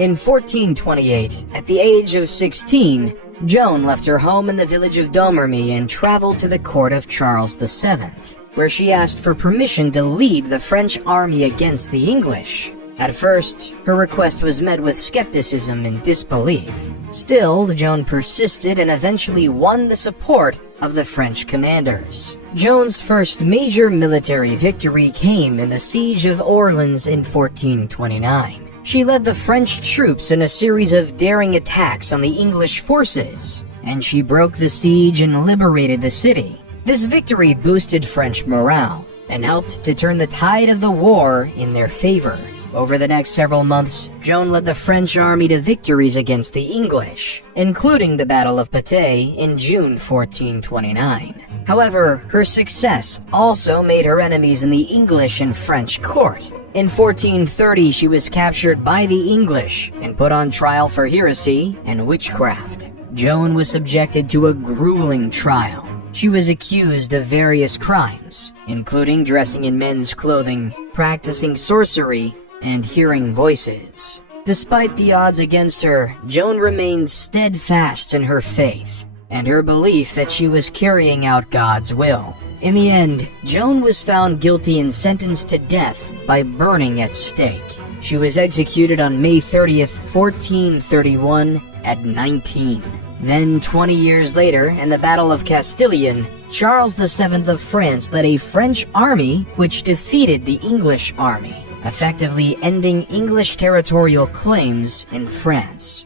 In 1428, at the age of 16, Joan left her home in the village of Domremy and traveled to the court of Charles VII, where she asked for permission to lead the French army against the English. At first, her request was met with skepticism and disbelief. Still, Joan persisted and eventually won the support of the French commanders. Joan's first major military victory came in the Siege of Orleans in 1429. She led the French troops in a series of daring attacks on the English forces, and she broke the siege and liberated the city. This victory boosted French morale and helped to turn the tide of the war in their favor. Over the next several months, Joan led the French army to victories against the English, including the Battle of Patay in June 1429. However, her success also made her enemies in the English and French court. In 1430, she was captured by the English and put on trial for heresy and witchcraft. Joan was subjected to a grueling trial. She was accused of various crimes, including dressing in men's clothing, practicing sorcery, and hearing voices. Despite the odds against her, Joan remained steadfast in her faith and her belief that she was carrying out God's will. In the end, Joan was found guilty and sentenced to death by burning at stake. She was executed on May 30th, 1431 at 19. Then, 20 years later, in the Battle of Castilian, Charles VII of France led a French army which defeated the English army, effectively ending English territorial claims in France.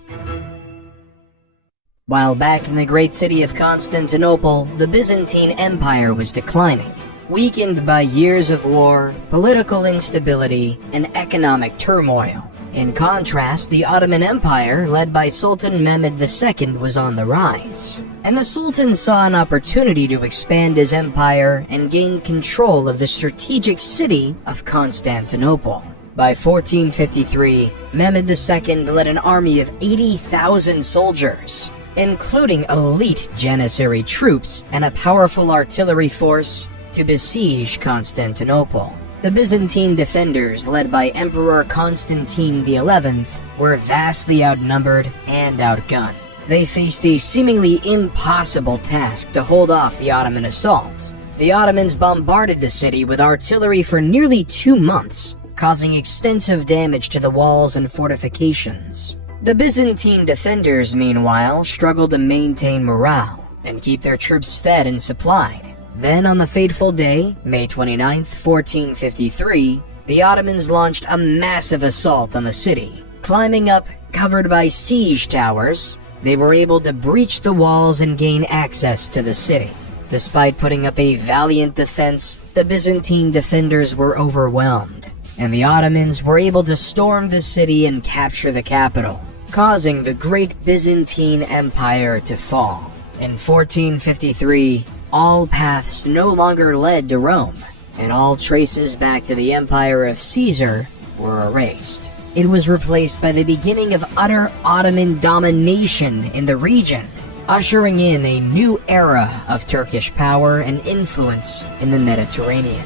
While back in the great city of Constantinople, the Byzantine Empire was declining, weakened by years of war, political instability, and economic turmoil. In contrast, the Ottoman Empire, led by Sultan Mehmed II, was on the rise, and the Sultan saw an opportunity to expand his empire and gain control of the strategic city of Constantinople. By 1453, Mehmed II led an army of 80,000 soldiers, including elite Janissary troops and a powerful artillery force, to besiege Constantinople. The Byzantine defenders, led by Emperor Constantine XI, were vastly outnumbered and outgunned. They faced a seemingly impossible task to hold off the Ottoman assault. The Ottomans bombarded the city with artillery for nearly 2 months, causing extensive damage to the walls and fortifications. The Byzantine defenders, meanwhile, struggled to maintain morale and keep their troops fed and supplied. Then, on the fateful day, May 29, 1453, the Ottomans launched a massive assault on the city. Climbing up, covered by siege towers, they were able to breach the walls and gain access to the city. Despite putting up a valiant defense, the Byzantine defenders were overwhelmed, and the Ottomans were able to storm the city and capture the capital, causing the great Byzantine Empire to fall. In 1453, all paths no longer led to Rome, and all traces back to the Empire of Caesar were erased. It was replaced by the beginning of utter Ottoman domination in the region, ushering in a new era of Turkish power and influence in the Mediterranean.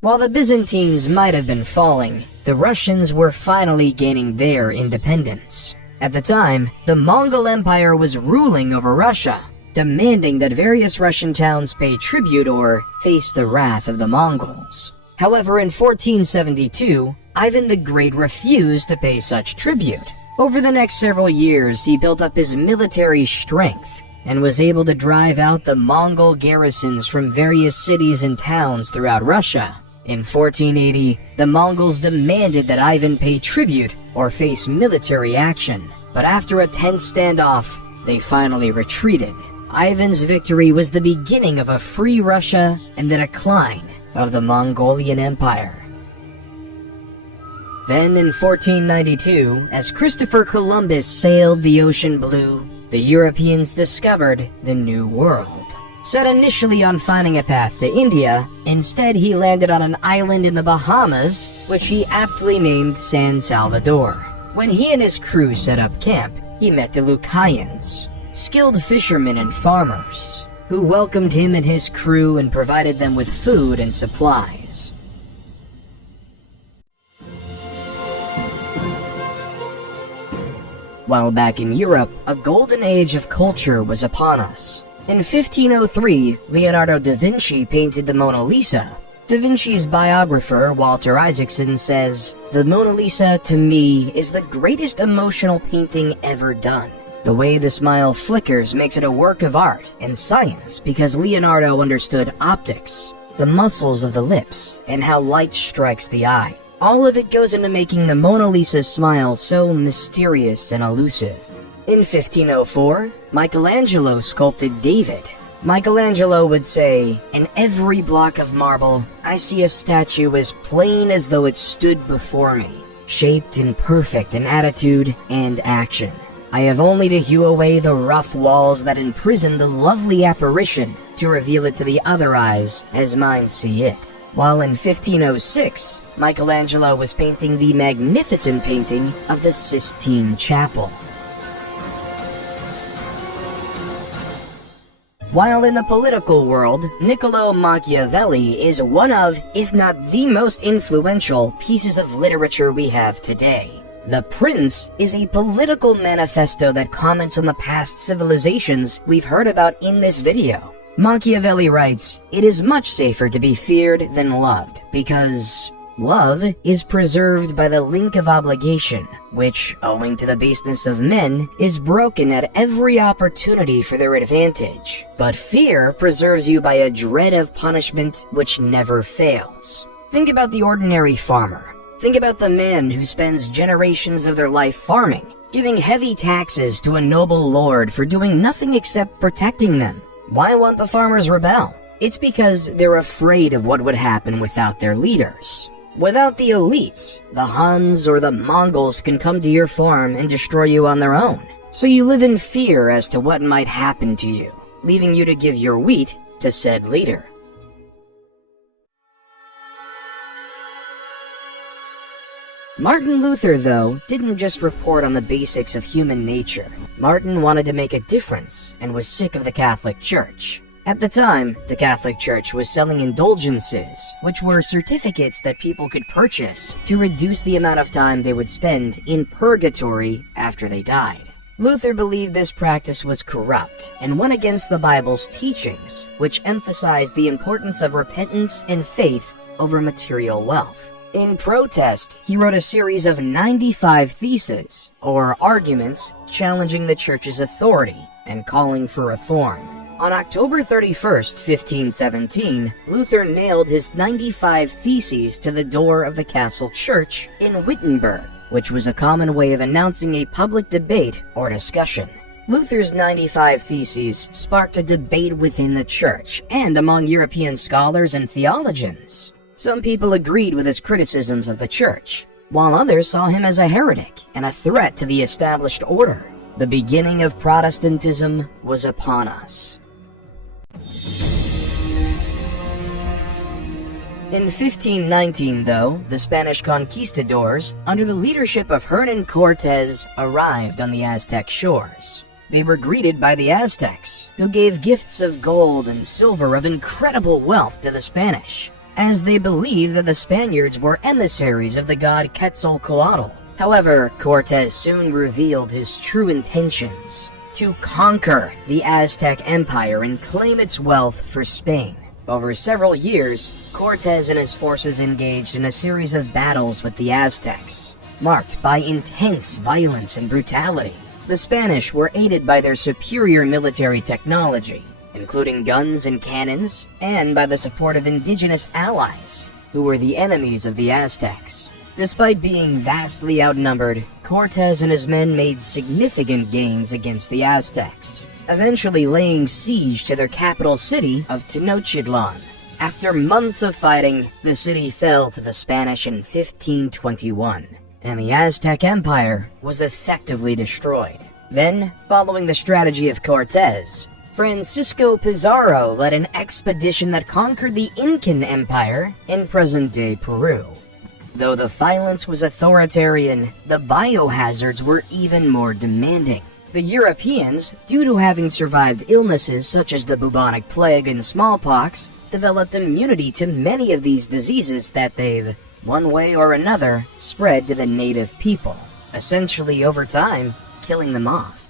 While the Byzantines might have been falling, the Russians were finally gaining their independence. At the time, the Mongol Empire was ruling over Russia, demanding that various Russian towns pay tribute or face the wrath of the Mongols. However, in 1472, Ivan the Great refused to pay such tribute. Over the next several years, he built up his military strength and was able to drive out the Mongol garrisons from various cities and towns throughout Russia. In 1480, the Mongols demanded that Ivan pay tribute or face military action, but after a tense standoff, they finally retreated. Ivan's victory was the beginning of a free Russia and the decline of the Mongolian Empire. Then in 1492, as Christopher Columbus sailed the ocean blue, the Europeans discovered the New World. Set initially on finding a path to India, instead he landed on an island in the Bahamas, which he aptly named San Salvador. When he and his crew set up camp, he met the Lucayans, skilled fishermen and farmers, who welcomed him and his crew and provided them with food and supplies. While back in Europe, a golden age of culture was upon us. In 1503, Leonardo da Vinci painted the Mona Lisa. Da Vinci's biographer, Walter Isaacson, says, "The Mona Lisa, to me, is the greatest emotional painting ever done. The way the smile flickers makes it a work of art and science because Leonardo understood optics, the muscles of the lips, and how light strikes the eye. All of it goes into making the Mona Lisa's smile so mysterious and elusive." In 1504, Michelangelo sculpted David. Michelangelo would say, "In every block of marble, I see a statue as plain as though it stood before me, shaped and perfect in attitude and action. I have only to hew away the rough walls that imprison the lovely apparition to reveal it to the other eyes as mine see it." While in 1506, Michelangelo was painting the magnificent painting of the Sistine Chapel. While in the political world, Niccolo Machiavelli is one of, if not the most influential, pieces of literature we have today. The Prince is a political manifesto that comments on the past civilizations we've heard about in this video. Machiavelli writes, "It is much safer to be feared than loved, because love is preserved by the link of obligation, which, owing to the baseness of men, is broken at every opportunity for their advantage. But fear preserves you by a dread of punishment which never fails." Think about the ordinary farmer. Think about the man who spends generations of their life farming, giving heavy taxes to a noble lord for doing nothing except protecting them. Why won't the farmers rebel? It's because they're afraid of what would happen without their leaders. Without the elites, the Huns or the Mongols can come to your farm and destroy you on their own. So you live in fear as to what might happen to you, leaving you to give your wheat to said leader. Martin Luther, though, didn't just report on the basics of human nature. Martin wanted to make a difference and was sick of the Catholic Church. At the time, the Catholic Church was selling indulgences, which were certificates that people could purchase to reduce the amount of time they would spend in purgatory after they died. Luther believed this practice was corrupt and went against the Bible's teachings, which emphasized the importance of repentance and faith over material wealth. In protest, he wrote a series of 95 theses, or arguments, challenging the Church's authority and calling for reform. On October 31st, 1517, Luther nailed his 95 theses to the door of the castle church in Wittenberg, which was a common way of announcing a public debate or discussion. Luther's 95 theses sparked a debate within the church and among European scholars and theologians. Some people agreed with his criticisms of the church, while others saw him as a heretic and a threat to the established order. The beginning of Protestantism was upon us. In 1519, though, the Spanish conquistadors, under the leadership of Hernan Cortés, arrived on the Aztec shores. They were greeted by the Aztecs, who gave gifts of gold and silver of incredible wealth to the Spanish, as they believed that the Spaniards were emissaries of the god Quetzalcoatl. However, Cortés soon revealed his true intentions: to conquer the Aztec Empire and claim its wealth for Spain. Over several years, Cortés and his forces engaged in a series of battles with the Aztecs, marked by intense violence and brutality. The Spanish were aided by their superior military technology, including guns and cannons, and by the support of indigenous allies, who were the enemies of the Aztecs. Despite being vastly outnumbered, Cortés and his men made significant gains against the Aztecs, eventually laying siege to their capital city of Tenochtitlan. After months of fighting, the city fell to the Spanish in 1521, and the Aztec Empire was effectively destroyed. Then, following the strategy of Cortés, Francisco Pizarro led an expedition that conquered the Incan Empire in present-day Peru. Though the violence was authoritarian, the biohazards were even more demanding. The Europeans, due to having survived illnesses such as the bubonic plague and smallpox, developed immunity to many of these diseases that they've, one way or another, spread to the native people, essentially over time, killing them off.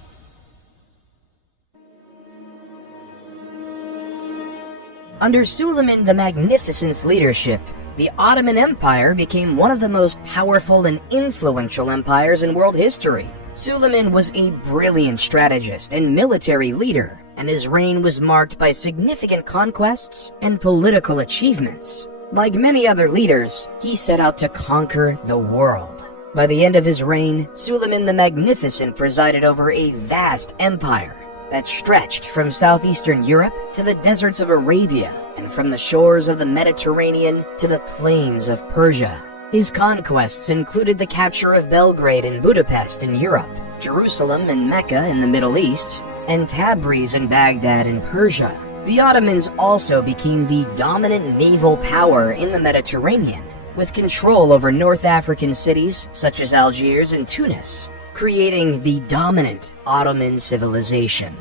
Under Suleiman the Magnificent's leadership, the Ottoman Empire became one of the most powerful and influential empires in world history. Suleiman was a brilliant strategist and military leader, and his reign was marked by significant conquests and political achievements. Like many other leaders, he set out to conquer the world. By the end of his reign, Suleiman the Magnificent presided over a vast empire that stretched from southeastern Europe to the deserts of Arabia, and from the shores of the Mediterranean to the plains of Persia. His conquests included the capture of Belgrade and Budapest in Europe, Jerusalem and Mecca in the Middle East, and Tabriz and Baghdad in Persia. The Ottomans also became the dominant naval power in the Mediterranean, with control over North African cities such as Algiers and Tunis, creating the dominant Ottoman civilization.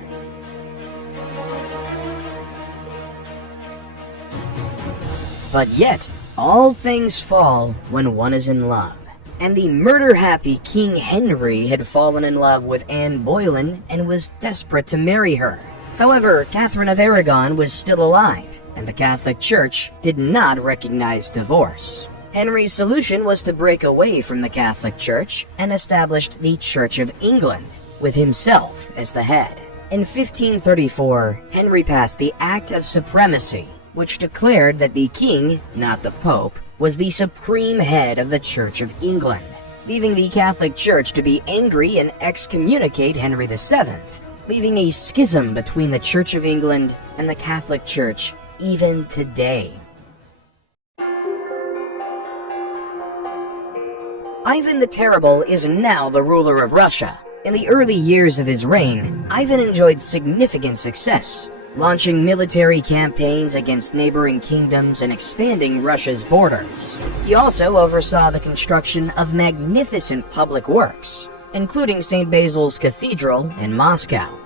But yet, all things fall when one is in love, and the murder-happy King Henry had fallen in love with Anne Boleyn and was desperate to marry her. However, Catherine of Aragon was still alive, and the Catholic Church did not recognize divorce. Henry's solution was to break away from the Catholic Church and established the Church of England, with himself as the head. In 1534, Henry passed the Act of Supremacy, which declared that the king, not the Pope, was the supreme head of the Church of England. leaving the Catholic Church to be angry and excommunicate Henry VII, leaving a schism between the Church of England and the Catholic Church even today. Ivan the Terrible is now the ruler of Russia. In the early years of his reign, Ivan enjoyed significant success, launching military campaigns against neighboring kingdoms and expanding Russia's borders. He also oversaw the construction of magnificent public works, including St. Basil's Cathedral in Moscow.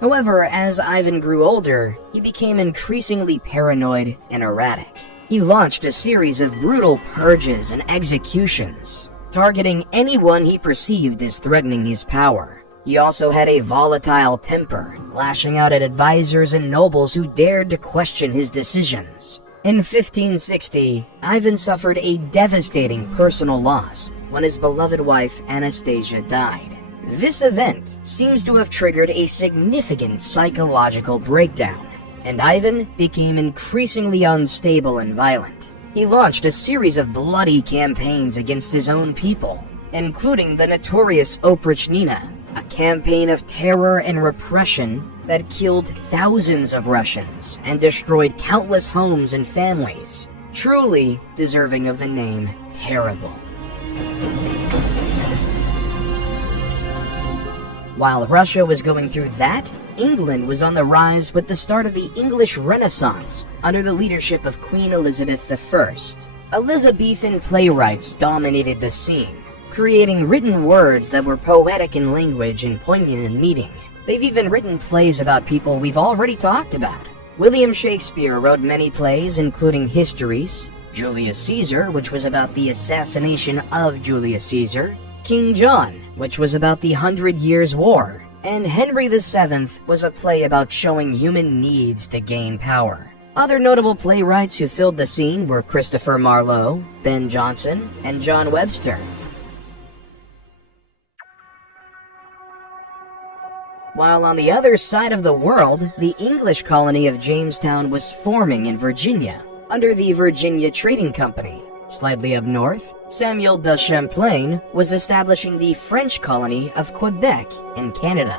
However, as Ivan grew older, he became increasingly paranoid and erratic. He launched a series of brutal purges and executions, targeting anyone he perceived as threatening his power. He also had a volatile temper, lashing out at advisors and nobles who dared to question his decisions. In 1560, Ivan suffered a devastating personal loss when his beloved wife Anastasia died. This event seems to have triggered a significant psychological breakdown, and Ivan became increasingly unstable and violent. He launched a series of bloody campaigns against his own people, including the notorious Oprichnina, a campaign of terror and repression that killed thousands of Russians and destroyed countless homes and families, truly deserving of the name Terrible. While Russia was going through that, England was on the rise with the start of the English Renaissance under the leadership of Queen Elizabeth I. Elizabethan playwrights dominated the scene, creating written words that were poetic in language and poignant in meaning. They've even written plays about people we've already talked about. William Shakespeare wrote many plays, including Histories, Julius Caesar, which was about the assassination of Julius Caesar, King John, which was about the 100 Years' War, and Henry VII was a play about showing human needs to gain power. Other notable playwrights who filled the scene were Christopher Marlowe, Ben Jonson, and John Webster. While on the other side of the world, the English colony of Jamestown was forming in Virginia, under the Virginia Trading Company. Slightly up north, Samuel de Champlain was establishing the French colony of Quebec in Canada.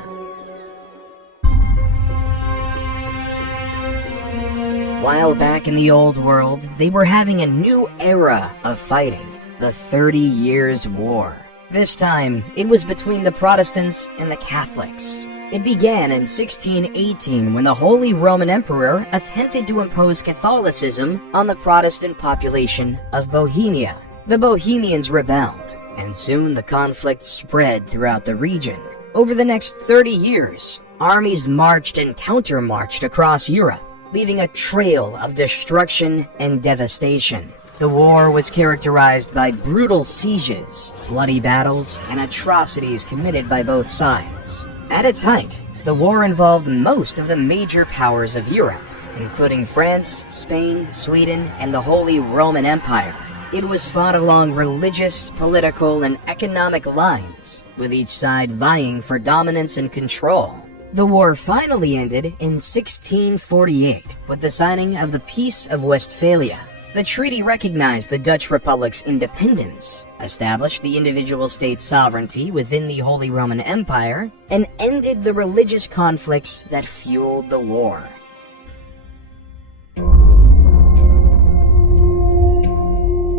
While back in the Old World, they were having a new era of fighting, the 30 Years' War. This time, it was between the Protestants and the Catholics. It began in 1618 when the Holy Roman Emperor attempted to impose Catholicism on the Protestant population of Bohemia. The Bohemians rebelled, and soon the conflict spread throughout the region. Over the next 30 years, armies marched and countermarched across Europe, leaving a trail of destruction and devastation. The war was characterized by brutal sieges, bloody battles, and atrocities committed by both sides. At its height, the war involved most of the major powers of Europe, including France, Spain, Sweden, and the Holy Roman Empire. It was fought along religious, political, and economic lines, with each side vying for dominance and control. The war finally ended in 1648 with the signing of the Peace of Westphalia. The treaty recognized the Dutch Republic's independence, established the individual state's sovereignty within the Holy Roman Empire, and ended the religious conflicts that fueled the war.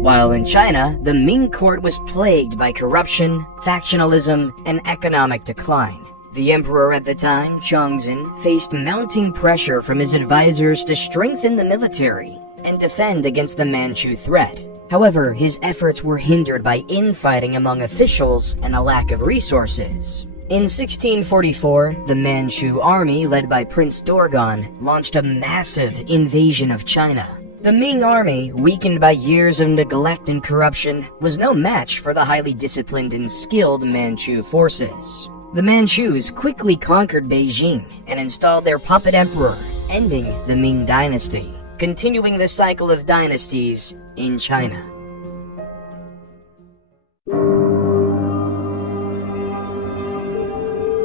While in China, the Ming court was plagued by corruption, factionalism, and economic decline. The emperor at the time, Chongzhen, faced mounting pressure from his advisors to strengthen the military and defend against the Manchu threat. However, his efforts were hindered by infighting among officials and a lack of resources. In 1644, the Manchu army, led by Prince Dorgon, launched a massive invasion of China. The Ming army, weakened by years of neglect and corruption, was no match for the highly disciplined and skilled Manchu forces. The Manchus quickly conquered Beijing and installed their puppet emperor, ending the Ming dynasty, continuing the cycle of dynasties in China.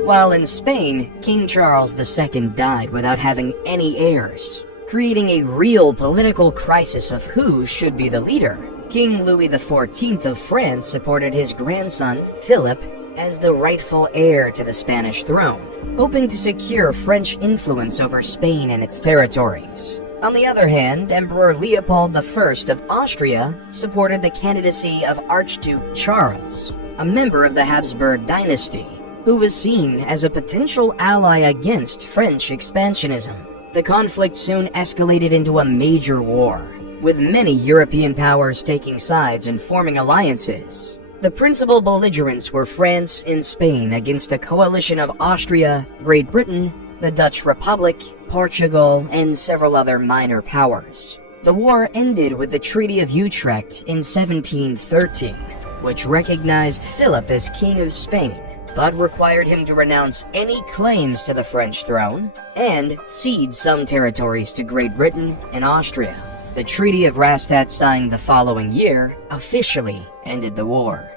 While in Spain, King Charles II died without having any heirs, creating a real political crisis of who should be the leader. King Louis XIV of France supported his grandson, Philip, as the rightful heir to the Spanish throne, hoping to secure French influence over Spain and its territories. On the other hand, Emperor Leopold I of Austria supported the candidacy of Archduke Charles, a member of the Habsburg dynasty, who was seen as a potential ally against French expansionism. The conflict soon escalated into a major war, with many European powers taking sides and forming alliances. The principal belligerents were France and Spain against a coalition of Austria, Great Britain, the Dutch Republic, Portugal, and several other minor powers. The war ended with the Treaty of Utrecht in 1713, which recognized Philip as King of Spain, but required him to renounce any claims to the French throne and cede some territories to Great Britain and Austria. The Treaty of Rastatt, signed the following year, officially ended the war.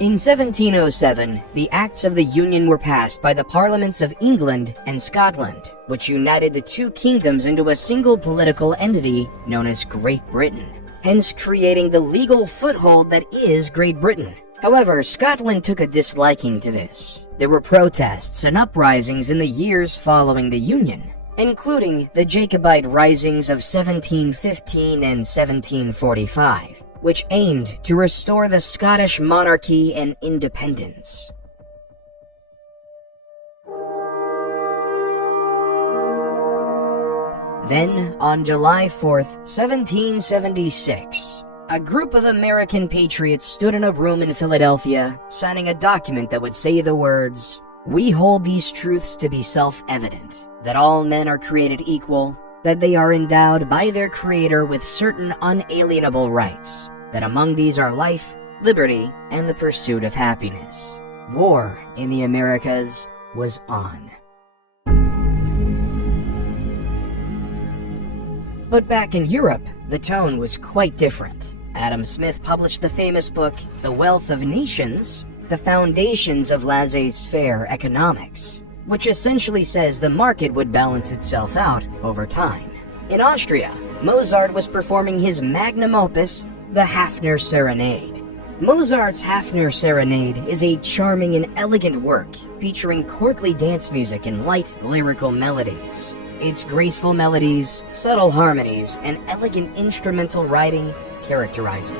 In 1707, the Acts of the Union were passed by the Parliaments of England and Scotland, which united the two kingdoms into a single political entity known as Great Britain, hence creating the legal foothold that is Great Britain. However, Scotland took a disliking to this. There were protests and uprisings in the years following the Union, including the Jacobite risings of 1715 and 1745. Which aimed to restore the Scottish monarchy and independence. Then, on July 4th, 1776, a group of American patriots stood in a room in Philadelphia, signing a document that would say the words, "We hold these truths to be self-evident, that all men are created equal, that they are endowed by their Creator with certain unalienable rights, that among these are life, liberty, and the pursuit of happiness." War in the Americas was on. But back in Europe, the tone was quite different. Adam Smith published the famous book, The Wealth of Nations, the foundations of laissez-faire economics, which essentially says the market would balance itself out over time. In Austria, Mozart was performing his magnum opus, the Hafner Serenade. Mozart's Hafner Serenade is a charming and elegant work featuring courtly dance music and light lyrical melodies. Its graceful melodies, subtle harmonies, and elegant instrumental writing characterize it.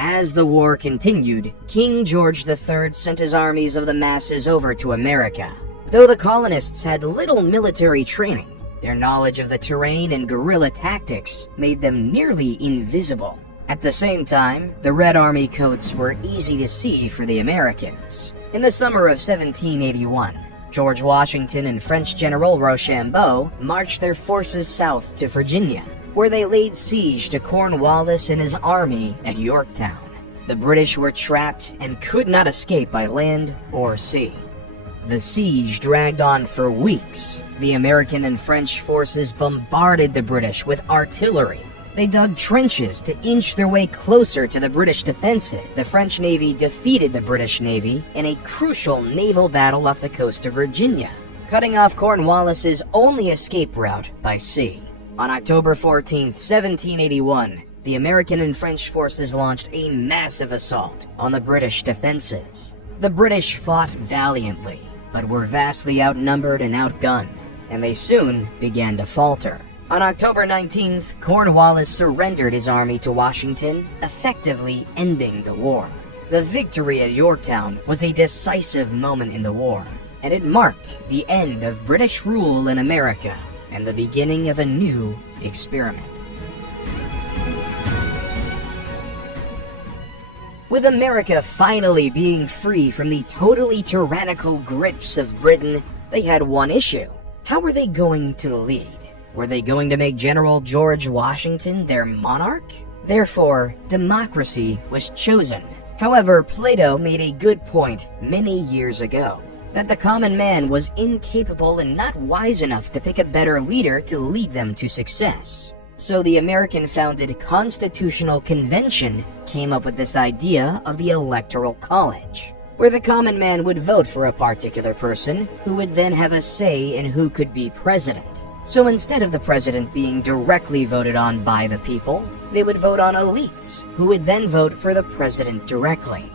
As the war continued, King George III sent his armies of the masses over to America. Though the colonists had little military training, their knowledge of the terrain and guerrilla tactics made them nearly invisible. At the same time, the Red Army coats were easy to see for the Americans. In the summer of 1781, George Washington and French General Rochambeau marched their forces south to Virginia, where they laid siege to Cornwallis and his army at Yorktown. The British were trapped and could not escape by land or sea. The siege dragged on for weeks. The American and French forces bombarded the British with artillery. They dug trenches to inch their way closer to the British defensive. The French Navy defeated the British Navy in a crucial naval battle off the coast of Virginia, cutting off Cornwallis's only escape route by sea. On October 14, 1781, the American and French forces launched a massive assault on the British defenses. The British fought valiantly, but were vastly outnumbered and outgunned, and they soon began to falter. On October 19th, Cornwallis surrendered his army to Washington, effectively ending the war. The victory at Yorktown was a decisive moment in the war, and it marked the end of British rule in America and the beginning of a new experiment. With America finally being free from the totally tyrannical grips of Britain, they had one issue. How were they going to lead? Were they going to make General George Washington their monarch? Therefore, democracy was chosen. However, Plato made a good point many years ago, that the common man was incapable and not wise enough to pick a better leader to lead them to success. So the American-founded Constitutional Convention came up with this idea of the Electoral College. where the common man would vote for a particular person who would then have a say in who could be president. So instead of the president being directly voted on by the people, they would vote on elites, who would then vote for the president directly.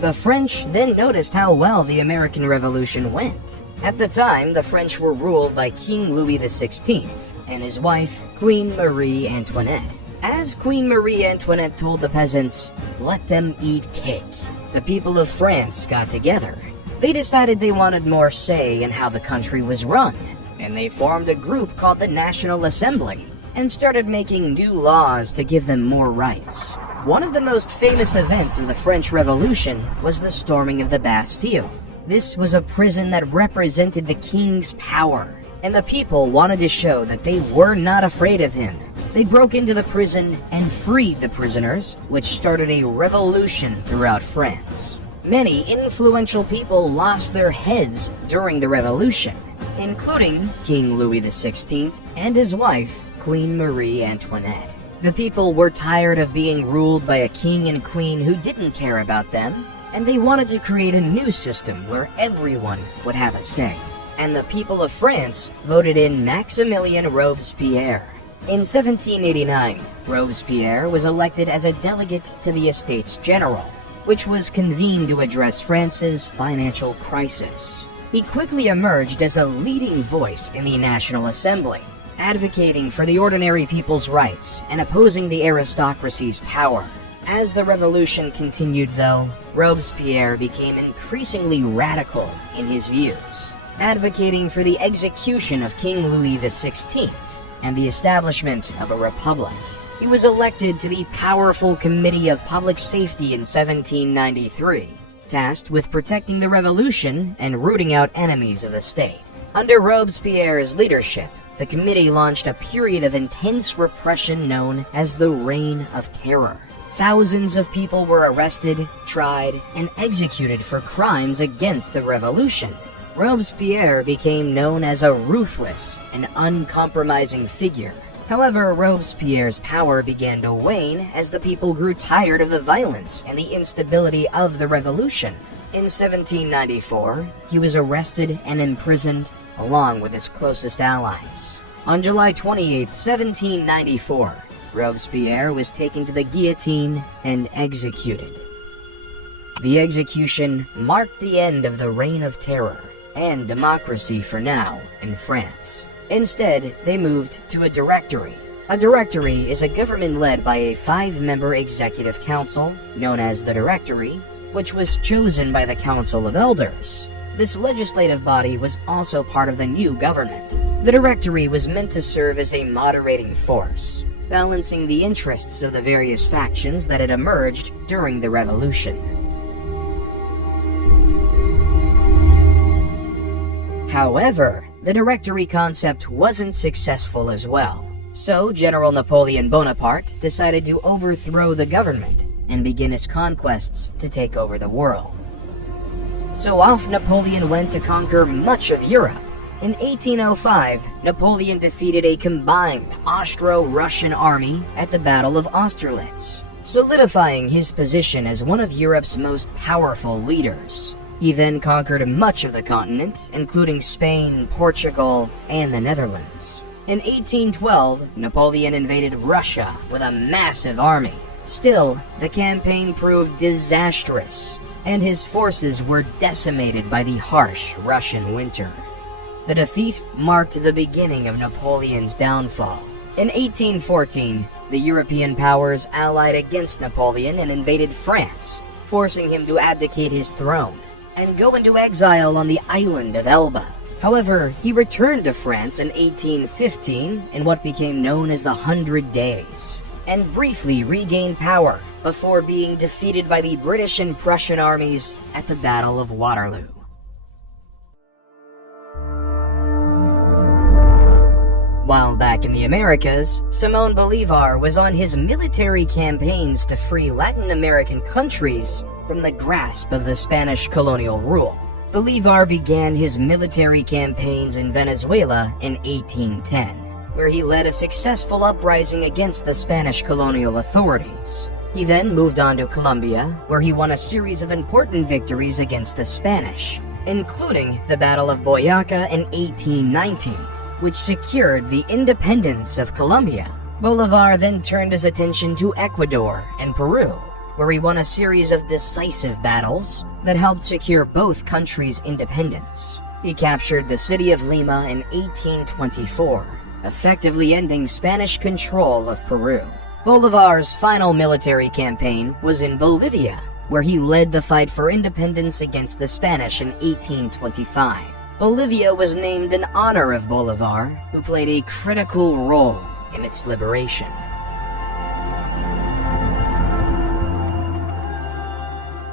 The French then noticed how well the American Revolution went. At the time, the French were ruled by King Louis XVI and his wife, Queen Marie Antoinette. As Queen Marie Antoinette told the peasants, "Let them eat cake," the people of France got together. They decided they wanted more say in how the country was run, and they formed a group called the National Assembly and started making new laws to give them more rights. One of the most famous events of the French Revolution was the storming of the Bastille. This was a prison that represented the king's power, and the people wanted to show that they were not afraid of him. They broke into the prison and freed the prisoners, which started a revolution throughout France. Many influential people lost their heads during the revolution, including King Louis XVI and his wife, Queen Marie Antoinette. The people were tired of being ruled by a king and queen who didn't care about them, and they wanted to create a new system where everyone would have a say. And the people of France voted in Maximilien Robespierre. In 1789, Robespierre was elected as a delegate to the Estates General, which was convened to address France's financial crisis. He quickly emerged as a leading voice in the National Assembly, advocating for the ordinary people's rights and opposing the aristocracy's power. As the revolution continued, though, Robespierre became increasingly radical in his views, advocating for the execution of King Louis XVI and the establishment of a republic. He was elected to the powerful Committee of Public Safety in 1793, tasked with protecting the revolution and rooting out enemies of the state. Under Robespierre's leadership, the committee launched a period of intense repression known as the Reign of Terror. Thousands of people were arrested, tried, and executed for crimes against the revolution. Robespierre became known as a ruthless and uncompromising figure. However, Robespierre's power began to wane as the people grew tired of the violence and the instability of the revolution. In 1794, he was arrested and imprisoned, along with his closest allies. On July 28, 1794, Robespierre was taken to the guillotine and executed. The execution marked the end of the Reign of Terror and democracy for now in France. Instead, they moved to a directory. A directory is a government led by a 5-member executive council, known as the Directory, which was chosen by the Council of Elders. This legislative body was also part of the new government. The Directory was meant to serve as a moderating force, balancing the interests of the various factions that had emerged during the revolution. However, the Directory concept wasn't successful as well, so General Napoleon Bonaparte decided to overthrow the government and begin his conquests to take over the world. So off Napoleon went to conquer much of Europe. In 1805, Napoleon defeated a combined Austro-Russian army at the Battle of Austerlitz, solidifying his position as one of Europe's most powerful leaders. He then conquered much of the continent, including Spain, Portugal, and the Netherlands. In 1812, Napoleon invaded Russia with a massive army. Still, the campaign proved disastrous, and his forces were decimated by the harsh Russian winter. The defeat marked the beginning of Napoleon's downfall. In 1814, the European powers allied against Napoleon and invaded France, forcing him to abdicate his throne and go into exile on the island of Elba. However, he returned to France in 1815 in what became known as the 100 Days, and briefly regained power before being defeated by the British and Prussian armies at the Battle of Waterloo. While back in the Americas, Simón Bolívar was on his military campaigns to free Latin American countries from the grasp of the Spanish colonial rule. Bolívar began his military campaigns in Venezuela in 1810. where he led a successful uprising against the Spanish colonial authorities. He then moved on to Colombia, where he won a series of important victories against the Spanish, including the Battle of Boyaca in 1890, which secured the independence of Colombia. Bolivar then turned his attention to Ecuador and Peru, where he won a series of decisive battles that helped secure both countries' independence. He captured the city of Lima in 1824, effectively ending Spanish control of Peru. Bolivar's final military campaign was in Bolivia, where he led the fight for independence against the Spanish in 1825. Bolivia was named in honor of Bolivar, who played a critical role in its liberation.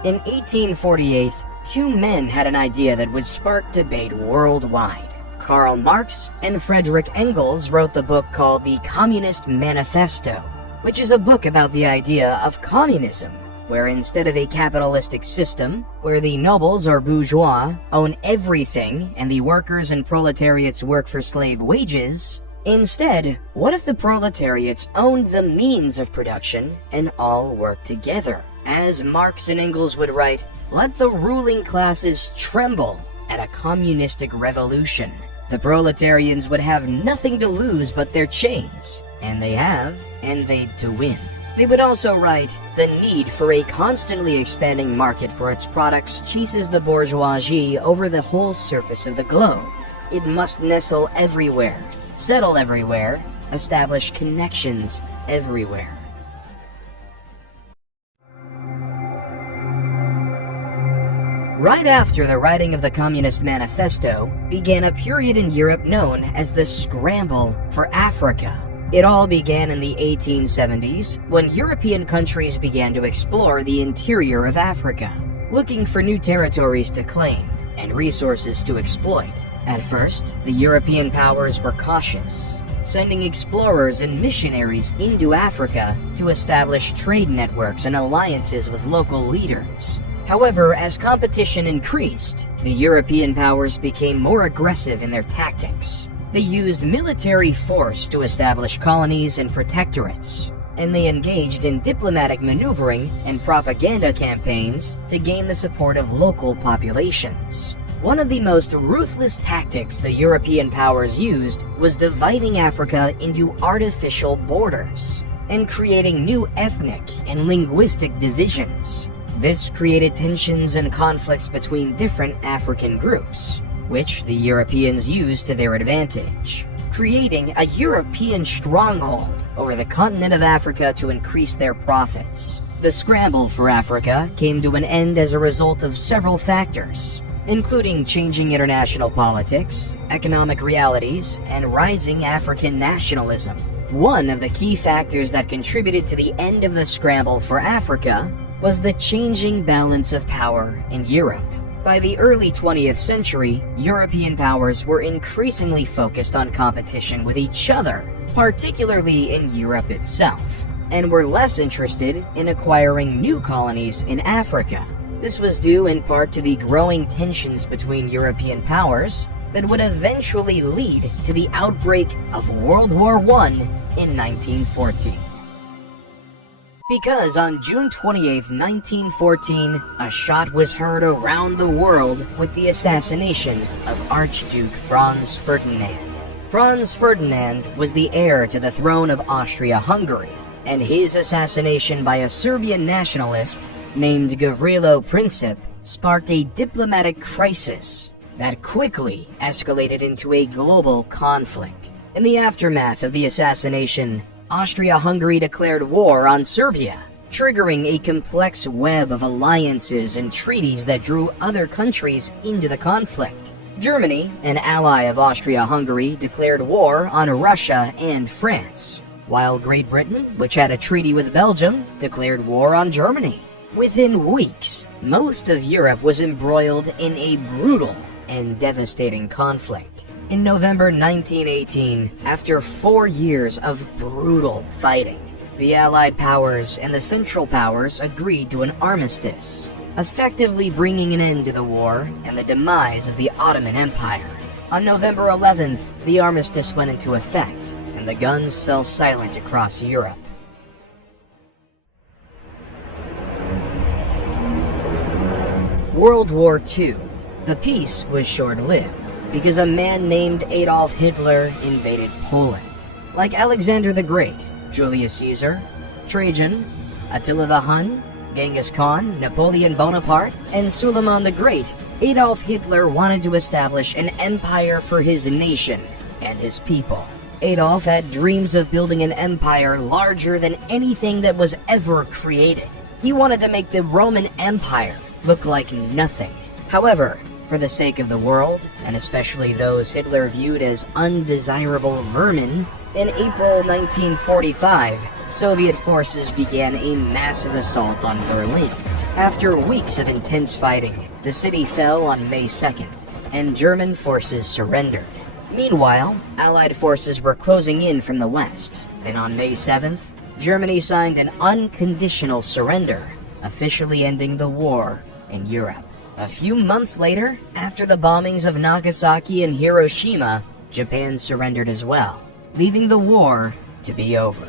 In 1848, two men had an idea that would spark debate worldwide. Karl Marx and Friedrich Engels wrote the book called the Communist Manifesto, which is a book about the idea of communism, where instead of a capitalistic system, where the nobles or bourgeois own everything and the workers and proletariats work for slave wages, instead, what if the proletariats owned the means of production and all worked together? As Marx and Engels would write, let the ruling classes tremble at a communistic revolution. The proletarians would have nothing to lose but their chains, and they have, and they'd to win. They would also write, the need for a constantly expanding market for its products chases the bourgeoisie over the whole surface of the globe. It must nestle everywhere, settle everywhere, establish connections everywhere. Right after the writing of the Communist Manifesto began a period in Europe known as the Scramble for Africa. It all began in the 1870s when European countries began to explore the interior of Africa, looking for new territories to claim and resources to exploit. At first, the European powers were cautious, sending explorers and missionaries into Africa to establish trade networks and alliances with local leaders. However, as competition increased, the European powers became more aggressive in their tactics. They used military force to establish colonies and protectorates, and they engaged in diplomatic maneuvering and propaganda campaigns to gain the support of local populations. One of the most ruthless tactics the European powers used was dividing Africa into artificial borders and creating new ethnic and linguistic divisions. This created tensions and conflicts between different African groups, which the Europeans used to their advantage, creating a European stronghold over the continent of Africa to increase their profits. The scramble for Africa came to an end as a result of several factors, including changing international politics, economic realities, and rising African nationalism. One of the key factors that contributed to the end of the scramble for Africa was the changing balance of power in Europe. By the early 20th century, European powers were increasingly focused on competition with each other, particularly in Europe itself, and were less interested in acquiring new colonies in Africa. This was due in part to the growing tensions between European powers that would eventually lead to the outbreak of World War I in 1914. Because on June 28, 1914, a shot was heard around the world with the assassination of Archduke Franz Ferdinand. Franz Ferdinand was the heir to the throne of Austria-Hungary, and his assassination by a Serbian nationalist named Gavrilo Princip sparked a diplomatic crisis that quickly escalated into a global conflict. In the aftermath of the assassination, Austria-Hungary declared war on Serbia, triggering a complex web of alliances and treaties that drew other countries into the conflict. Germany, an ally of Austria-Hungary, declared war on Russia and France, while Great Britain, which had a treaty with Belgium, declared war on Germany. Within weeks, most of Europe was embroiled in a brutal and devastating conflict. In November 1918, after 4 years of brutal fighting, the Allied powers and the Central Powers agreed to an armistice, effectively bringing an end to the war and the demise of the Ottoman Empire. On November 11th, the armistice went into effect, and and the guns fell silent across Europe. World War II. The peace was short-lived because a man named Adolf Hitler invaded Poland. Like Alexander the Great, Julius Caesar, Trajan, Attila the Hun, Genghis Khan, Napoleon Bonaparte, and Suleiman the Great, Adolf Hitler wanted to establish an empire for his nation and his people. Adolf had dreams of building an empire larger than anything that was ever created. He wanted to make the Roman Empire look like nothing. However, for the sake of the world, and especially those Hitler viewed as undesirable vermin, in April 1945, Soviet forces began a massive assault on Berlin. After weeks of intense fighting, the city fell on May 2nd, and German forces surrendered. Meanwhile, Allied forces were closing in from the west, and on May 7th, Germany signed an unconditional surrender, officially ending the war in Europe. A few months later, after the bombings of Nagasaki and Hiroshima, Japan surrendered as well, leaving the war to be over.